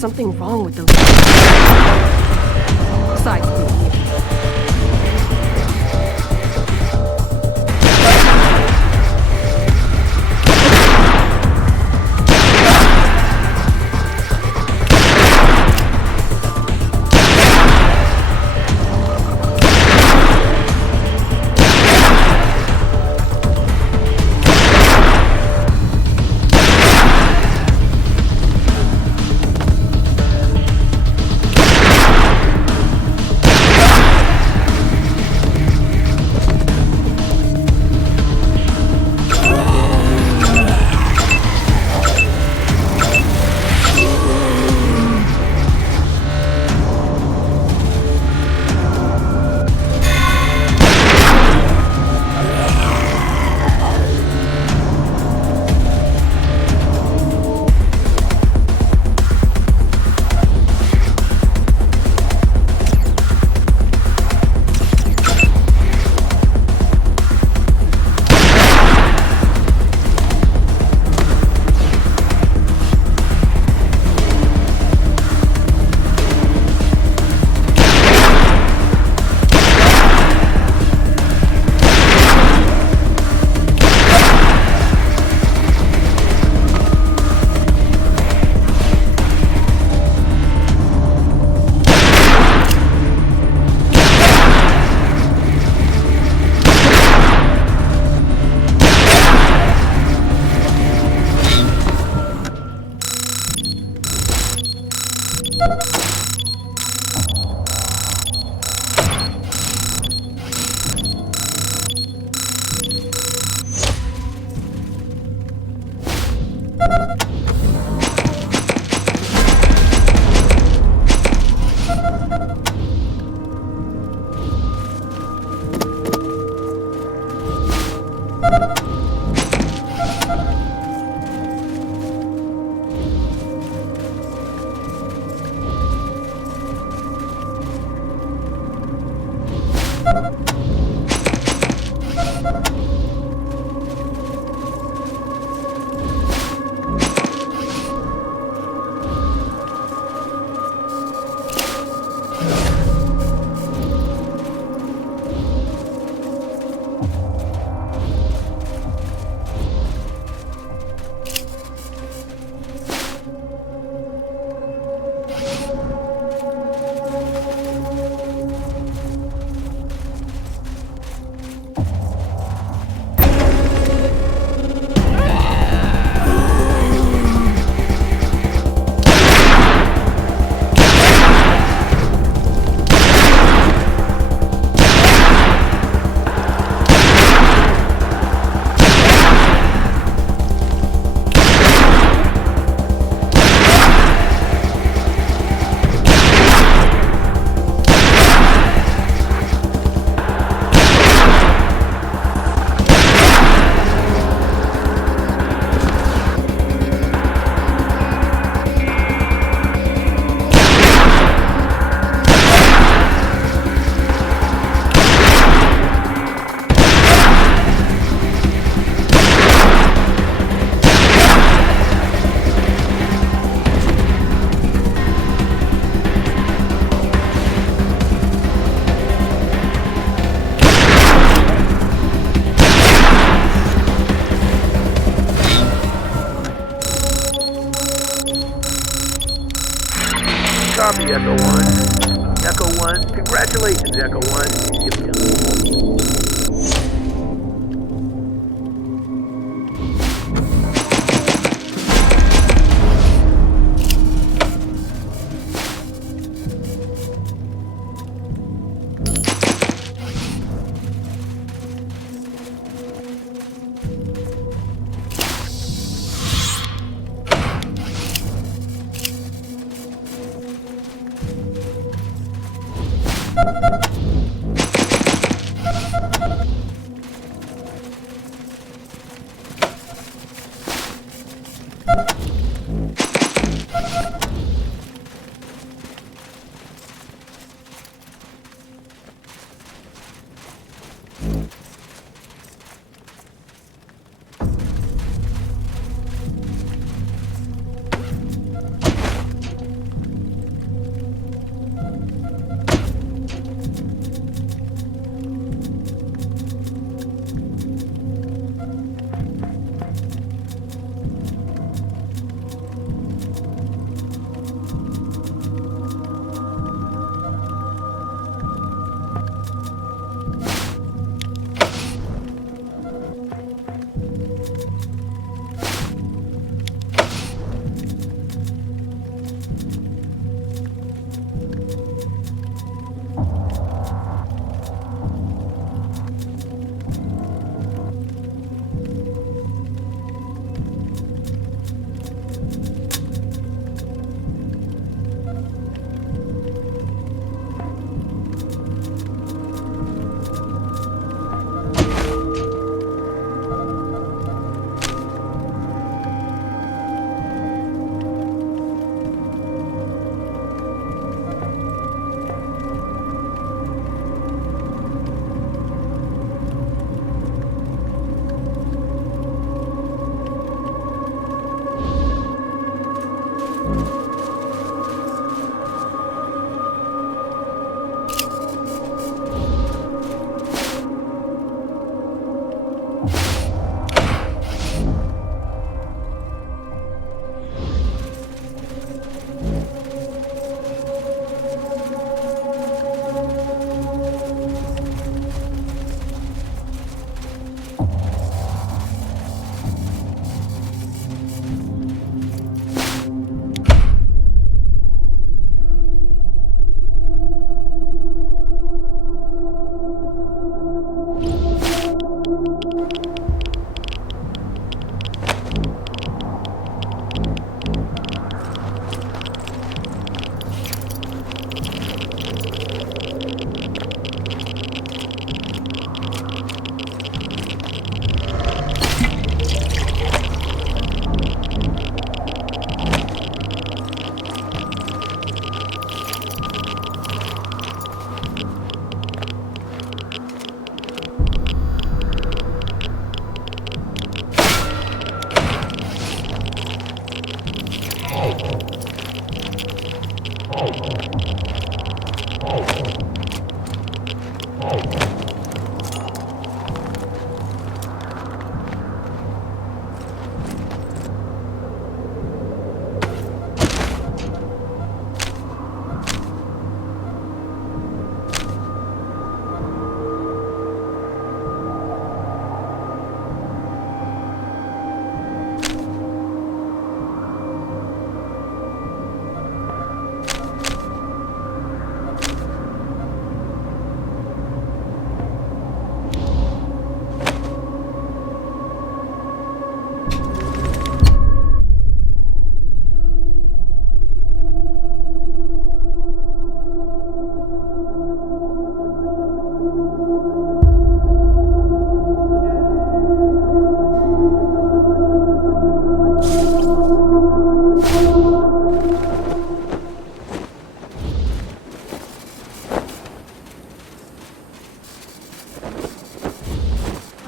Something wrong with those side screws.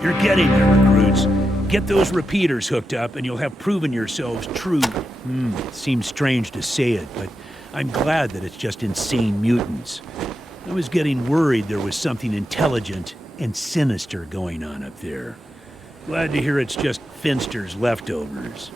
You're getting there, recruits. Get those repeaters hooked up and you'll have proven yourselves true. Seems strange to say it, but I'm glad that it's just insane mutants. I was getting worried there was something intelligent and sinister going on up there. Glad to hear it's just Finster's leftovers.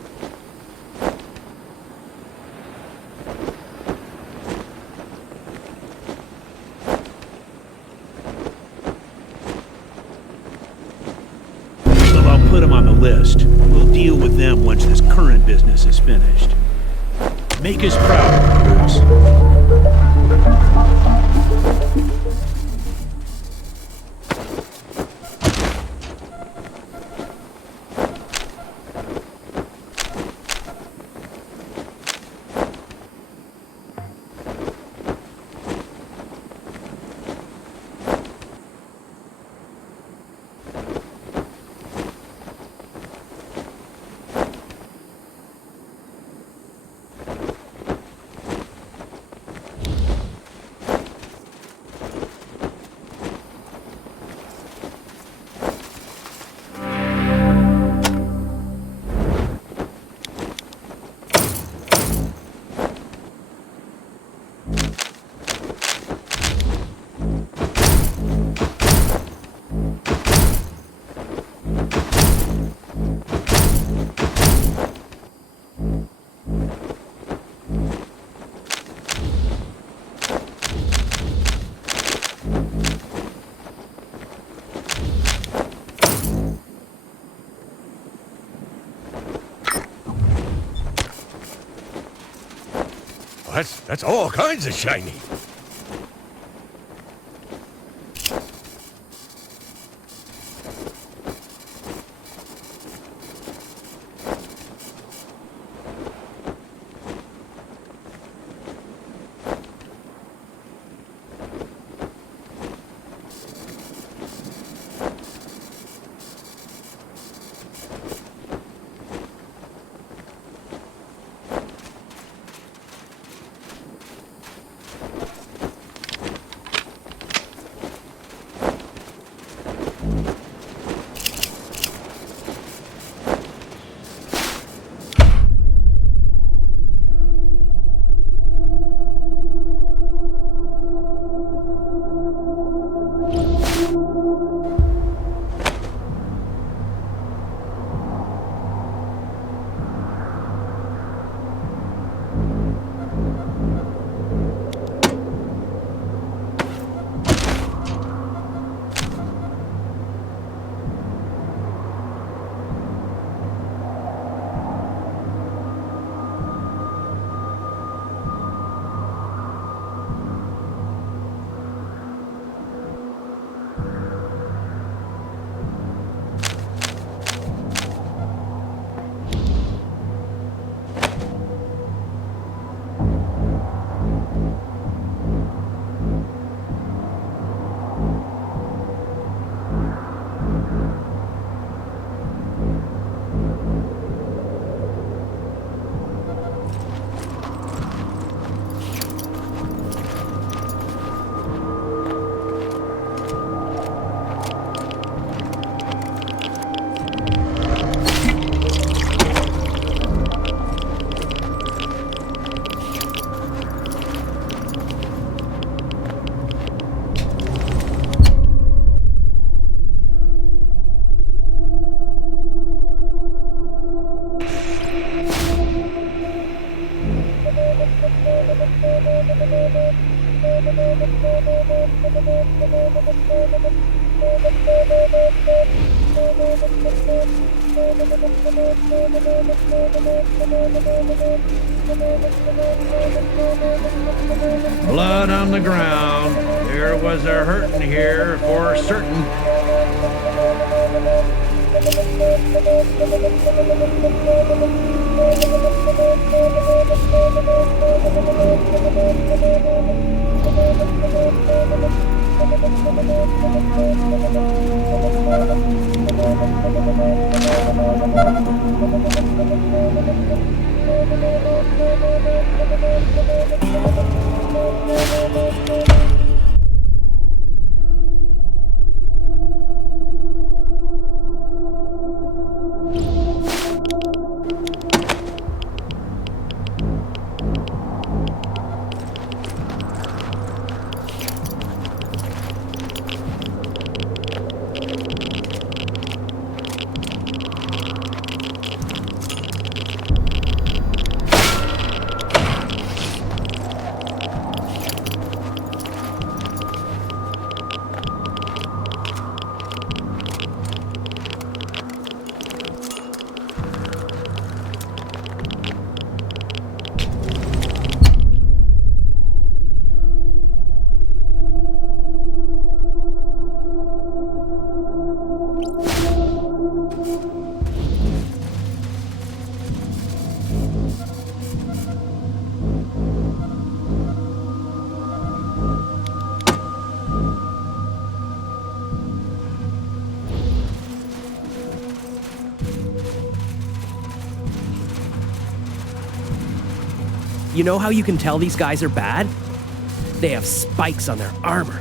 Put them on the list. We'll deal with them once this current business is finished. Make us proud, recruits. That's all kinds of shiny. Blood on the ground. There was a hurtin' here for certain. You know how you can tell these guys are bad? They have spikes on their armor.